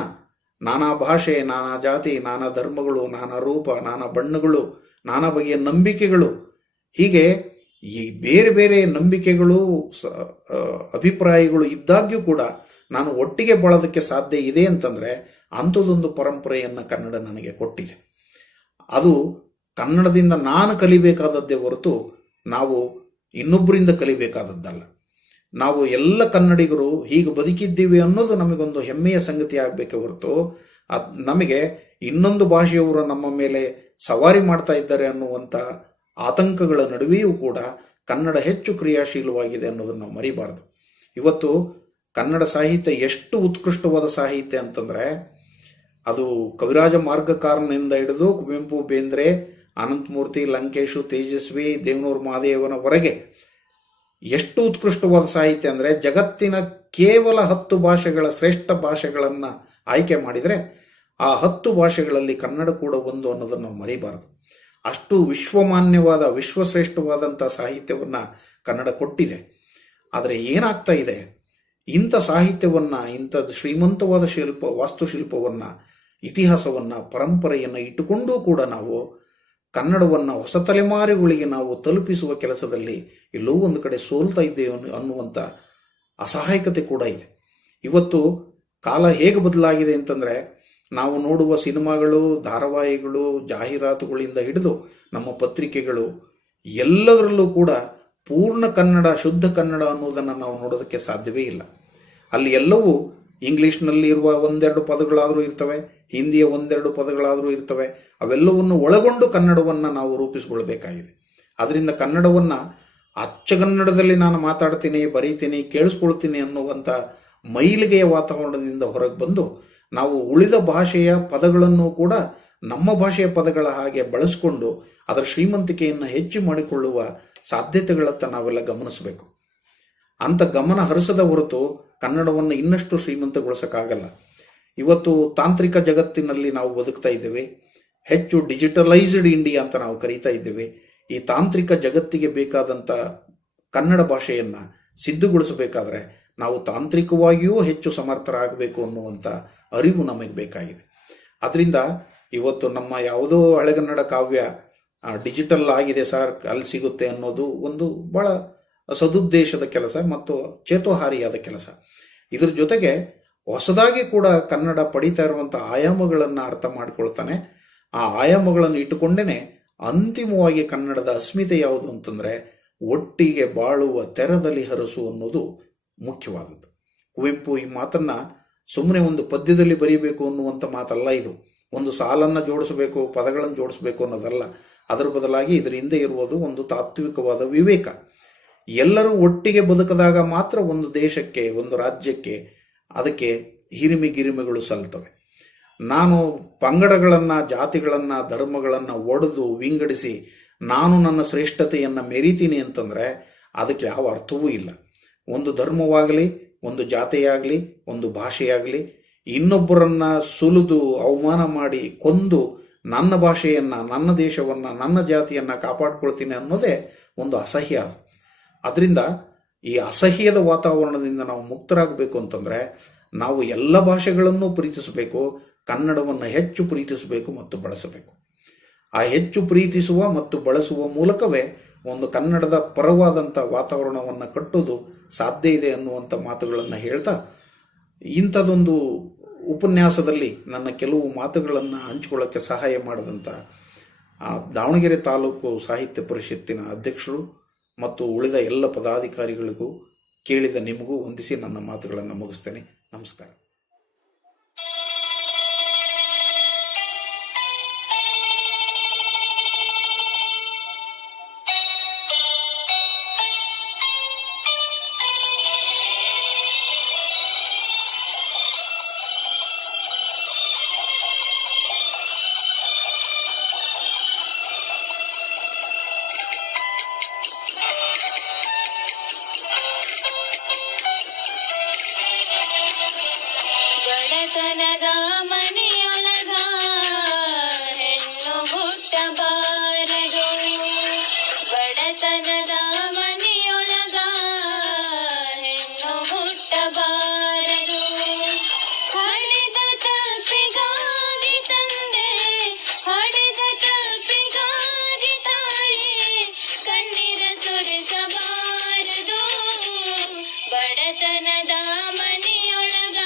ನಾನಾ ಭಾಷೆ, ನಾನಾ ಜಾತಿ, ನಾನಾ ಧರ್ಮಗಳು, ನಾನಾ ರೂಪ, ನಾನಾ ಬಣ್ಣಗಳು, ನಾನಾ ಬಗೆಯ ನಂಬಿಕೆಗಳು, ಹೀಗೆ ಈ ಬೇರೆ ಬೇರೆ ನಂಬಿಕೆಗಳು ಅಭಿಪ್ರಾಯಗಳು ಇದ್ದಾಗ್ಯೂ ಕೂಡ ನಾನು ಒಟ್ಟಿಗೆ ಬಾಳೋದಕ್ಕೆ ಸಾಧ್ಯ ಇದೆ ಅಂತಂದರೆ ಅಂಥದ್ದೊಂದು ಪರಂಪರೆಯನ್ನು ಕನ್ನಡ ನನಗೆ ಕೊಟ್ಟಿದೆ. ಅದು ಕನ್ನಡದಿಂದ ನಾನು ಕಲಿಬೇಕಾದದ್ದೇ ಹೊರತು ನಾವು ಇನ್ನೊಬ್ಬರಿಂದ ಕಲಿಬೇಕಾದದ್ದಲ್ಲ. ನಾವು ಎಲ್ಲ ಕನ್ನಡಿಗರು ಹೀಗೆ ಬದುಕಿದ್ದೀವಿ ಅನ್ನೋದು ನಮಗೊಂದು ಹೆಮ್ಮೆಯ ಸಂಗತಿ ಆಗಬೇಕೆ ಹೊರತು ನಮಗೆ ಇನ್ನೊಂದು ಭಾಷೆಯವರು ನಮ್ಮ ಮೇಲೆ ಸವಾರಿ ಮಾಡ್ತಾ ಇದ್ದಾರೆ ಅನ್ನುವಂಥ ಆತಂಕಗಳ ನಡುವೆಯೂ ಕೂಡ ಕನ್ನಡ ಹೆಚ್ಚು ಕ್ರಿಯಾಶೀಲವಾಗಿದೆ ಅನ್ನೋದನ್ನು ನಾವು ಮರಿಬಾರ್ದು. ಇವತ್ತು ಕನ್ನಡ ಸಾಹಿತ್ಯ ಎಷ್ಟು ಉತ್ಕೃಷ್ಟವಾದ ಸಾಹಿತ್ಯ ಅಂತಂದರೆ ಅದು ಕವಿರಾಜ ಮಾರ್ಗಕಾರನಿಂದ ಹಿಡಿದು ಕುವೆಂಪು, ಬೇಂದ್ರೆ, ಅನಂತಮೂರ್ತಿ, ಲಂಕೇಶು, ತೇಜಸ್ವಿ, ದೇವನೂರು ಮಹಾದೇವನವರೆಗೆ ಎಷ್ಟು ಉತ್ಕೃಷ್ಟವಾದ ಸಾಹಿತ್ಯ ಅಂದರೆ ಜಗತ್ತಿನ ಕೇವಲ 10 ಭಾಷೆಗಳ ಶ್ರೇಷ್ಠ ಭಾಷೆಗಳನ್ನು ಆಯ್ಕೆ ಮಾಡಿದರೆ ಆ 10 ಭಾಷೆಗಳಲ್ಲಿ ಕನ್ನಡ ಕೂಡ ಒಂದು ಅನ್ನೋದನ್ನು ನಾವು ಮರಿಬಾರದು. ಅಷ್ಟು ವಿಶ್ವಮಾನ್ಯವಾದ ವಿಶ್ವಶ್ರೇಷ್ಠವಾದಂಥ ಸಾಹಿತ್ಯವನ್ನು ಕನ್ನಡ ಕೊಟ್ಟಿದೆ. ಆದರೆ ಏನಾಗ್ತಾ ಇದೆ, ಇಂಥ ಸಾಹಿತ್ಯವನ್ನು, ಇಂಥದ್ದು ಶ್ರೀಮಂತವಾದ ವಾಸ್ತುಶಿಲ್ಪವನ್ನು, ಇತಿಹಾಸವನ್ನು, ಪರಂಪರೆಯನ್ನು ಇಟ್ಟುಕೊಂಡೂ ಕೂಡ ನಾವು ಕನ್ನಡವನ್ನು ಹೊಸ ತಲೆಮಾರುಗಳಿಗೆ ನಾವು ತಲುಪಿಸುವ ಕೆಲಸದಲ್ಲಿ ಎಲ್ಲೋ ಒಂದು ಕಡೆ ಸೋಲ್ತಾ ಇದ್ದೇವೆ ಅನ್ನುವಂಥ ಅಸಹಾಯಕತೆ ಕೂಡ ಇದೆ. ಇವತ್ತು ಕಾಲ ಹೇಗೆ ಬದಲಾಗಿದೆ ಅಂತಂದರೆ ನಾವು ನೋಡುವ ಸಿನಿಮಾಗಳು, ಧಾರಾವಾಹಿಗಳು, ಜಾಹೀರಾತುಗಳಿಂದ ಹಿಡಿದು ನಮ್ಮ ಪತ್ರಿಕೆಗಳು ಎಲ್ಲದರಲ್ಲೂ ಕೂಡ ಪೂರ್ಣ ಕನ್ನಡ, ಶುದ್ಧ ಕನ್ನಡ ಅನ್ನೋದನ್ನು ನಾವು ನೋಡೋದಕ್ಕೆ ಸಾಧ್ಯವೇ ಇಲ್ಲ. ಅಲ್ಲಿ ಎಲ್ಲವೂ ಇಂಗ್ಲೀಷ್ನಲ್ಲಿ ಇರುವ ಒಂದೆರಡು ಪದಗಳಾದರೂ ಇರ್ತವೆ, ಹಿಂದಿಯ ಒಂದೆರಡು ಪದಗಳಾದರೂ ಇರ್ತವೆ. ಅವೆಲ್ಲವನ್ನು ಒಳಗೊಂಡು ಕನ್ನಡವನ್ನು ನಾವು ರೂಪಿಸ್ಕೊಳ್ಬೇಕಾಗಿದೆ. ಅದರಿಂದ ಕನ್ನಡವನ್ನು ಅಚ್ಚಗನ್ನಡದಲ್ಲಿ ನಾನು ಮಾತಾಡ್ತೀನಿ, ಬರೀತೀನಿ, ಕೇಳಿಸ್ಕೊಳ್ತೀನಿ ಅನ್ನುವಂಥ ಮೈಲಿಗೆಯ ವಾತಾವರಣದಿಂದ ಹೊರಗೆ ಬಂದು ನಾವು ಉಳಿದ ಭಾಷೆಯ ಪದಗಳನ್ನು ಕೂಡ ನಮ್ಮ ಭಾಷೆಯ ಪದಗಳ ಹಾಗೆ ಬಳಸಿಕೊಂಡು ಅದರ ಶ್ರೀಮಂತಿಕೆಯನ್ನು ಹೆಚ್ಚು ಮಾಡಿಕೊಳ್ಳುವ ಸಾಧ್ಯತೆಗಳತ್ತ ನಾವೆಲ್ಲ ಗಮನಿಸಬೇಕು. ಅಂಥ ಗಮನ ಹರಿಸದ ಹೊರತು ಕನ್ನಡವನ್ನು ಇನ್ನಷ್ಟು ಶ್ರೀಮಂತಗೊಳಿಸೋಕ್ಕಾಗಲ್ಲ. ಇವತ್ತು ತಾಂತ್ರಿಕ ಜಗತ್ತಿನಲ್ಲಿ ನಾವು ಬದುಕ್ತಾ ಇದ್ದೇವೆ. ಹೆಚ್ಚು ಡಿಜಿಟಲೈಸ್ಡ್ ಇಂಡಿಯಾ ಅಂತ ನಾವು ಕರೀತಾ ಇದ್ದೇವೆ. ಈ ತಾಂತ್ರಿಕ ಜಗತ್ತಿಗೆ ಬೇಕಾದಂಥ ಕನ್ನಡ ಭಾಷೆಯನ್ನು ಸಿದ್ಧಗೊಳಿಸಬೇಕಾದ್ರೆ ನಾವು ತಾಂತ್ರಿಕವಾಗಿಯೂ ಹೆಚ್ಚು ಸಮರ್ಥರಾಗಬೇಕು ಅನ್ನುವಂಥ ಅರಿವು ನಮಗೆ ಬೇಕಾಗಿದೆ. ಅದರಿಂದ ಇವತ್ತು ನಮ್ಮ ಯಾವುದೋ ಹಳೆಗನ್ನಡ ಕಾವ್ಯ ಡಿಜಿಟಲ್ ಆಗಿದೆ ಸರ್, ಅಲ್ಲಿ ಸಿಗುತ್ತೆ ಅನ್ನೋದು ಒಂದು ಭಾಳ ಸದುದ್ದೇಶದ ಕೆಲಸ ಮತ್ತು ಚೇತೋಹಾರಿಯಾದ ಕೆಲಸ. ಇದ್ರ ಜೊತೆಗೆ ಹೊಸದಾಗಿ ಕೂಡ ಕನ್ನಡ ಪಡಿತಾ ಇರುವಂಥ ಆಯಾಮಗಳನ್ನು ಅರ್ಥ ಮಾಡಿಕೊಳ್ತಾನೆ. ಆ ಆಯಾಮಗಳನ್ನು ಇಟ್ಟುಕೊಂಡೇ ಅಂತಿಮವಾಗಿ ಕನ್ನಡದ ಅಸ್ಮಿತೆ ಯಾವುದು ಅಂತಂದರೆ ಒಟ್ಟಿಗೆ ಬಾಳುವ ತೆರದಲ್ಲಿ ಹರಸು ಅನ್ನೋದು ಮುಖ್ಯವಾದದ್ದು. ಕುವೆಂಪು ಈ ಮಾತನ್ನು ಸುಮ್ಮನೆ ಒಂದು ಪದ್ಯದಲ್ಲಿ ಬರೀಬೇಕು ಅನ್ನುವಂಥ ಮಾತಲ್ಲ ಇದು. ಒಂದು ಸಾಲನ್ನು ಜೋಡಿಸಬೇಕು, ಪದಗಳನ್ನು ಜೋಡಿಸಬೇಕು ಅನ್ನೋದಲ್ಲ. ಅದರ ಬದಲಾಗಿ ಇದರ ಹಿಂದೆ ಇರುವುದು ಒಂದು ತಾತ್ವಿಕವಾದ ವಿವೇಕ. ಎಲ್ಲರೂ ಒಟ್ಟಿಗೆ ಬದುಕಿದಾಗ ಮಾತ್ರ ಒಂದು ದೇಶಕ್ಕೆ, ಒಂದು ರಾಜ್ಯಕ್ಕೆ ಅದಕ್ಕೆ ಹಿರಿಮೆಗಳು ಸಲ್ತವೆ. ನಾನು ಪಂಗಡಗಳನ್ನು, ಜಾತಿಗಳನ್ನು, ಧರ್ಮಗಳನ್ನು ಒಡೆದು ವಿಂಗಡಿಸಿ ನಾನು ನನ್ನ ಶ್ರೇಷ್ಠತೆಯನ್ನು ಮೆರಿತೀನಿ ಅಂತಂದರೆ ಅದಕ್ಕೆ ಯಾವ ಅರ್ಥವೂ ಇಲ್ಲ. ಒಂದು ಧರ್ಮವಾಗಲಿ, ಒಂದು ಜಾತಿಯಾಗಲಿ, ಒಂದು ಭಾಷೆಯಾಗಲಿ ಇನ್ನೊಬ್ಬರನ್ನು ಸುಲಿದು ಅವಮಾನ ಮಾಡಿ ಕೊಂದು ನನ್ನ ಭಾಷೆಯನ್ನು, ನನ್ನ ದೇಶವನ್ನು, ನನ್ನ ಜಾತಿಯನ್ನು ಕಾಪಾಡ್ಕೊಳ್ತೀನಿ ಅನ್ನೋದೇ ಒಂದು ಅಸಹ್ಯ. ಅದರಿಂದ ಈ ಅಸಹ್ಯದ ವಾತಾವರಣದಿಂದ ನಾವು ಮುಕ್ತರಾಗಬೇಕು ಅಂತಂದರೆ ನಾವು ಎಲ್ಲ ಭಾಷೆಗಳನ್ನು ಪ್ರೀತಿಸಬೇಕು, ಕನ್ನಡವನ್ನು ಹೆಚ್ಚು ಪ್ರೀತಿಸಬೇಕು ಮತ್ತು ಬಳಸಬೇಕು. ಆ ಹೆಚ್ಚು ಪ್ರೀತಿಸುವ ಮತ್ತು ಬಳಸುವ ಮೂಲಕವೇ ಒಂದು ಕನ್ನಡದ ಪರವಾದಂಥ ವಾತಾವರಣವನ್ನು ಕಟ್ಟೋದು ಸಾಧ್ಯ ಇದೆ ಅನ್ನುವಂಥ ಮಾತುಗಳನ್ನು ಹೇಳ್ತಾ ಇಂಥದ್ದೊಂದು ಉಪನ್ಯಾಸದಲ್ಲಿ ನನ್ನ ಕೆಲವು ಮಾತುಗಳನ್ನು ಹಂಚಿಕೊಳ್ಳೋಕ್ಕೆ ಸಹಾಯ ಮಾಡಿದಂಥ ದಾವಣಗೆರೆ ತಾಲೂಕು ಸಾಹಿತ್ಯ ಪರಿಷತ್ತಿನ ಅಧ್ಯಕ್ಷರು ಮತ್ತು ಉಳಿದ ಎಲ್ಲ ಪದಾಧಿಕಾರಿಗಳಿಗೂ, ಕೇಳಿದ ನಿಮಗೂ ವಂದಿಸಿ ನನ್ನ ಮಾತುಗಳನ್ನು ಮುಗಿಸ್ತೇನೆ. ನಮಸ್ಕಾರ. ಬಡತನದ ಮನೆಯೊಳಗ ಹೆಣ್ಣು ಹುಟ್ಟಬಾರದು. ಬಡತನದ ಮನೆಯೊಳಗ ಹೆಣ್ಣು ಹುಟ್ಟಬಾರದು. ಹಡೆದ ತಪ್ಪಿಗಾಗಿ ತಂದೆ, ಹಡೆದ ತಪ್ಪಿಗಾಗಿ ತಾಯಿ ಕಣ್ಣೀರ ಸುರಿಸಬಾರದು. ಬಡತನದ ಮನೆಯೊಳಗ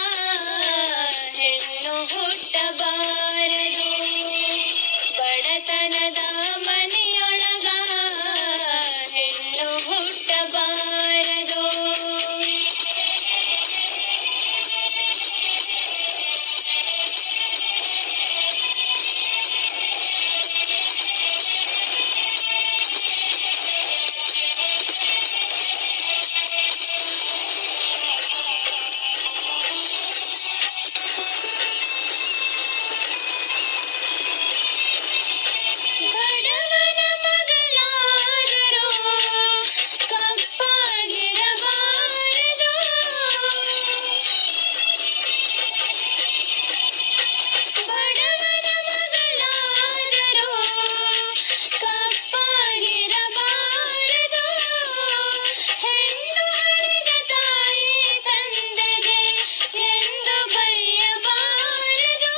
ಹೆಣ್ಣು ಹುಟ್ಟಬಾರದು. ಬಡತನದ ಮನೆಯೊಳಗ ಹೆಣ್ಣು ಹುಟ್ಟಬಾರದು. ಬಡವನ ಮಗಳಾದರೂ ಕಪ್ಪಾಗಿರಬಾರದು. ಬಡವನ ಮಗಳಾದರೂ ಕಪ್ಪಾಗಿರಬಾರದು. ಹೆಣ್ಣು ಹಡೆದ ತಾಯಿ ತಂದೆಗೆ ಎಂದು ಬೈಯಬಾರದು.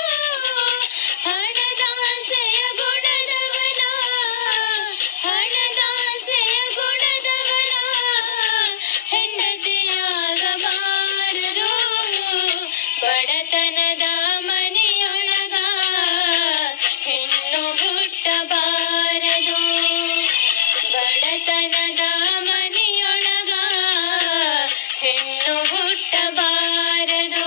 ಹಣದಾಸೆಯ ಗುಣದವನ, ಹಣದಾಸೆಯ ಗುಣದವನ ಹೆಂಡತಿಯಾಗಬಾರದು. ಬಡತನದ ಮನೆಯೊಳಗ ಹೆಣ್ಣು ಹುಟ್ಟಬಾರದು. ಬಡತನದ ಮನೆಯೊಳಗ ಹೆಣ್ಣು ಹುಟ್ಟಬಾರದು.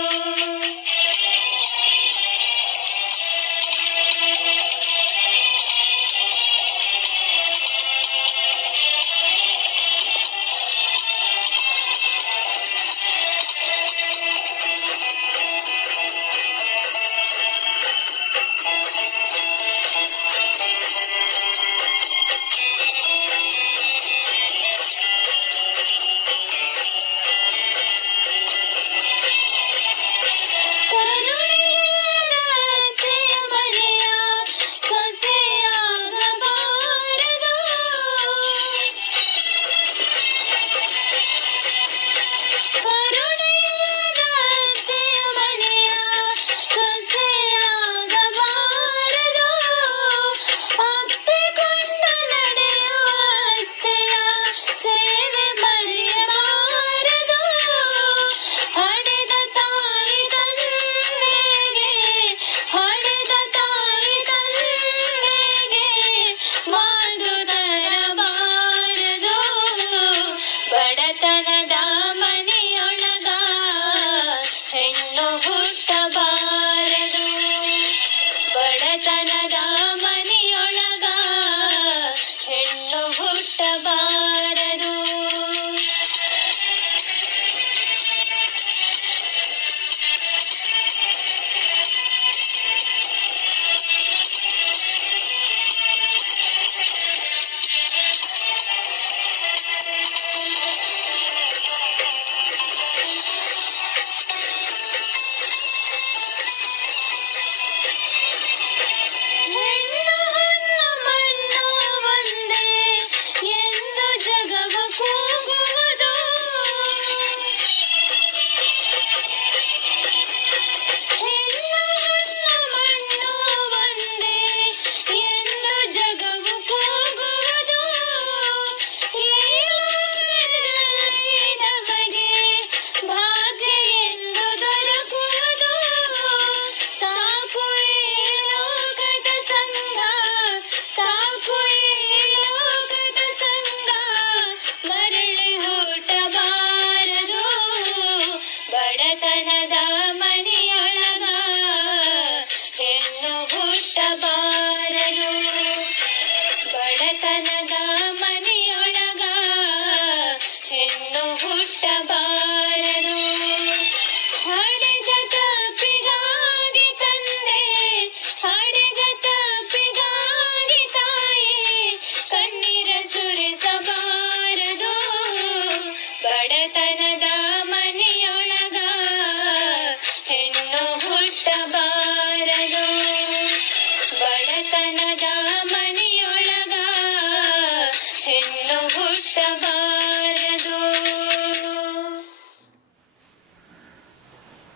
ಕರುಣೆಯಾದ ಅತ್ತೆಯ ಮನೆಯ ಸೊಸೆಯಾಗಬಾರದು. ಕರುಣೆಯಾದ ಅತ್ತೆಯ ಮನೆಯ ಸೊಸೆಯಾಗಬಾರದು. ಅಪ್ಪಿಕೊಂಡು ನಡೆಯುವ ಅತ್ತೆಯ ಸೇವೆ ಮರೆಯಬಾರದು. ಹಡೆದ ತಾಯಿ ತಂದೆಗೆ, ಹಡೆದ ತಾಯಿ ತಂದೆಗೆ ಮಾತು ತರಬಾರದು. ಬಡತನದ ಮನೆಯೊಳಗ ಹೆಣ್ಣು ಹುಟ್ಟಬಾರದು. ಬಡತನದ ಮನೆಯೊಳಗ ಹೆಣ್ಣು ಹುಟ್ಟಬಾರದು. ಹೆಣ್ಣು ಹೊನ್ನು ಮಣ್ಣು ಒಂದೇ ಎಂದು ಜಗವ ಕೂಗುವುದು. ಹೆಣ್ಣು ಹೊನ್ನು ಮಣ್ಣು ಒಂದೇ ಎಂದು ಜಗವು ಕೂಗುವುದು. ಈ ಲೋಕದಲ್ಲಿ ನಮಗೆ ಭಾಗ್ಯ ಎಂದು ದೊರಕುವುದು. ಸಾಕು ಈ ಲೋಕದ ಸಂಗ, ಸಾಕು ಈ ಲೋಕದ ಸಂಗ, ಮರಳಿ ಹುಟ್ಟಬಾರದು. ಬಡತನದ ಮನೆಯೊಳಗ ಹೆಣ್ಣು ಹುಟ್ಟಬಾರದು. ಬಡತನದ ಮನೆಯೊಳಗ ಹೆಣ್ಣು ಹುಟ್ಟಬಾರದು. ಹಡೆದ ತಪ್ಪಿಗಾಗಿ ತಂದೆ, ಹಡೆದ ತಪ್ಪಿಗಾಗಿ ತಾಯಿ ಕಣ್ಣೀರ ಸುರಿಸಬಾರದು. ಬಡತನದ ಮನೆಯೊಳಗ ಹೆಣ್ಣು ಹುಟ್ಟ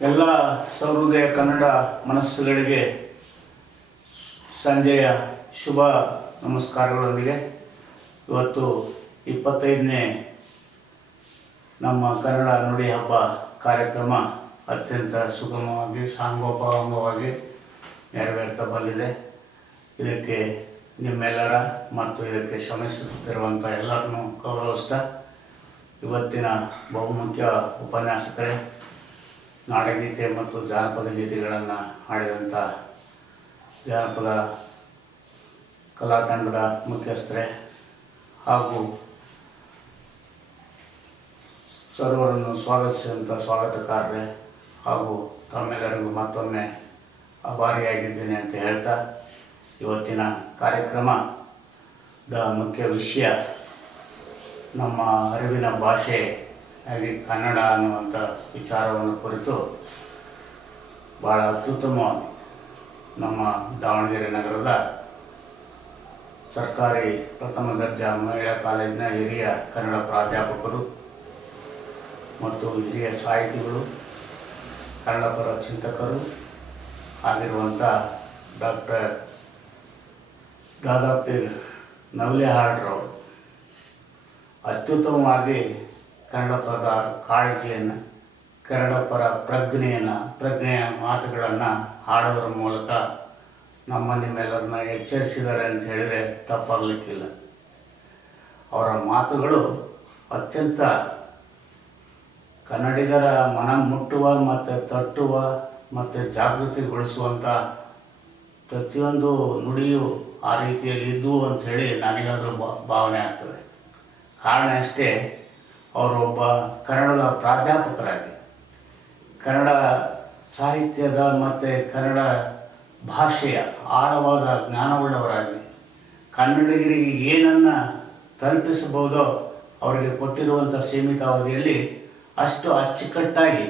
ಎಲ್ಲ ಸಹೃದಯ ಕನ್ನಡ ಮನಸ್ಸುಗಳಿಗೆ ಸಂಜೆಯ ಶುಭ ನಮಸ್ಕಾರಗಳೊಂದಿಗೆ ಇವತ್ತು 25ನೇ ನಮ್ಮ ಕನ್ನಡ ನುಡಿ ಹಬ್ಬ ಕಾರ್ಯಕ್ರಮ ಅತ್ಯಂತ ಸುಗಮವಾಗಿ ಸಾಂಗೋಪಾಂಗವಾಗಿ ನೆರವೇರ್ತಾ ಬಂದಿದೆ. ಇದಕ್ಕೆ ನಿಮ್ಮೆಲ್ಲರ ಮತ್ತು ಇದಕ್ಕೆ ಶ್ರಮಿಸುತ್ತಿರುವಂಥ ಎಲ್ಲರನ್ನೂ ಗೌರವಿಸ್ತಾ, ಇವತ್ತಿನ ಬಹುಮುಖ್ಯ ಉಪನ್ಯಾಸಕರೇ, ನಾಡಗೀತೆ ಮತ್ತು ಜಾನಪದ ಗೀತೆಗಳನ್ನು ಹಾಡಿದಂಥ ಜಾನಪದ ಕಲಾ ತಂಡದ ಮುಖ್ಯಸ್ಥರೇ ಹಾಗೂ ಸರ್ವರನ್ನು ಸ್ವಾಗತಿಸಿದಂಥ ಸ್ವಾಗತಕಾರರೇ ಹಾಗೂ ತಮ್ಮೆಲ್ಲರಿಗೂ ಮತ್ತೊಮ್ಮೆ ಆಭಾರಿಯಾಗಿದ್ದೇನೆ ಅಂತ ಹೇಳ್ತಾ, ಇವತ್ತಿನ ಕಾರ್ಯಕ್ರಮದ ಮುಖ್ಯ ವಿಷಯ ನಮ್ಮ ಅರಿವಿನ ಭಾಷೆ ಹಾಗೆ ಕನ್ನಡ ಅನ್ನುವಂಥ ವಿಚಾರವನ್ನು ಕುರಿತು ಭಾಳ ಅತ್ಯುತ್ತಮವಾಗಿ ನಮ್ಮ ದಾವಣಗೆರೆ ನಗರದ ಸರ್ಕಾರಿ ಪ್ರಥಮ ದರ್ಜೆ ಮಹಿಳಾ ಕಾಲೇಜಿನ ಹಿರಿಯ ಕನ್ನಡ ಪ್ರಾಧ್ಯಾಪಕರು ಮತ್ತು ಹಿರಿಯ ಸಾಹಿತಿಗಳು, ಕನ್ನಡ ಪರ ಚಿಂತಕರು ಆಗಿರುವಂಥ ಡಾಕ್ಟರ್ ದಾದಾಪಿ ನವಲೇಹಾಳ್ರವರು ಅತ್ಯುತ್ತಮವಾಗಿ ಕನ್ನಡ ಪದ ಕಾಳಜಿಯನ್ನು, ಕನ್ನಡ ಪರ ಪ್ರಜ್ಞೆಯ ಮಾತುಗಳನ್ನು ಹಾಡೋದ್ರ ಮೂಲಕ ನಿಮ್ಮೆಲ್ಲರನ್ನ ಎಚ್ಚರಿಸಿದ್ದಾರೆ ಅಂತ ಹೇಳಿದರೆ ತಪ್ಪಾಗಲಿಕ್ಕಿಲ್ಲ. ಅವರ ಮಾತುಗಳು ಅತ್ಯಂತ ಕನ್ನಡಿಗರ ಮನ ಮುಟ್ಟುವ ಮತ್ತು ತಟ್ಟುವ ಮತ್ತು ಜಾಗೃತಿಗೊಳಿಸುವಂಥ ಪ್ರತಿಯೊಂದು ನುಡಿಯು ಆ ರೀತಿಯಲ್ಲಿ ಇದ್ದವು ಅಂಥೇಳಿ ನನಗಾದರೂ ಭಾವನೆ ಆಗ್ತದೆ. ಕಾರಣ ಅಷ್ಟೇ, ಅವರೊಬ್ಬ ಕನ್ನಡದ ಪ್ರಾಧ್ಯಾಪಕರಾಗಿ, ಕನ್ನಡ ಸಾಹಿತ್ಯದ ಮತ್ತು ಕನ್ನಡ ಭಾಷೆಯ ಆಳವಾದ ಜ್ಞಾನವುಳ್ಳವರಾಗಿ, ಕನ್ನಡಿಗರಿಗೆ ಏನನ್ನು ತಲುಪಿಸಬಹುದೋ ಅವರಿಗೆ ಕೊಟ್ಟಿರುವಂಥ ಸೀಮಿತ ಅವಧಿಯಲ್ಲಿ ಅಷ್ಟು ಅಚ್ಚುಕಟ್ಟಾಗಿ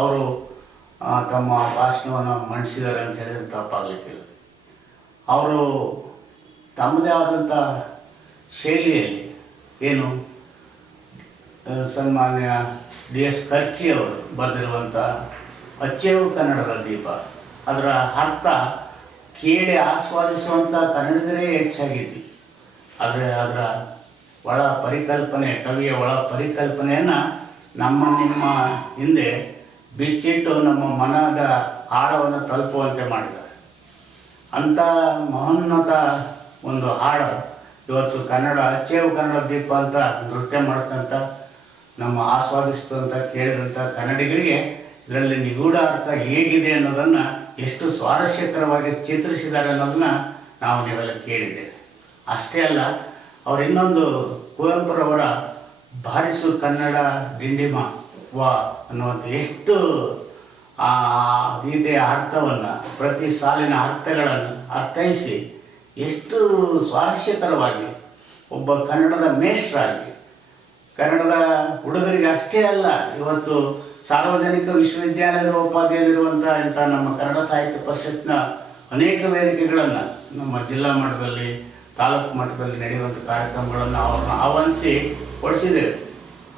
ಅವರು ತಮ್ಮ ಭಾಷಣವನ್ನು ಮಂಡಿಸಿದ್ದಾರೆ ಅಂತ ಹೇಳಿದ್ರೆ ತಪ್ಪಾಗಲಿಕ್ಕಿಲ್ಲ. ಅವರು ತಮ್ಮದೇ ಆದಂಥ ಶೈಲಿಯಲ್ಲಿ ಏನು ಸನ್ಮಾನ್ಯ DS ಕರ್ಕಿ ಅವರು ಬರೆದಿರುವಂಥ ಅಚ್ಚೇವು ಕನ್ನಡದ ದೀಪ, ಅದರ ಅರ್ಥ ಕೇಳಿ ಆಸ್ವಾದಿಸುವಂಥ ಕನ್ನಡಿಗರೇ ಹೆಚ್ಚಾಗಿದ್ವಿ. ಆದರೆ ಅದರ ಒಳ ಪರಿಕಲ್ಪನೆ, ಕವಿಯ ಒಳ ಪರಿಕಲ್ಪನೆಯನ್ನು ನಿಮ್ಮ ಹಿಂದೆ ಬಿಚ್ಚಿಟ್ಟು ನಮ್ಮ ಮನದ ಆಳವನ್ನು ತಲುಪುವಂತೆ ಮಾಡಿದ್ದಾರೆ. ಅಂಥ ಮಹೋನ್ನತ ಒಂದು ಹಾಡು ಇವತ್ತು ಕನ್ನಡ ಅಚ್ಚೇವು ಕನ್ನಡ ದೀಪ ಅಂತ ನೃತ್ಯ ಮಾಡ್ತಂಥ, ನಮ್ಮ ಆಸ್ವಾದಿಸ್ತಂಥ ಕೇಳಿದಂಥ ಕನ್ನಡಿಗರಿಗೆ ಇದರಲ್ಲಿ ನಿಗೂಢ ಅರ್ಥ ಹೇಗಿದೆ ಅನ್ನೋದನ್ನು, ಎಷ್ಟು ಸ್ವಾರಸ್ಯಕರವಾಗಿ ಚಿತ್ರಿಸಿದ್ದಾರೆ ಅನ್ನೋದನ್ನು ನೀವೆಲ್ಲ ಕೇಳಿದ್ದೇವೆ. ಅಷ್ಟೇ ಅಲ್ಲ, ಅವರು ಇನ್ನೊಂದು ಕುವೆಂಪುರವರ ಬಾರಿಸು ಕನ್ನಡ ಡಿಂಡಿಮ ವಾ ಅನ್ನುವಂಥ ಎಷ್ಟು ಆ ಗೀತೆಯ ಅರ್ಥವನ್ನು, ಪ್ರತಿ ಸಾಲಿನ ಅರ್ಥಗಳನ್ನು ಅರ್ಥೈಸಿ ಎಷ್ಟು ಸ್ವಾರಸ್ಯಕರವಾಗಿ ಒಬ್ಬ ಕನ್ನಡದ ಮೇಷ್ಟ್ರಾಗಿ, ಕನ್ನಡದ ಹುಡುಗರಿಗೆ ಅಷ್ಟೇ ಅಲ್ಲ, ಇವತ್ತು ಸಾರ್ವಜನಿಕ ವಿಶ್ವವಿದ್ಯಾಲಯದ ಉಪಾಧಿಯಲ್ಲಿರುವಂಥ ನಮ್ಮ ಕನ್ನಡ ಸಾಹಿತ್ಯ ಪರಿಷತ್ನ ಅನೇಕ ವೇದಿಕೆಗಳನ್ನು ನಮ್ಮ ಜಿಲ್ಲಾ ಮಟ್ಟದಲ್ಲಿ, ತಾಲೂಕು ಮಟ್ಟದಲ್ಲಿ ನಡೆಯುವಂಥ ಕಾರ್ಯಕ್ರಮಗಳನ್ನು ಅವ್ರನ್ನ ಆಹ್ವಾನಿಸಿ ಕೊಡಿಸಿದ್ದೇವೆ.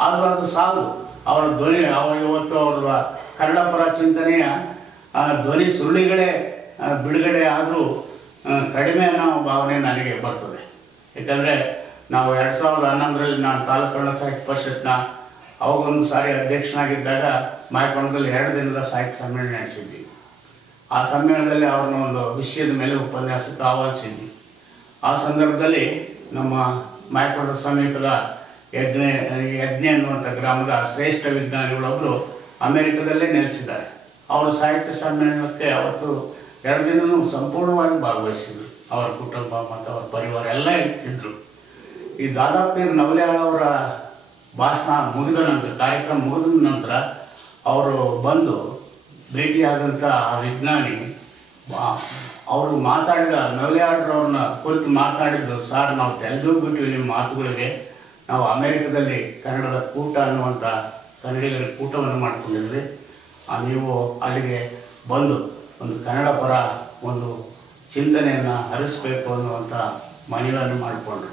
ಆದರೂ ಅದು ಸಾಲು. ಅವರ ಧ್ವನಿ, ಇವತ್ತು ಅವರ ಕನ್ನಡ ಪರ ಚಿಂತನೆಯ ಧ್ವನಿ ಸುರುಳಿಗಳೇ ಬಿಡುಗಡೆ ಆದರೂ ಕಡಿಮೆ ಅನ್ನೋ ಭಾವನೆ ನನಗೆ ಬರ್ತದೆ. ಏಕೆಂದರೆ ನಾವು 2011ರಲ್ಲಿ ನಾನು ತಾಲೂಕು ಕನ್ನಡ ಸಾಹಿತ್ಯ ಪರಿಷತ್ನ ಅವಾಗೊಂದು ಸಾರಿ ಅಧ್ಯಕ್ಷನಾಗಿದ್ದಾಗ ಮಾಯಕೊಂಡದಲ್ಲಿ 2 ದಿನದ ಸಾಹಿತ್ಯ ಸಮ್ಮೇಳನ ನಡೆಸಿದ್ವಿ. ಆ ಸಮ್ಮೇಳನದಲ್ಲಿ ಅವ್ರನ್ನ ಒಂದು ವಿಷಯದ ಮೇಲೆ ಉಪನ್ಯಾಸಕ್ಕೆ ಆಹ್ವಾನಿಸಿದ್ವಿ. ಆ ಸಂದರ್ಭದಲ್ಲಿ ನಮ್ಮ ಮಾಯಕೊಂಡ ಸಮೀಪದ ಯಜ್ಞೆ ಅನ್ನುವಂಥ ಗ್ರಾಮದ ಶ್ರೇಷ್ಠ ವಿಜ್ಞಾನಿಗಳೊಬ್ಬರು ಅಮೆರಿಕದಲ್ಲೇ ನೆಲೆಸಿದ್ದಾರೆ. ಅವರು ಸಾಹಿತ್ಯ ಸಮ್ಮೇಳನಕ್ಕೆ ಅವತ್ತು 2 ದಿನವೂ ಸಂಪೂರ್ಣವಾಗಿ ಭಾಗವಹಿಸಿದರು. ಅವರ ಕುಟುಂಬ ಮತ್ತು ಅವರ ಪರಿವಾರ ಎಲ್ಲ ಇದ್ದರು. ಈ ದಾದಾಪೀರ್ ನವಲೇಹಾಳ್ ಅವರ ಭಾಷಣ ಮುಗಿದ ನಂತರ, ಕಾರ್ಯಕ್ರಮ ಮುಗಿದ ನಂತರ ಅವರು ಬಂದು ಭೇಟಿಯಾದಂಥ ಆ ವಿಜ್ಞಾನಿ ಅವರು ಮಾತಾಡಿದ, ನವಲೇಹಾಳ್ರವ್ರನ್ನ ಕುರಿತು ಮಾತಾಡಿದ್ದು, ಸಾರ್ ನಾವು ತೆಗೆದು ಬಿಟ್ಟು ನಿಮ್ಮ ಮಾತುಗಳಿಗೆ, ನಾವು ಅಮೆರಿಕದಲ್ಲಿ ಕನ್ನಡದ ಕೂಟ ಅನ್ನುವಂಥ ಕನ್ನಡಿಗರ ಕೂಟವನ್ನು ಮಾಡ್ಕೊಂಡಿದ್ವಿ, ನೀವು ಅಲ್ಲಿಗೆ ಬಂದು ಒಂದು ಕನ್ನಡ ಪರ ಒಂದು ಚಿಂತನೆಯನ್ನು ಹರಿಸಬೇಕು ಅನ್ನುವಂಥ ಮನವಿಯನ್ನು ಮಾಡಿಕೊಂಡ್ರು.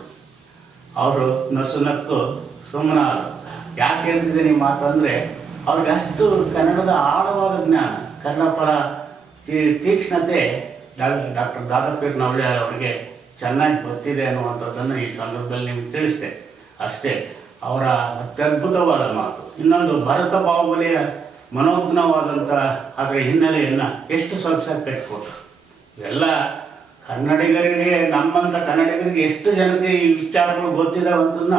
ಅವರು ನಸು ನಕ್ಕು ಸುಮ್ಮನಾದರು. ಯಾಕೆ ಹೇಳ್ತಿದ್ದೀನಿ ಈ ಮಾತಂದರೆ, ಅವ್ರಿಗೆ ಅಷ್ಟು ಕನ್ನಡದ ಆಳವಾದ ಜ್ಞಾನ, ಕನ್ನಡ ಪರ ತೀಕ್ಷ್ಣತೆ ಡಾಕ್ಟರ್ ದಾದಾಪೀರ್ ನವಲ್ಯಾಳ್ ಅವರಿಗೆ ಚೆನ್ನಾಗಿ ಗೊತ್ತಿದೆ ಅನ್ನುವಂಥದ್ದನ್ನು ಈ ಸಂದರ್ಭದಲ್ಲಿ ನಿಮ್ಗೆ ತಿಳಿಸಿದೆ ಅಷ್ಟೇ. ಅವರ ಅತ್ಯದ್ಭುತವಾದ ಮಾತು. ಇನ್ನೊಂದು, ಭರತ ಬಾಹುಬಲಿಯ ಮನೋಜ್ಞವಾದಂಥ ಅದರ ಹಿನ್ನೆಲೆಯನ್ನು ಎಷ್ಟು ಸೊಗಸಾಗಿ ಕಟ್ಟಿಕೊಟ್ರು. ಇವೆಲ್ಲ ಕನ್ನಡಿಗರಿಗೆ, ನಮ್ಮಂಥ ಕನ್ನಡಿಗರಿಗೆ ಎಷ್ಟು ಜನಕ್ಕೆ ಈ ವಿಚಾರಗಳು ಗೊತ್ತಿದ್ದಾವೆ ಅಂತನ್ನ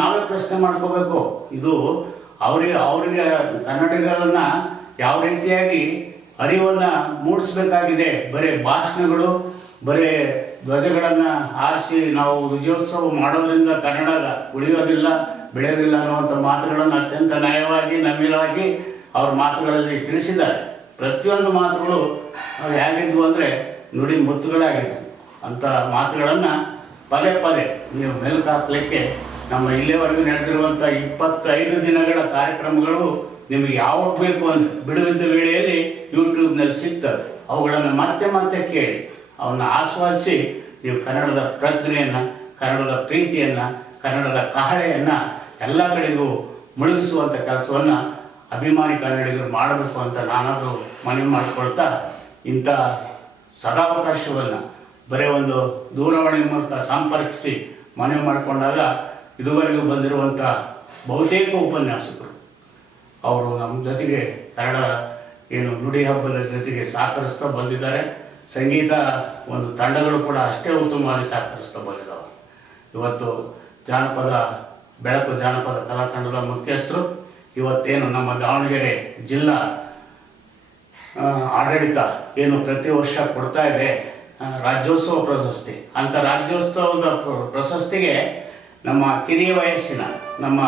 ನಾವೇ ಪ್ರಶ್ನೆ ಮಾಡ್ಕೋಬೇಕು. ಇದು ಅವರಿಗೆ ಕನ್ನಡಿಗರನ್ನ ಯಾವ ರೀತಿಯಾಗಿ ಅರಿವನ್ನು ಮೂಡಿಸ್ಬೇಕಾಗಿದೆ. ಬರೀ ಭಾಷಣಗಳು, ಬರೀ ಧ್ವಜಗಳನ್ನು ಹಾರಿಸಿ ನಾವು ವಿಜಯೋತ್ಸವ ಮಾಡೋದ್ರಿಂದ ಕನ್ನಡ ಉಳಿಯೋದಿಲ್ಲ, ಬೆಳೆಯೋದಿಲ್ಲ ಅನ್ನುವಂಥ ಮಾತುಗಳನ್ನು ಅತ್ಯಂತ ನಯವಾಗಿ, ನಮ್ಯವಾಗಿ ಅವ್ರ ಮಾತುಗಳಲ್ಲಿ ತಿಳಿಸಿದ್ದಾರೆ. ಪ್ರತಿಯೊಂದು ಮಾತುಗಳು ಹೇಗಿದ್ವು ಅಂದರೆ ನುಡಿ ಮುತ್ತುಗಳಾಗಿದ್ವು. ಅಂಥ ಮಾತುಗಳನ್ನು ಪದೇ ಪದೇ ನೀವು ಮೆಲುಕು ಹಾಕಲಿಕ್ಕೆ ನಮ್ಮ ಇಲ್ಲಿವರೆಗೂ ನಡೆದಿರುವಂಥ 25 ದಿನಗಳ ಕಾರ್ಯಕ್ರಮಗಳು ನಿಮಗೆ ಯಾವಾಗ ಬೇಕು ಅಂದರೆ ಬಿಡುವಿದ್ದ ವೇಳೆಯಲ್ಲಿ ಯೂಟ್ಯೂಬ್ನಲ್ಲಿ ಸಿಗ್ತವೆ. ಅವುಗಳನ್ನು ಮತ್ತೆ ಮತ್ತೆ ಕೇಳಿ ಅವನ್ನ ಆಸ್ವಾದಿಸಿ ನೀವು ಕನ್ನಡದ ಪ್ರಜ್ಞೆಯನ್ನು, ಕನ್ನಡದ ಪ್ರೀತಿಯನ್ನು, ಕನ್ನಡದ ಕಹಳೆಯನ್ನು ಎಲ್ಲ ಕಡೆಗೂ ಮುಳುಗಿಸುವಂಥ ಕೆಲಸವನ್ನು ಅಭಿಮಾನಿ ಕನ್ನಡಿಗರು ಮಾಡಬೇಕು ಅಂತ ನಾನಾದರೂ ಮನವಿ ಮಾಡಿಕೊಳ್ತಾ, ಇಂಥ ಸದಾವಕಾಶವನ್ನು ಬರೀ ಒಂದು ದೂರವಾಣಿ ಮೂಲಕ ಸಂಪರ್ಕಿಸಿ ಮನವಿ ಮಾಡಿಕೊಂಡಾಗ ಇದುವರೆಗೂ ಬಂದಿರುವಂಥ ಬಹುತೇಕ ಉಪನ್ಯಾಸಕರು ಅವರು ನಮ್ಮ ಜೊತೆಗೆ ಕನ್ನಡ ನುಡಿ ಹಬ್ಬದ ಜೊತೆಗೆ ಸಹಕರಿಸ್ತಾ ಬಂದಿದ್ದಾರೆ. ಸಂಗೀತ ಒಂದು ತಂಡಗಳು ಕೂಡ ಅಷ್ಟೇ ಉತ್ತಮವಾಗಿ ಸಹಕರಿಸ್ತಾ ಬಂದಿದ್ದಾವೆ. ಇವತ್ತು ಬೆಳಕು ಜಾನಪದ ಕಲಾ ತಂಡದ ಮುಖ್ಯಸ್ಥರು ಇವತ್ತೇನು ನಮ್ಮ ದಾವಣಗೆರೆ ಜಿಲ್ಲಾ ಆಡಳಿತ ಪ್ರತಿ ವರ್ಷ ಕೊಡ್ತಾ ಇದೆ ರಾಜ್ಯೋತ್ಸವ ಪ್ರಶಸ್ತಿ, ಅಂತ ರಾಜ್ಯೋತ್ಸವದ ಪ್ರಶಸ್ತಿಗೆ ನಮ್ಮ ಕಿರಿಯ ವಯಸ್ಸಿನ ನಮ್ಮ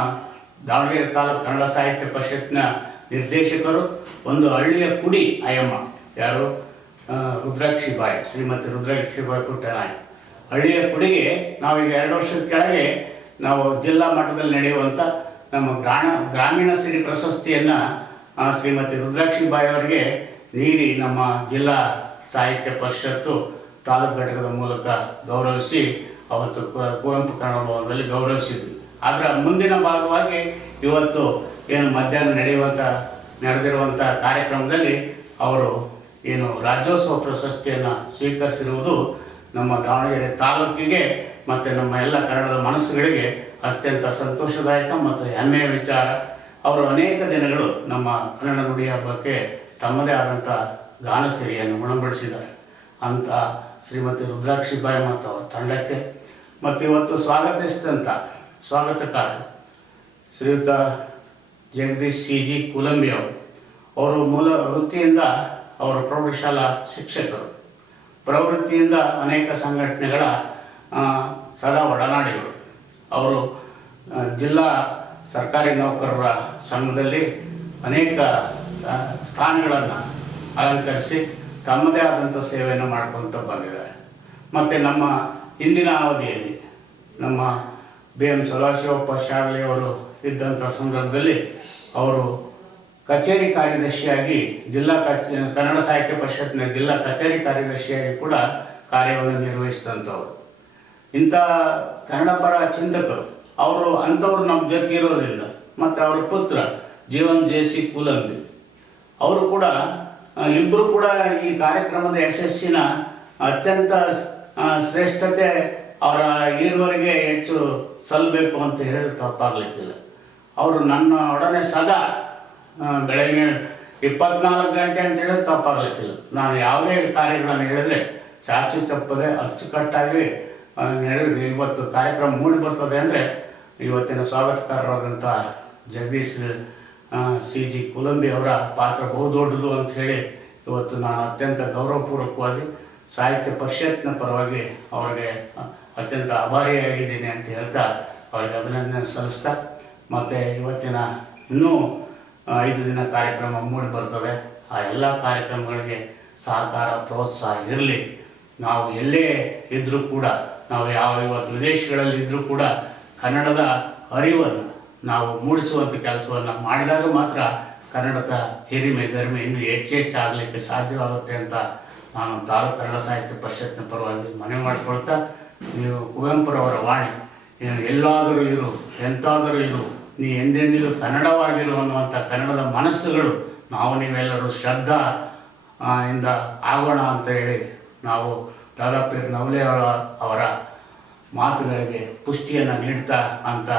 ದಾವಣಗೆರೆ ತಾಲೂಕು ಕನ್ನಡ ಸಾಹಿತ್ಯ ಪರಿಷತ್ನ ನಿರ್ದೇಶಕರು, ಒಂದು ಹಳ್ಳಿಯ ಕುಡಿ ಅಯ್ಯಮ್ಮ, ಯಾರು ರುದ್ರಾಕ್ಷಿಬಾಯಿ, ಶ್ರೀಮತಿ ರುದ್ರಾಕ್ಷಿಬಾಯಿ ಪುಟ್ಟನಾಯಕ್, ಹಳ್ಳಿಯ ಕುಡಿಗೆ ನಾವೀಗ 2 ವರ್ಷದ ಕೆಳಗೆ ನಾವು ಜಿಲ್ಲಾ ಮಟ್ಟದಲ್ಲಿ ನಡೆಯುವಂಥ ನಮ್ಮ ಗ್ರಾಮೀಣ ಸಿರಿ ಪ್ರಶಸ್ತಿಯನ್ನು ಶ್ರೀಮತಿ ರುದ್ರಾಕ್ಷಿಬಾಯಿ ಅವರಿಗೆ ನೀಡಿ ನಮ್ಮ ಜಿಲ್ಲಾ ಸಾಹಿತ್ಯ ಪರಿಷತ್ತು ತಾಲೂಕು ಘಟಕದ ಮೂಲಕ ಗೌರವಿಸಿ ಅವತ್ತು ಕುವೆಂಪು ಕನ್ನಡ ಭವನದಲ್ಲಿ ಗೌರವಿಸಿದ್ವಿ. ಅದರ ಮುಂದಿನ ಭಾಗವಾಗಿ ಇವತ್ತು ಮಧ್ಯಾಹ್ನ ನಡೆದಿರುವಂಥ ಕಾರ್ಯಕ್ರಮದಲ್ಲಿ ಅವರು ರಾಜ್ಯೋತ್ಸವ ಪ್ರಶಸ್ತಿಯನ್ನು ಸ್ವೀಕರಿಸಿರುವುದು ನಮ್ಮ ದಾವಣಗೆರೆ ತಾಲೂಕಿಗೆ ಮತ್ತು ನಮ್ಮ ಎಲ್ಲ ಕನ್ನಡದ ಮನಸ್ಸುಗಳಿಗೆ ಅತ್ಯಂತ ಸಂತೋಷದಾಯಕ ಮತ್ತು ಹೆಮ್ಮೆಯ ವಿಚಾರ. ಅವರು ಅನೇಕ ದಿನಗಳು ನಮ್ಮ ಕನ್ನಡ ನುಡಿ ಹಬ್ಬಕ್ಕೆ ತಮ್ಮದೇ ಆದಂಥ ಗಾನಸಿರಿಯನ್ನು ಉಣಬಡಿಸಿದ್ದಾರೆ ಅಂತ ಶ್ರೀಮತಿ ರುದ್ರಾಕ್ಷಿಬಾಯಿ ಮತ್ತು ಅವರ ತಂಡಕ್ಕೆ, ಮತ್ತು ಇವತ್ತು ಸ್ವಾಗತಿಸಿದಂಥ ಸ್ವಾಗತಕಾರ ಶ್ರೀಯುತ ಜಗದೀಶ್ CG ಕುಲಂಬಿ ಅವರು ಮೂಲ ವೃತ್ತಿಯಿಂದ ಅವರು ಪ್ರೌಢಶಾಲಾ ಶಿಕ್ಷಕರು, ಪ್ರವೃತ್ತಿಯಿಂದ ಅನೇಕ ಸಂಘಟನೆಗಳ ಸದಾ ಒಡನಾಡಿಗಳು. ಅವರು ಜಿಲ್ಲಾ ಸರ್ಕಾರಿ ನೌಕರರ ಸಂಘದಲ್ಲಿ ಅನೇಕ ಸ್ಥಾನಗಳನ್ನು ಅಲಂಕರಿಸಿ ತಮ್ಮದೇ ಆದಂಥ ಸೇವೆಯನ್ನು ಮಾಡ್ಕೊತ ಬಂದಿದ್ದಾರೆ. ಮತ್ತು ನಮ್ಮ ಇಂದಿನ ಅವಧಿಯಲ್ಲಿ ನಮ್ಮ BM ಸದಾಶಿವಪ್ಪ ಶಾಲೆಯವರು ಇದ್ದಂಥ ಸಂದರ್ಭದಲ್ಲಿ ಅವರು ಕಚೇರಿ ಕಾರ್ಯದರ್ಶಿಯಾಗಿ ಕನ್ನಡ ಸಾಹಿತ್ಯ ಪರಿಷತ್ನ ಜಿಲ್ಲಾ ಕಚೇರಿ ಕಾರ್ಯದರ್ಶಿಯಾಗಿ ಕೂಡ ಕಾರ್ಯವನ್ನು ನಿರ್ವಹಿಸಿದಂಥವ್ರು. ಇಂಥ ಕನ್ನಡ ಪರ ಚಿಂತಕರು ಅಂಥವ್ರು ನಮ್ಮ ಜೊತೆ ಇರೋದ್ರಿಂದ, ಮತ್ತು ಅವರ ಪುತ್ರ ಜೀವನ್ JC ಕುಲಂಬಿ ಅವರು ಕೂಡ ಇಬ್ಬರು ಕೂಡ ಈ ಕಾರ್ಯಕ್ರಮದ ಯಶಸ್ಸಿನ ಅತ್ಯಂತ ಶ್ರೇಷ್ಠತೆ ಅವರ ಈರುವರೆಗೆ ಹೆಚ್ಚು ಸಲ್ಲಬೇಕು ಅಂತ ಹೇಳಿದ್ರೆ ತಪ್ಪಾಗಲಿಕ್ಕಿಲ್ಲ. ಅವರು ನನ್ನ ಒಡನೆ ಸದಾ ಬೆಳಗಿನ 24 ಗಂಟೆ ಅಂತ ಹೇಳಿದ್ರೆ ತಪ್ಪಾಗಲಿಕ್ಕಿಲ್ಲ. ನಾನು ಯಾವುದೇ ಕಾರ್ಯಗಳನ್ನು ಹೇಳಿದ್ರೆ ಚಾಚು ತಪ್ಪದೆ ಅಚ್ಚುಕಟ್ಟಾಗಿ ಇವತ್ತು ಕಾರ್ಯಕ್ರಮ ಮೂಡಿ ಬರ್ತದೆ ಅಂದರೆ ಇವತ್ತಿನ ಸ್ವಾಗತಕಾರರಾದಂಥ ಜಗದೀಶ್ CG ಕುಲಂಬಿ ಅವರ ಪಾತ್ರ ಬಹುದೊಡ್ಡದು ಅಂತ ಹೇಳಿ ಇವತ್ತು ನಾನು ಅತ್ಯಂತ ಗೌರವಪೂರ್ವಕವಾಗಿ ಸಾಹಿತ್ಯ ಪರಿಷತ್ನ ಪರವಾಗಿ ಅವರಿಗೆ ಅತ್ಯಂತ ಆಭಾರಿಯಾಗಿದ್ದೀನಿ ಅಂತ ಹೇಳ್ತಾ ಅವರಿಗೆ ಅಭಿನಂದನೆ ಸಲ್ಲಿಸ್ತಾ, ಮತ್ತು ಇವತ್ತಿನ ಇನ್ನೂ 5 ದಿನ ಕಾರ್ಯಕ್ರಮ ಮೂಡಿ ಬರ್ತದೆ. ಆ ಎಲ್ಲ ಕಾರ್ಯಕ್ರಮಗಳಿಗೆ ಸಹಕಾರ ಪ್ರೋತ್ಸಾಹ ಇರಲಿ. ನಾವು ಎಲ್ಲೇ ಇದ್ದರೂ ಕೂಡ, ನಾವು ಇವತ್ತು ವಿದೇಶಗಳಲ್ಲಿ ಇದ್ದರೂ ಕೂಡ ಕನ್ನಡದ ಅರಿವನ್ನು ನಾವು ಮೂಡಿಸುವಂಥ ಕೆಲಸವನ್ನು ಮಾಡಿದಾಗ ಮಾತ್ರ ಕನ್ನಡದ ಹಿರಿಮೆ ಗರಿಮೆ ಇನ್ನೂ ಹೆಚ್ಚಾಗಲಿಕ್ಕೆ ಸಾಧ್ಯವಾಗುತ್ತೆ ಅಂತ ನಾನು ತಾಲೂಕು ಕನ್ನಡ ಸಾಹಿತ್ಯ ಪರಿಷತ್ನ ಪರವಾಗಿ ಮನವಿ ಮಾಡಿಕೊಳ್ತಾ, ನೀವು ಕುವೆಂಪುರವರ ವಾಣಿ ಎಲ್ಲಾದರೂ ಇರು ಎಂತಾದರೂ ಇರು ನೀ ಎಂದೆಂದಿಗೂ ಕನ್ನಡವಾಗಿರು ಅನ್ನುವಂಥ ಕನ್ನಡದ ಮನಸ್ಸುಗಳು ನಾವು ನೀವೆಲ್ಲರೂ ಶ್ರದ್ಧಾ ಇಂದ ಆಗೋಣ ಅಂತ ಹೇಳಿ ನಾವು ದಾದಾಪೀರ್ ನವಲೆ ಅವರ ಮಾತುಗಳಿಗೆ ಪುಷ್ಟಿಯನ್ನು ನೀಡ್ತಾ ಅಂತ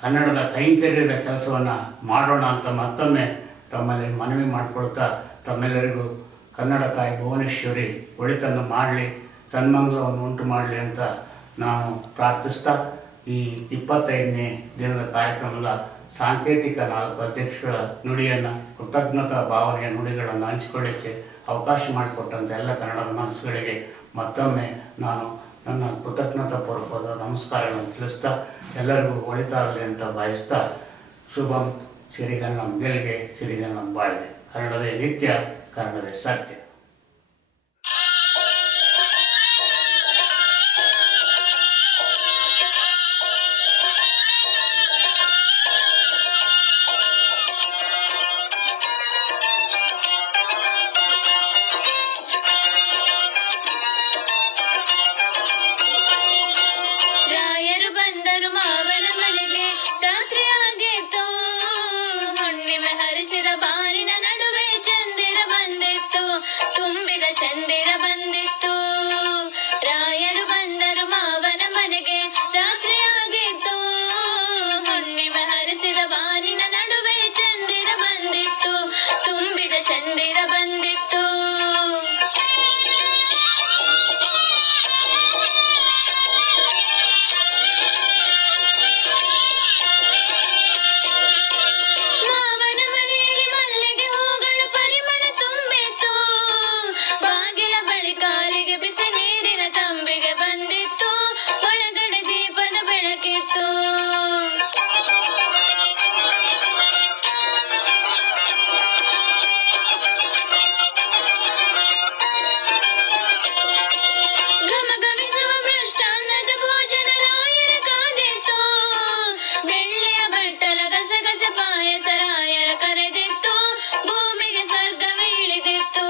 ಕನ್ನಡದ ಕೈಂಕರ್ಯದ ಕೆಲಸವನ್ನು ಮಾಡೋಣ ಅಂತ ಮತ್ತೊಮ್ಮೆ ತಮ್ಮಲ್ಲಿ ಮನವಿ ಮಾಡಿಕೊಳ್ತಾ ತಮ್ಮೆಲ್ಲರಿಗೂ ಕನ್ನಡ ತಾಯಿ ಭುವನೇಶ್ವರಿ ಒಳಿತನ್ನು ಮಾಡಲಿ, ಸನ್ಮಂಗಲವನ್ನು ಉಂಟು ಮಾಡಲಿ ಅಂತ ನಾನು ಪ್ರಾರ್ಥಿಸ್ತಾ ಈ 25ನೇ ದಿನದ ಕಾರ್ಯಕ್ರಮದ ಸಾಂಕೇತಿಕ 4 ಅಧ್ಯಕ್ಷಗಳ ನುಡಿಯನ್ನು, ಕೃತಜ್ಞತಾ ಭಾವನೆಯ ನುಡಿಗಳನ್ನು ಹಂಚಿಕೊಳ್ಳಿಕ್ಕೆ ಅವಕಾಶ ಮಾಡಿಕೊಟ್ಟಂಥ ಎಲ್ಲ ಕನ್ನಡದ ಮನಸ್ಸುಗಳಿಗೆ ಮತ್ತೊಮ್ಮೆ ನಾನು ನನ್ನ ಕೃತಜ್ಞತಾ ಪೂರ್ವಕವಾದ ನಮಸ್ಕಾರಗಳನ್ನು ತಿಳಿಸ್ತಾ ಎಲ್ಲರಿಗೂ ಒಳಿತಾಗಲಿ ಅಂತ ಬಯಸ್ತಾ ಶುಭಂ ಸಿರಿಗನ್ನಂ ಗೆಲ್ಗೆ ಸಿರಿಗನ್ನಂ ಬಾಳ್ಗೆ. ಕನ್ನಡವೇ ನಿತ್ಯ, ಕನ್ನಡವೇ ಸತ್ಯ. ರಾಯರು ಬಂದರು ಮಾವನ ಮನೆಗೆ, ರಾತ್ರಿ ಆಗಿತ್ತು, ಹುಣ್ಣಿಮೆ ಹರಿಸಿದ ಬಾನಿನ ನಡುವೆ ಚಂದಿರ ಬಂದಿತ್ತು, ತುಂಬಿದ ಚಂದಿರ ಬಂದಿತ್ತು. ರಾಯರು ಬಂದರು ಮಾವನ ಮನೆಗೆ, ರಾತ್ರಿ ಆಗಿತ್ತು, ಹುಣ್ಣಿಮೆ ಹರಿಸಿದ ಬಾನಿನ ನಡುವೆ ಚಂದಿರ ಬಂದಿತ್ತು, ತುಂಬಿದ ಚಂದಿರ ಬಂದಿತ್ತು. ಮಾವನ ಮನೆಯಲ್ಲಿ ಮಲ್ಲಿಗೆ ಹೂಗಳು ಪರಿಮಳ ತುಂಬಿತ್ತು, ಬಾಗಿಲ ಬಳಿ ಕಾಲಿಗೆ ಬಿಸಿ ನೀರಿನ ತಂಬಿಗೆ ಬಂದಿತ್ತು, ಒಳಗಡೆ ದೀಪದ ಬೆಳಕಿತ್ತು. ಘಮಘಮಿಸುವ ಮೃಷ್ಟಾನ್ನದ ಭೋಜನ ರಾಯರ ಕಾದಿತ್ತು, ಬೆಳ್ಳಿಯ ಬಟ್ಟಲ ಗಸಗಸ ಪಾಯಸ ರಾಯರ ಕರೆದಿತ್ತು, ಭೂಮಿಗೆ ಸ್ವರ್ಗವೇ ಇಳಿದಿತ್ತು.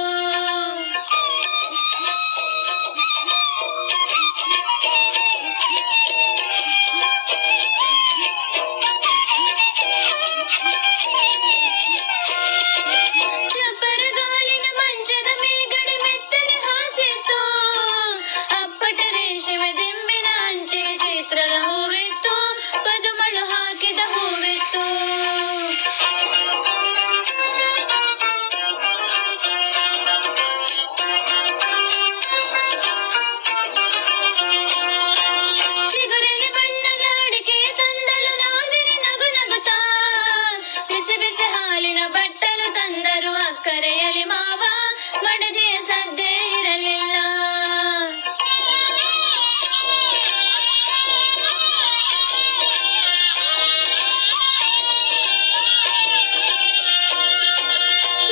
ಚಪ್ಪರ ಗಾಲಿನ ಮಂಚದ ಮೇಗಡೆ ಮೆತ್ತನೆ ಹಾಸಿತ್ತು, ಅಪ್ಪಟ ರೇಷ್ಮೆ ದಿಂಬಿನ ಅಂಚಿಗೆ ಚಿತ್ರದ ಹೂವಿತ್ತು, ಪದುಮಳು ಹಾಕಿದ ಹೂವಿತ್ತು. ಚಿಗುರೆಲೆ ಬಣ್ಣದ ಅಡಿಕೆಯ ತಂದಳು ನಾದಿನಿ ನಗು ನಗುತ್ತಾ, ಬಿಸಿ ಬಿಸಿ ಹಾಲಿನ ಬಟ್ಟಲು ತಂದರು ಅಕ್ಕರೆಯಲ್ಲಿ ಮಾವ, ಮಡದಿಯ ಸದ್ದೇ ಇರಲಿಲ್ಲ.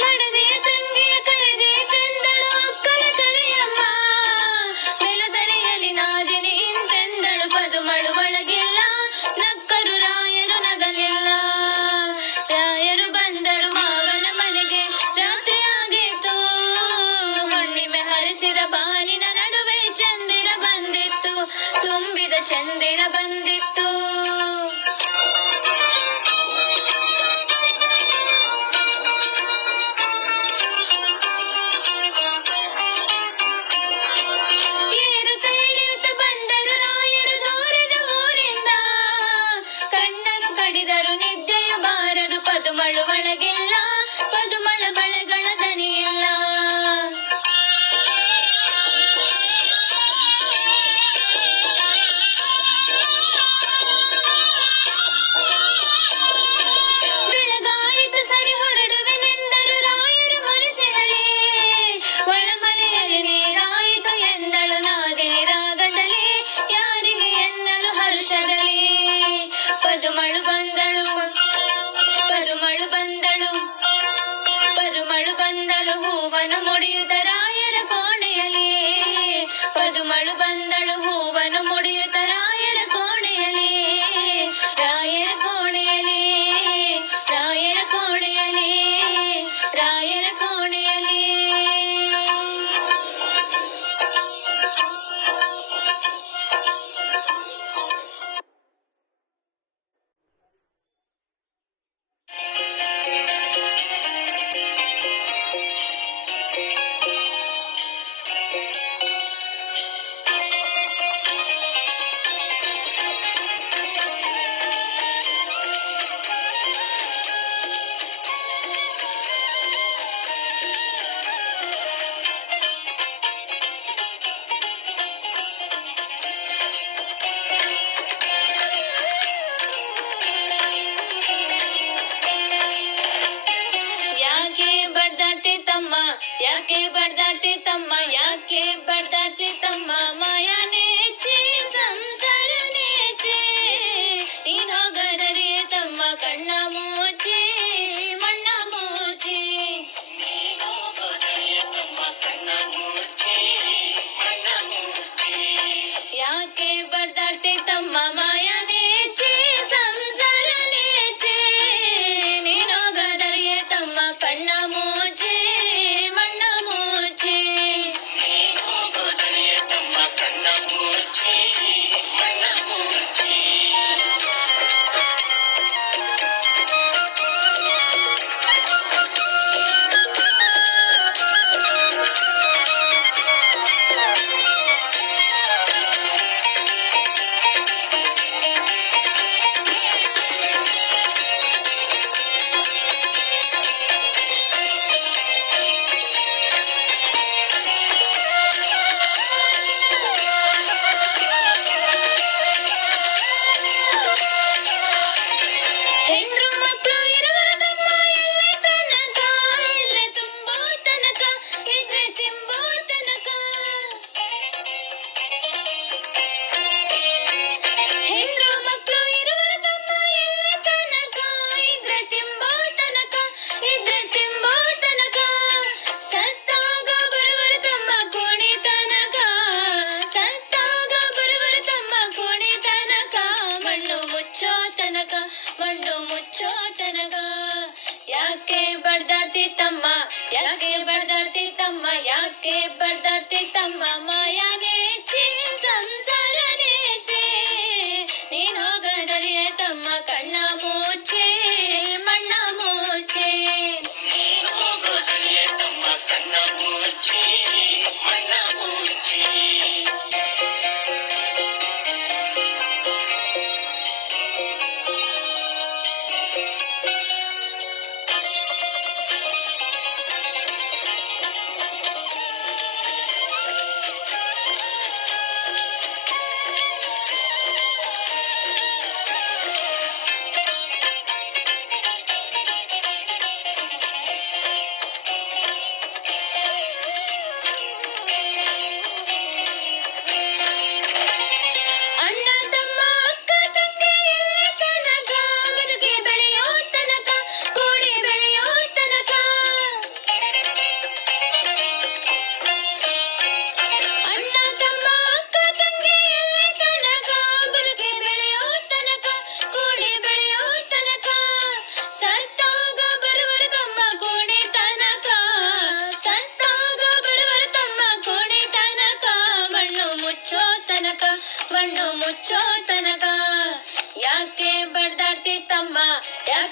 ಮಡದಿಯ ತಂಗಿಯ ಕರೆದೆ ತಂದಳು ಅಕ್ಕನ ಕರೆಯಮ್ಮ, ಮೆಲುದನಿಯಲ್ಲಿ ನಾದಿನಿ ಇಂತೆಂದಳು, ಪದುಮಳು ಒಳಗಿಲ್ಲ, ನಕ್ಕರು ರಾಯರು ನಗಲಿಲ್ಲ. ರಾಯರು ಬಂದರು ಮಾವನ ಮನೆಗೆ, ರಾತ್ರಿ ಆಗಿತ್ತು, ಹುಣ್ಣಿಮೆ ಹರಿಸಿದ ಬಾನಿನ ನಡುವೆ ಚಂದಿರ ಬಂದಿತ್ತು, ತುಂಬಿದ ಚಂದಿರ ಬಂದಿತ್ತು. ಏರುತ್ತ ಇಳಿಯುತ್ತ ಬಂದರು ರಾಯರು ದೂರದ ಊರಿಂದ, ಕಣ್ಣನು ಕಡಿದರು ನಿದ್ದೆಯ ಬಾರದು, ಪದುಮಳು ಒಳಗಿಲ್ಲ, ಪದುಮಳ ಬಳೆಗಳ ದನಿಯಿಲ್ಲ. ಬೆಳಗಾಯಿತು ಸರಿ ಹೊರಡುವೆನೆಂದರು ರಾಯರು ಮನಸ್ಸಿನಲ್ಲಿ, ಒಳಮನೆಯಲ್ಲಿ ನೀರಾಯಿತು ಎಂದಳು ನಾದಿನಿ ರಾಗದಲ್ಲಿ, ಯಾರಿಗೆ ಎನ್ನಲು ಹರ್ಷದಲ್ಲಿ. ಪದುಮಳು ಬಂದಳು, ಪದುಮಳು ಬಂದಳು, ಪದುಮಳು ಬಂದಳು, ಹೂವನ್ನು ಮುಡಿಯುತ್ತ ರಾಯರ ಕೋಣೆಯಲ್ಲಿ, ಪದುಮಳು ಬಂದಳು, ಹೂವನ್ನು ಮುಡಿಯುತ್ತ ರಾಯರ ಕೋಣೆಯಲ್ಲಿ, ರಾಯರ ಕೋಣೆಯಲ್ಲಿ, ರಾಯರ ಕೋಣೆಯಲ್ಲಿ, ರಾಯರ ಕೋಣೆಯಲ್ಲಿ.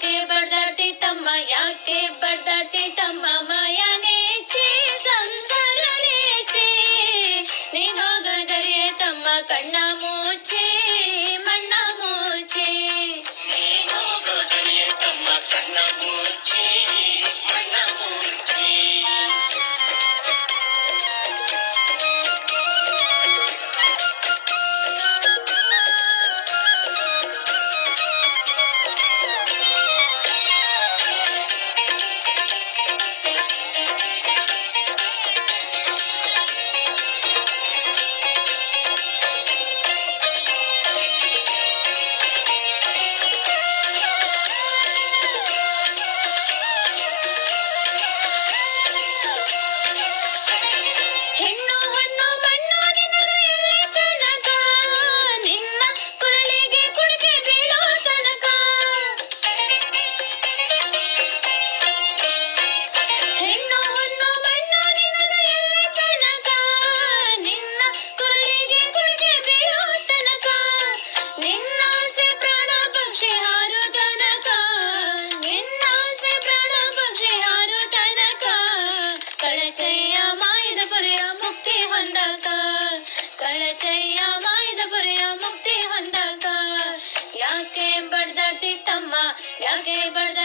ಯಾಕೆ ಬಡ್ದಾಡ್ತಿ ತಮ್ಮ ಯಾಕೆ ಬಡ್ದಾಡ್ತಿ ತಮ್ಮ ಮಾಯನೇಚಿ ಸಂಸಾರ ನೇಚಿ ನೀನ್ ಹೋಗದರಿಯೇ ತಮ್ಮ ಕಣ್ಣ ಮುಚ್ಚಿ ಮಣ್ಣ ಮುಚ್ಚಿ ನೀನ್ ಹೋಗದರಿಯೇ ತಮ್ಮ ಕಣ್ಣ ಮುಚ್ಚಿ ಮಣ್ಣ ಮುಚ್ಚಿ ಹೆಣ್ಣು ಹೊನ್ನು ಮಣ್ಣು ನಿನ್ನದ ಎಲ್ಲಿ ತನಕ ನಿನ್ನ ಕೊರಳಿಗೆ ಕುಡಿಕೆ ಬೀಳೋ ತನಕ ಹೆಣ್ಣು ಹೊನ್ನು ಮಣ್ಣು ನಿನ್ನದ ಎಲ್ಲಿ ತನಕ ನಿನ್ನ ಕೊರಳಿಗೆ ಕುಡಿಕೆ ಬೀಳೋ ತನಕ ನಿನ್ನಾಸೆ ಪ್ರಾಣ ಪಕ್ಷಿ ಹಾರು ತನಕ ನಿನ್ನಾಸೆ ಪ್ರಾಣ ಪಕ್ಷಿ ಹಾರು ತನಕ ಕಳಚಯ್ಯ ಮಾಯದ ಪೊರೆಯ ಮುಕ್ತಿ ಹೊಂದಕ ಕಳಚಯ್ಯ ಮಾಯದ ಪೊರೆಯ ಮುಕ್ತಿ ಹೊಂದಕ ಯಾಕೆ ಬಡ್ದಾಡ್ತಿ ತಮ್ಮ ಯಾಕೆ ಬಡ್ದ